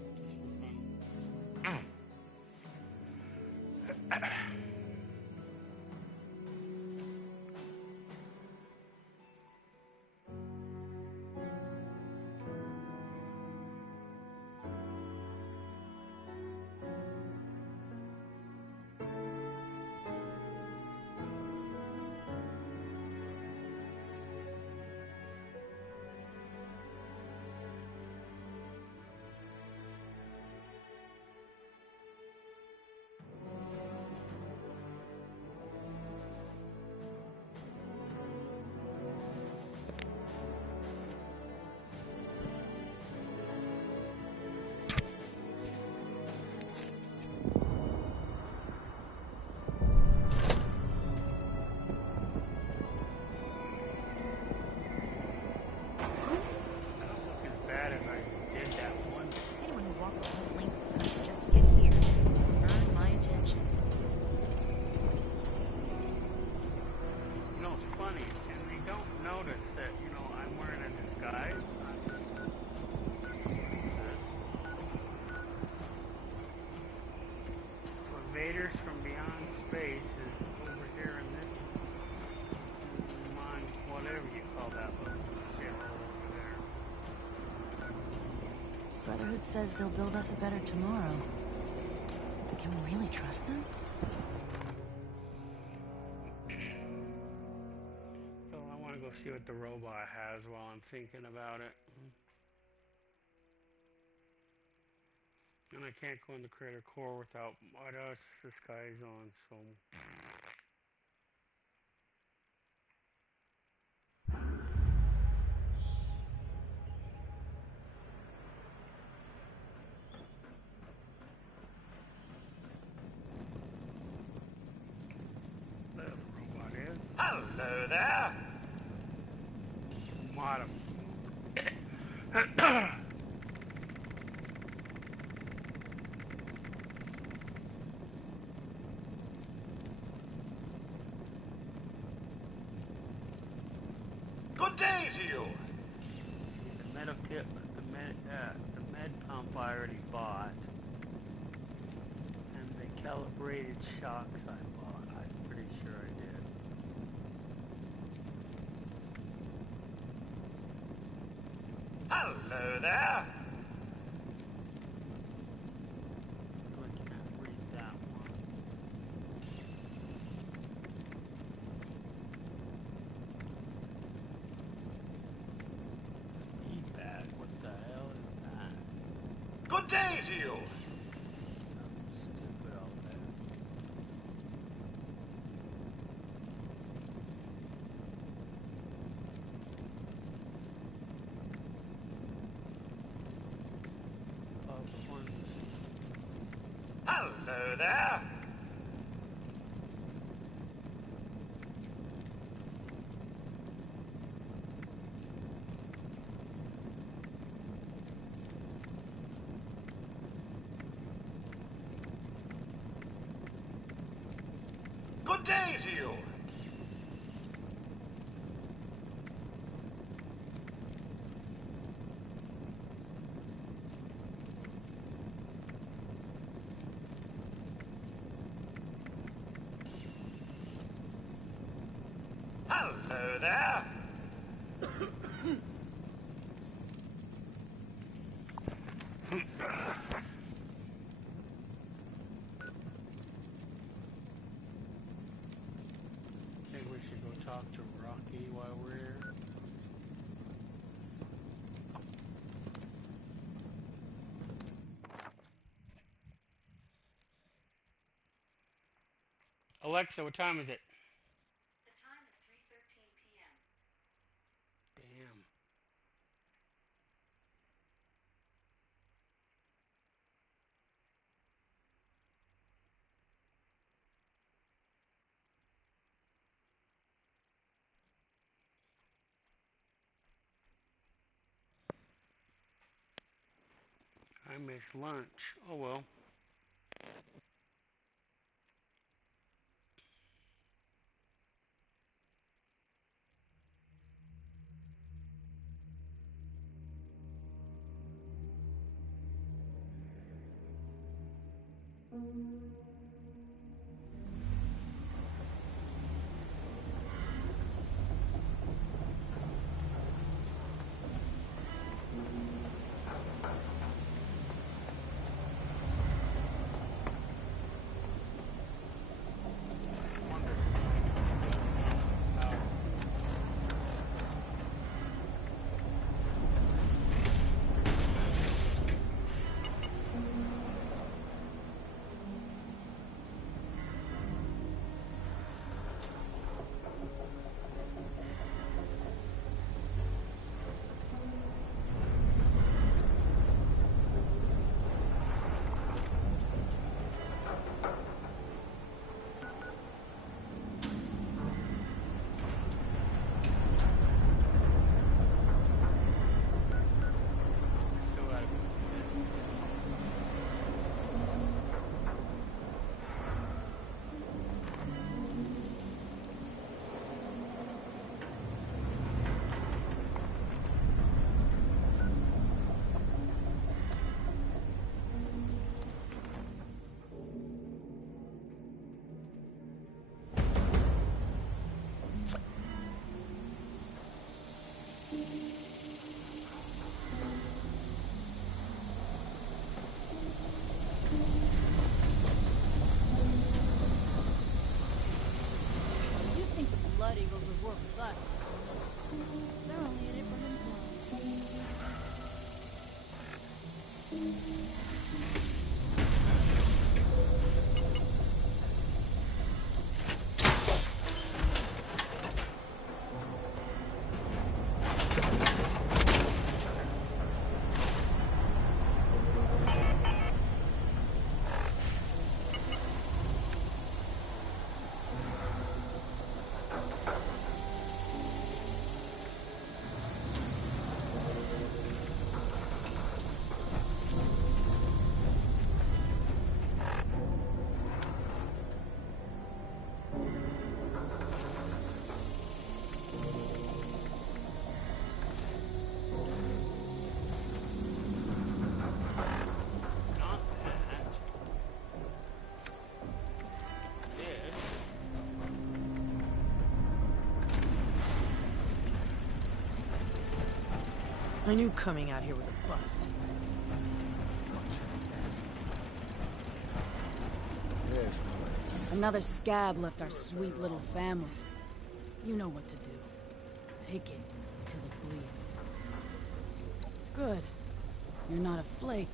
just for fun. Invaders from beyond space is over here in this mine, whatever you call that little shithole over there. Brotherhood says they'll build us a better tomorrow. Can we really trust them? So I want to go see what the robot has while I'm thinking about it. And I can't go in the crater core without what else this guy's on, so... There the robot is. Hello there! day to you. The metal kit, the med pump I already bought, and the calibrated shocks I bought. I'm pretty sure I did. Hello there. I can't read that one. Speed bag, what the hell is that? Good day to you. Stupid all that. Hello there. Good day to you. Hello there. Think we should go talk to Rocky while we're here? Alexa, what time is it? The time is 3:13 p.m. Damn. I missed lunch. Oh well. You think the Blood Eagles would work with us? They're only in it for I knew coming out here was a bust. Yes, nice. Another scab left our sweet little family. You know what to do. Pick it till it bleeds. Good. You're not a flake.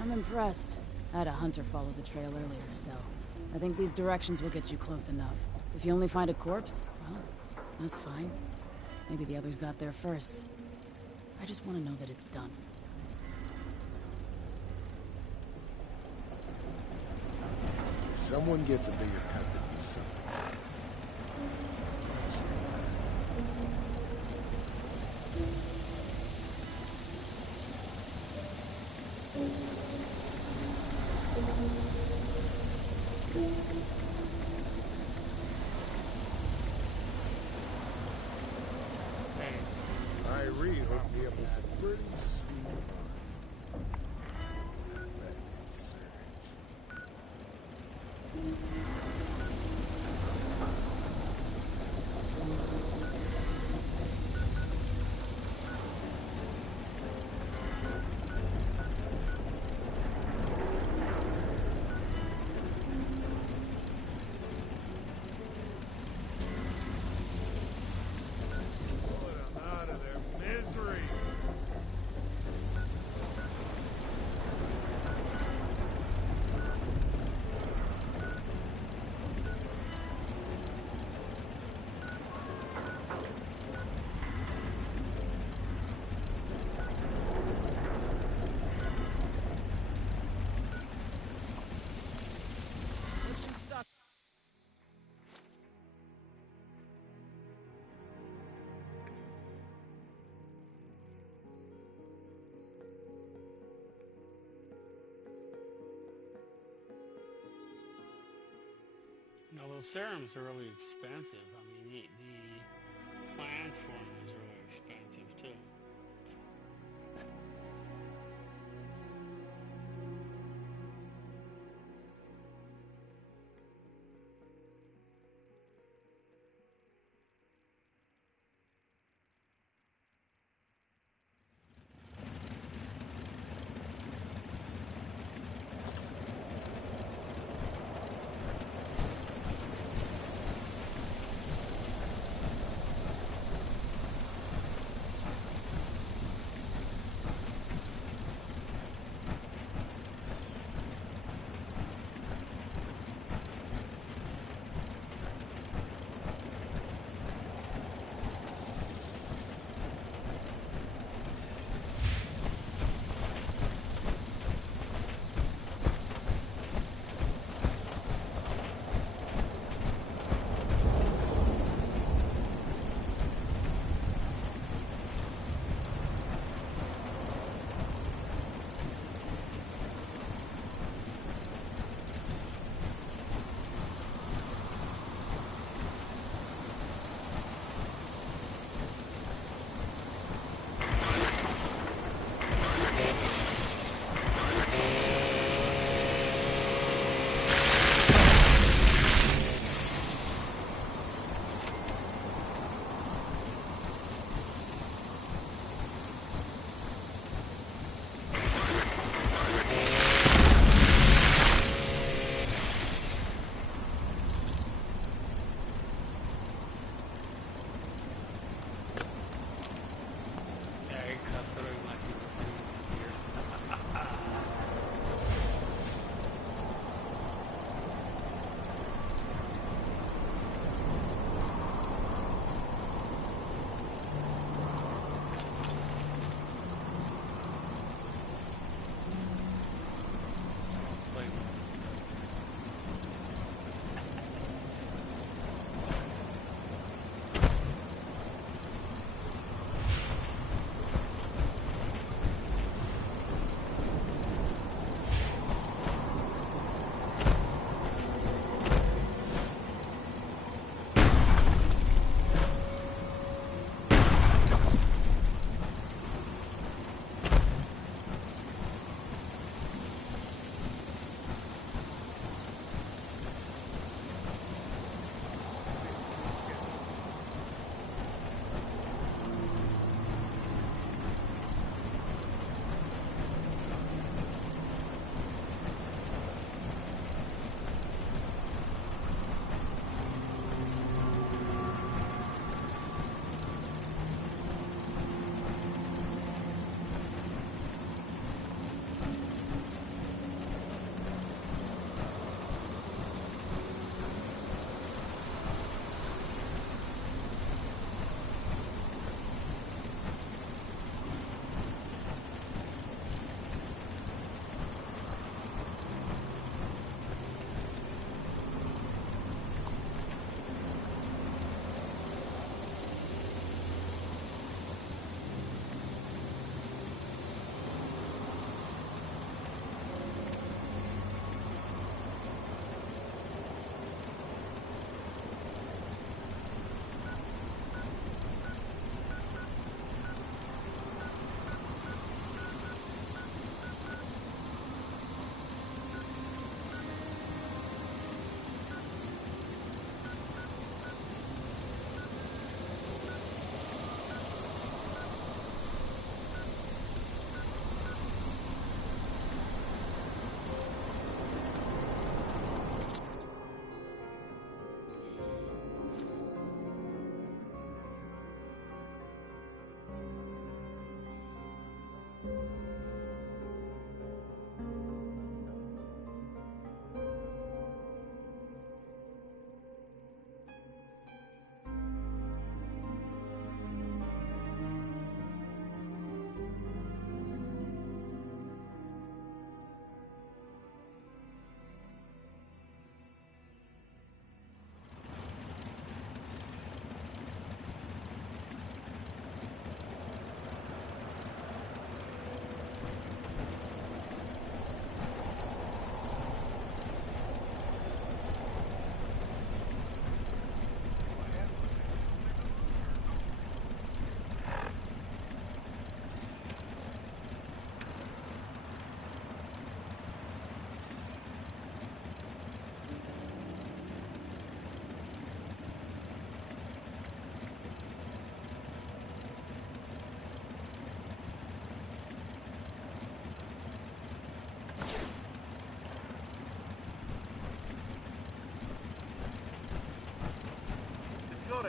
I'm impressed. I had a hunter follow the trail earlier, so I think these directions will get you close enough. If you only find a corpse, well, that's fine. Maybe the others got there first. I just want to know that it's done. If someone gets a bigger cut than you, something's I really hooked me up with some pretty sweet odds. Let's search. Now those serums are really expensive. I mean, the plans for them is really expensive too.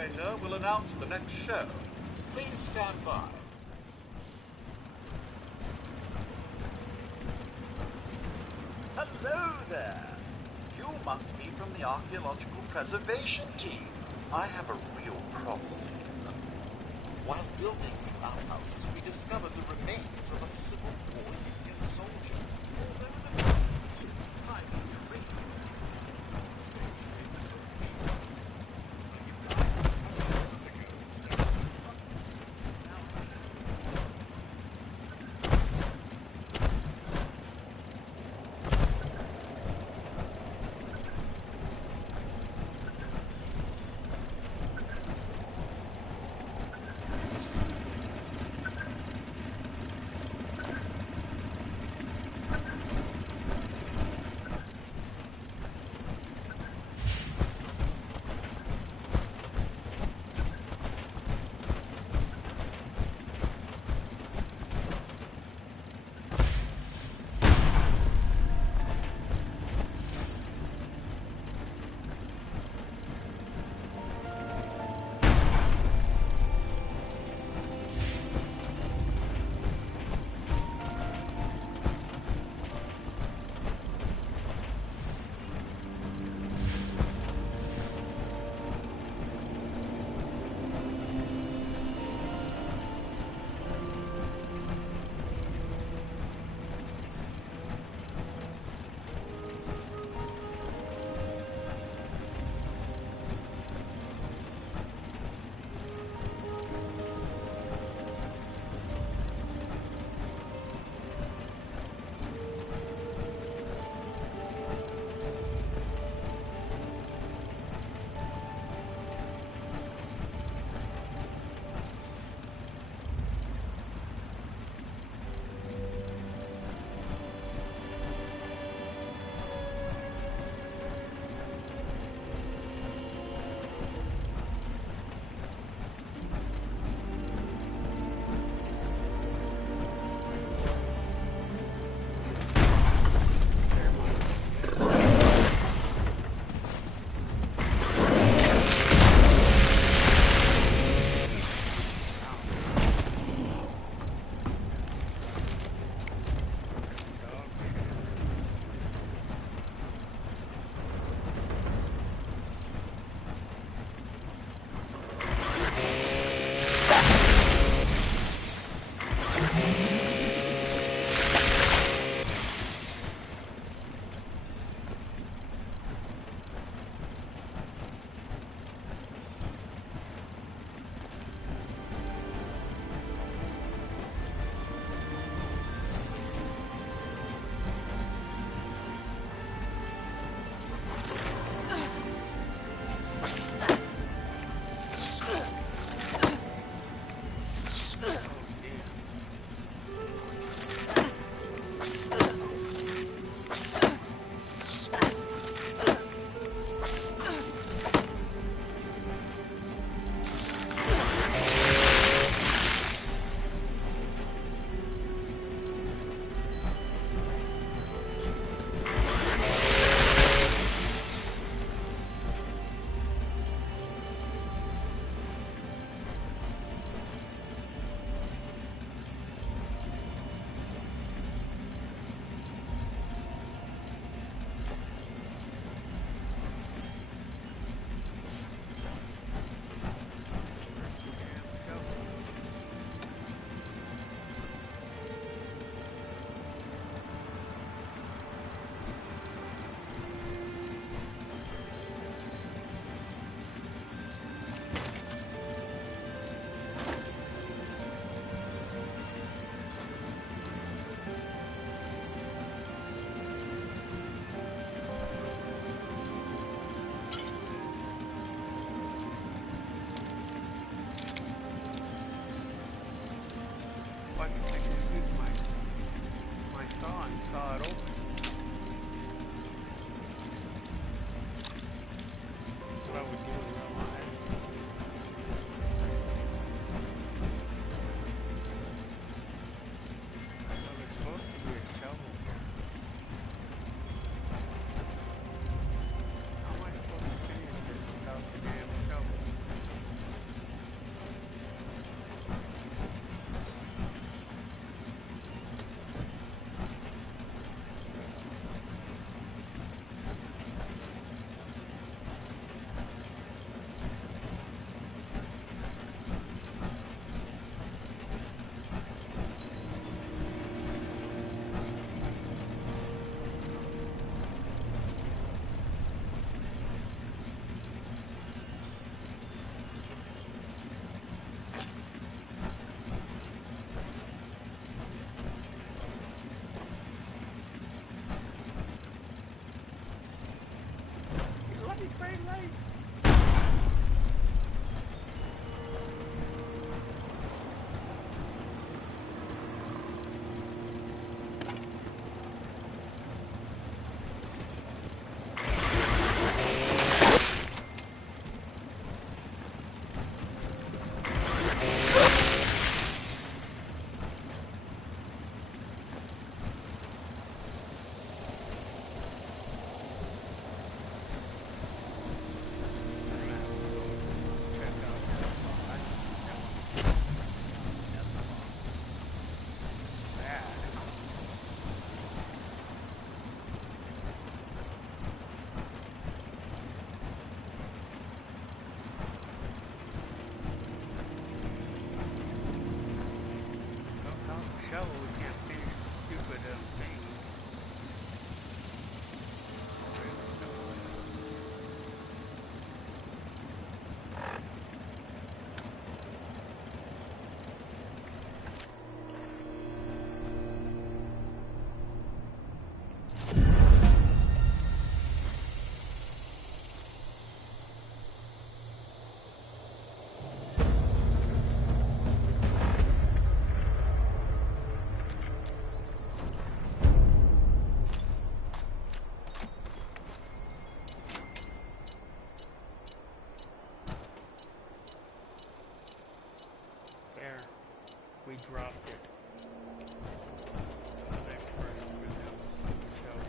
operator will announce the next show. Please stand by. Hello there. You must be from the Archaeological Preservation Team. I have a real problem here. While building the outhouses, we discovered the remains of a Civil War Union soldier. Although the is highly irregular. dropped it. So the next person would have to show.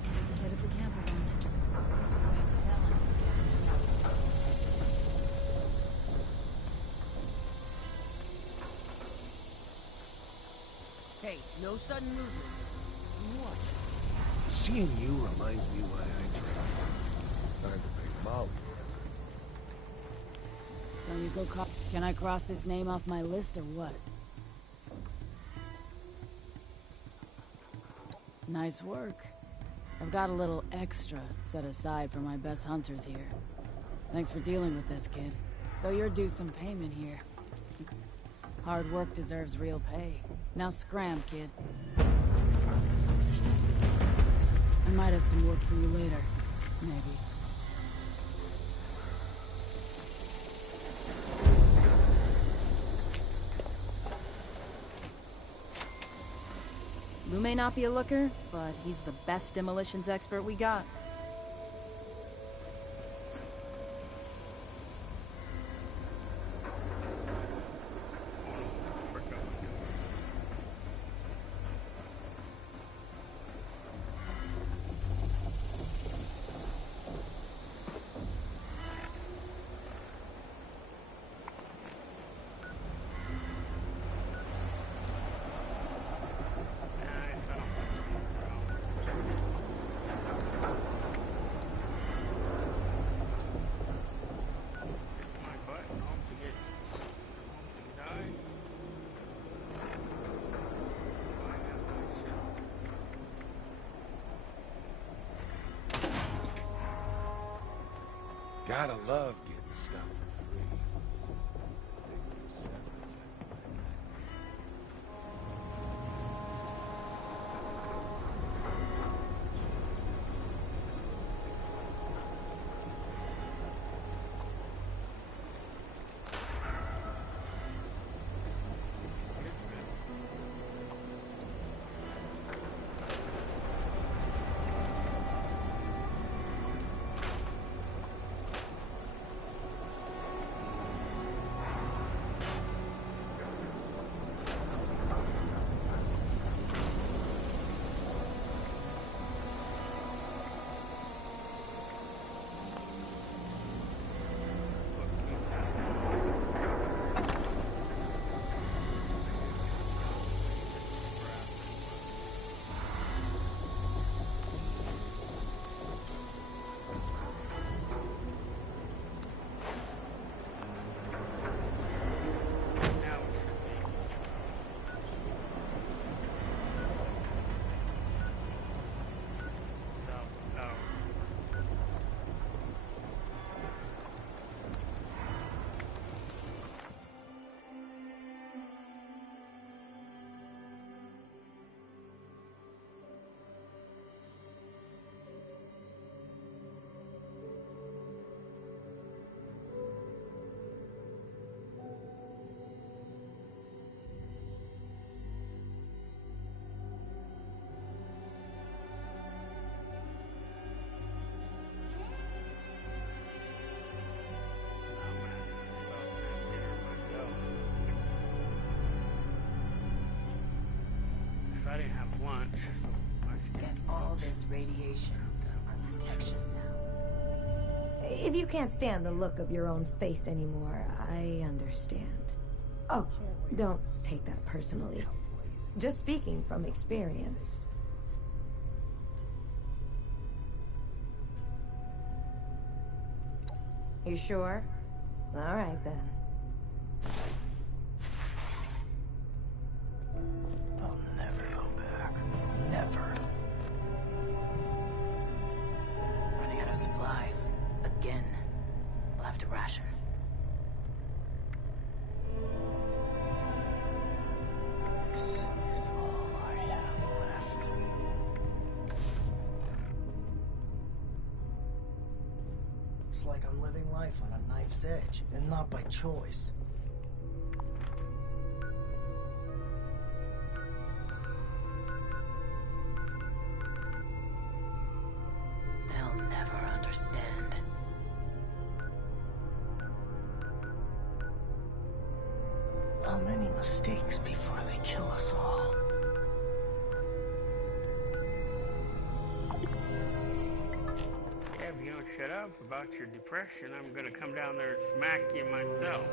Time to hit up the camper van. Boy, hell, I'm scared. Hey, no sudden movements. Watch. Seeing you reminds me why I tried. Time to pay Molly. Don't you go Can I cross this name off my list or what? Nice work. I've got a little extra set aside for my best hunters here. Thanks for dealing with this, kid. So you're due some payment here. Hard work deserves real pay. Now scram, kid. I might have some work for you later. Maybe. Lou may not be a looker, but he's the best demolitions expert we got. Gotta love getting stuff for free. lunch, so I should Guess all this radiation's our protection now. If you can't stand the look of your own face anymore, I understand. Oh, don't take that personally. Just speaking from experience. You sure? All right, then. I'll never go back. Never. Running out of supplies. Again. We'll have to ration. This is all I have left. It's like I'm living life on a knife's edge, and not by choice. They'll never understand. How many mistakes before they kill us all? Yeah, if you don't shut up about your depression, I'm gonna come down there and smack you myself.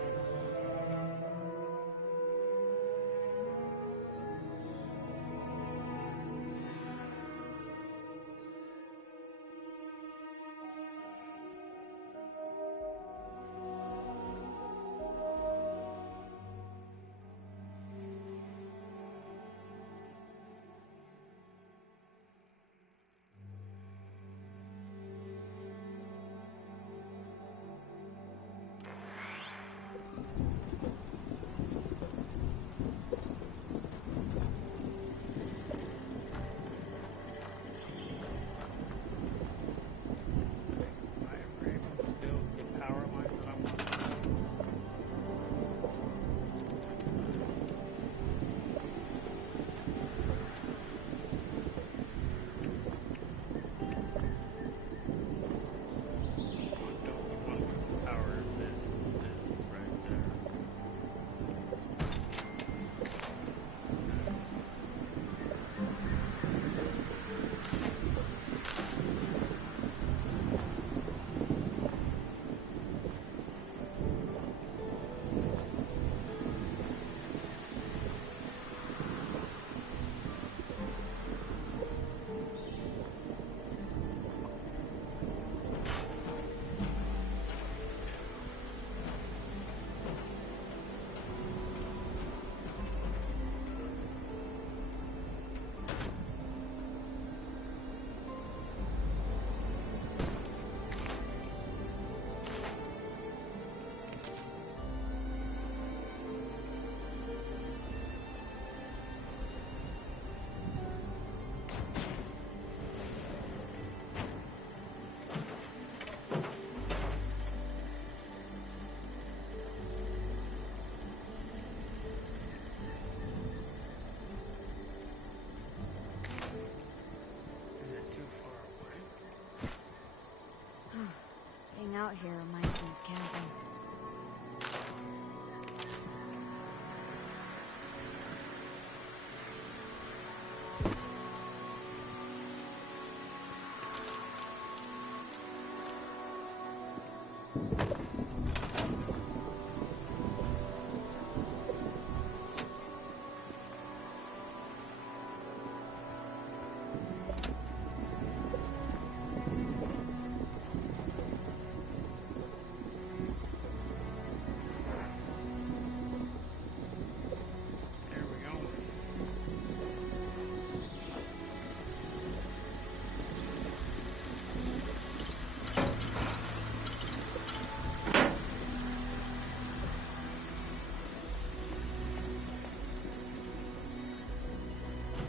Being out here reminds me of camping.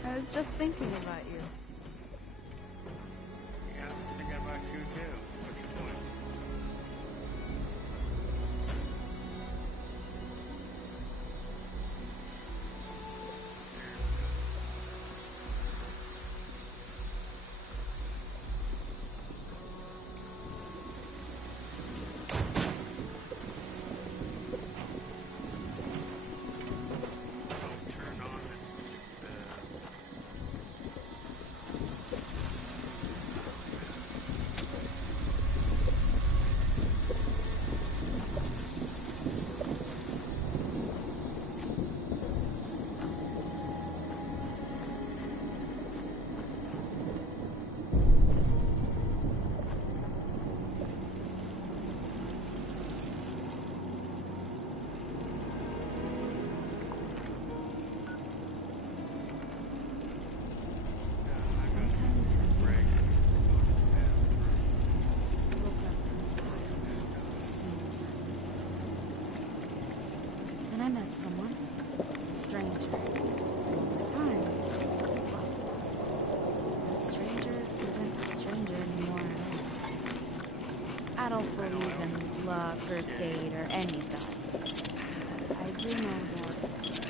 I was just thinking about you. Yeah, I was thinking about you too. What's your point? I met someone. A stranger. Over time. That stranger isn't a stranger anymore. I don't believe in luck or fate or any of that. I do know that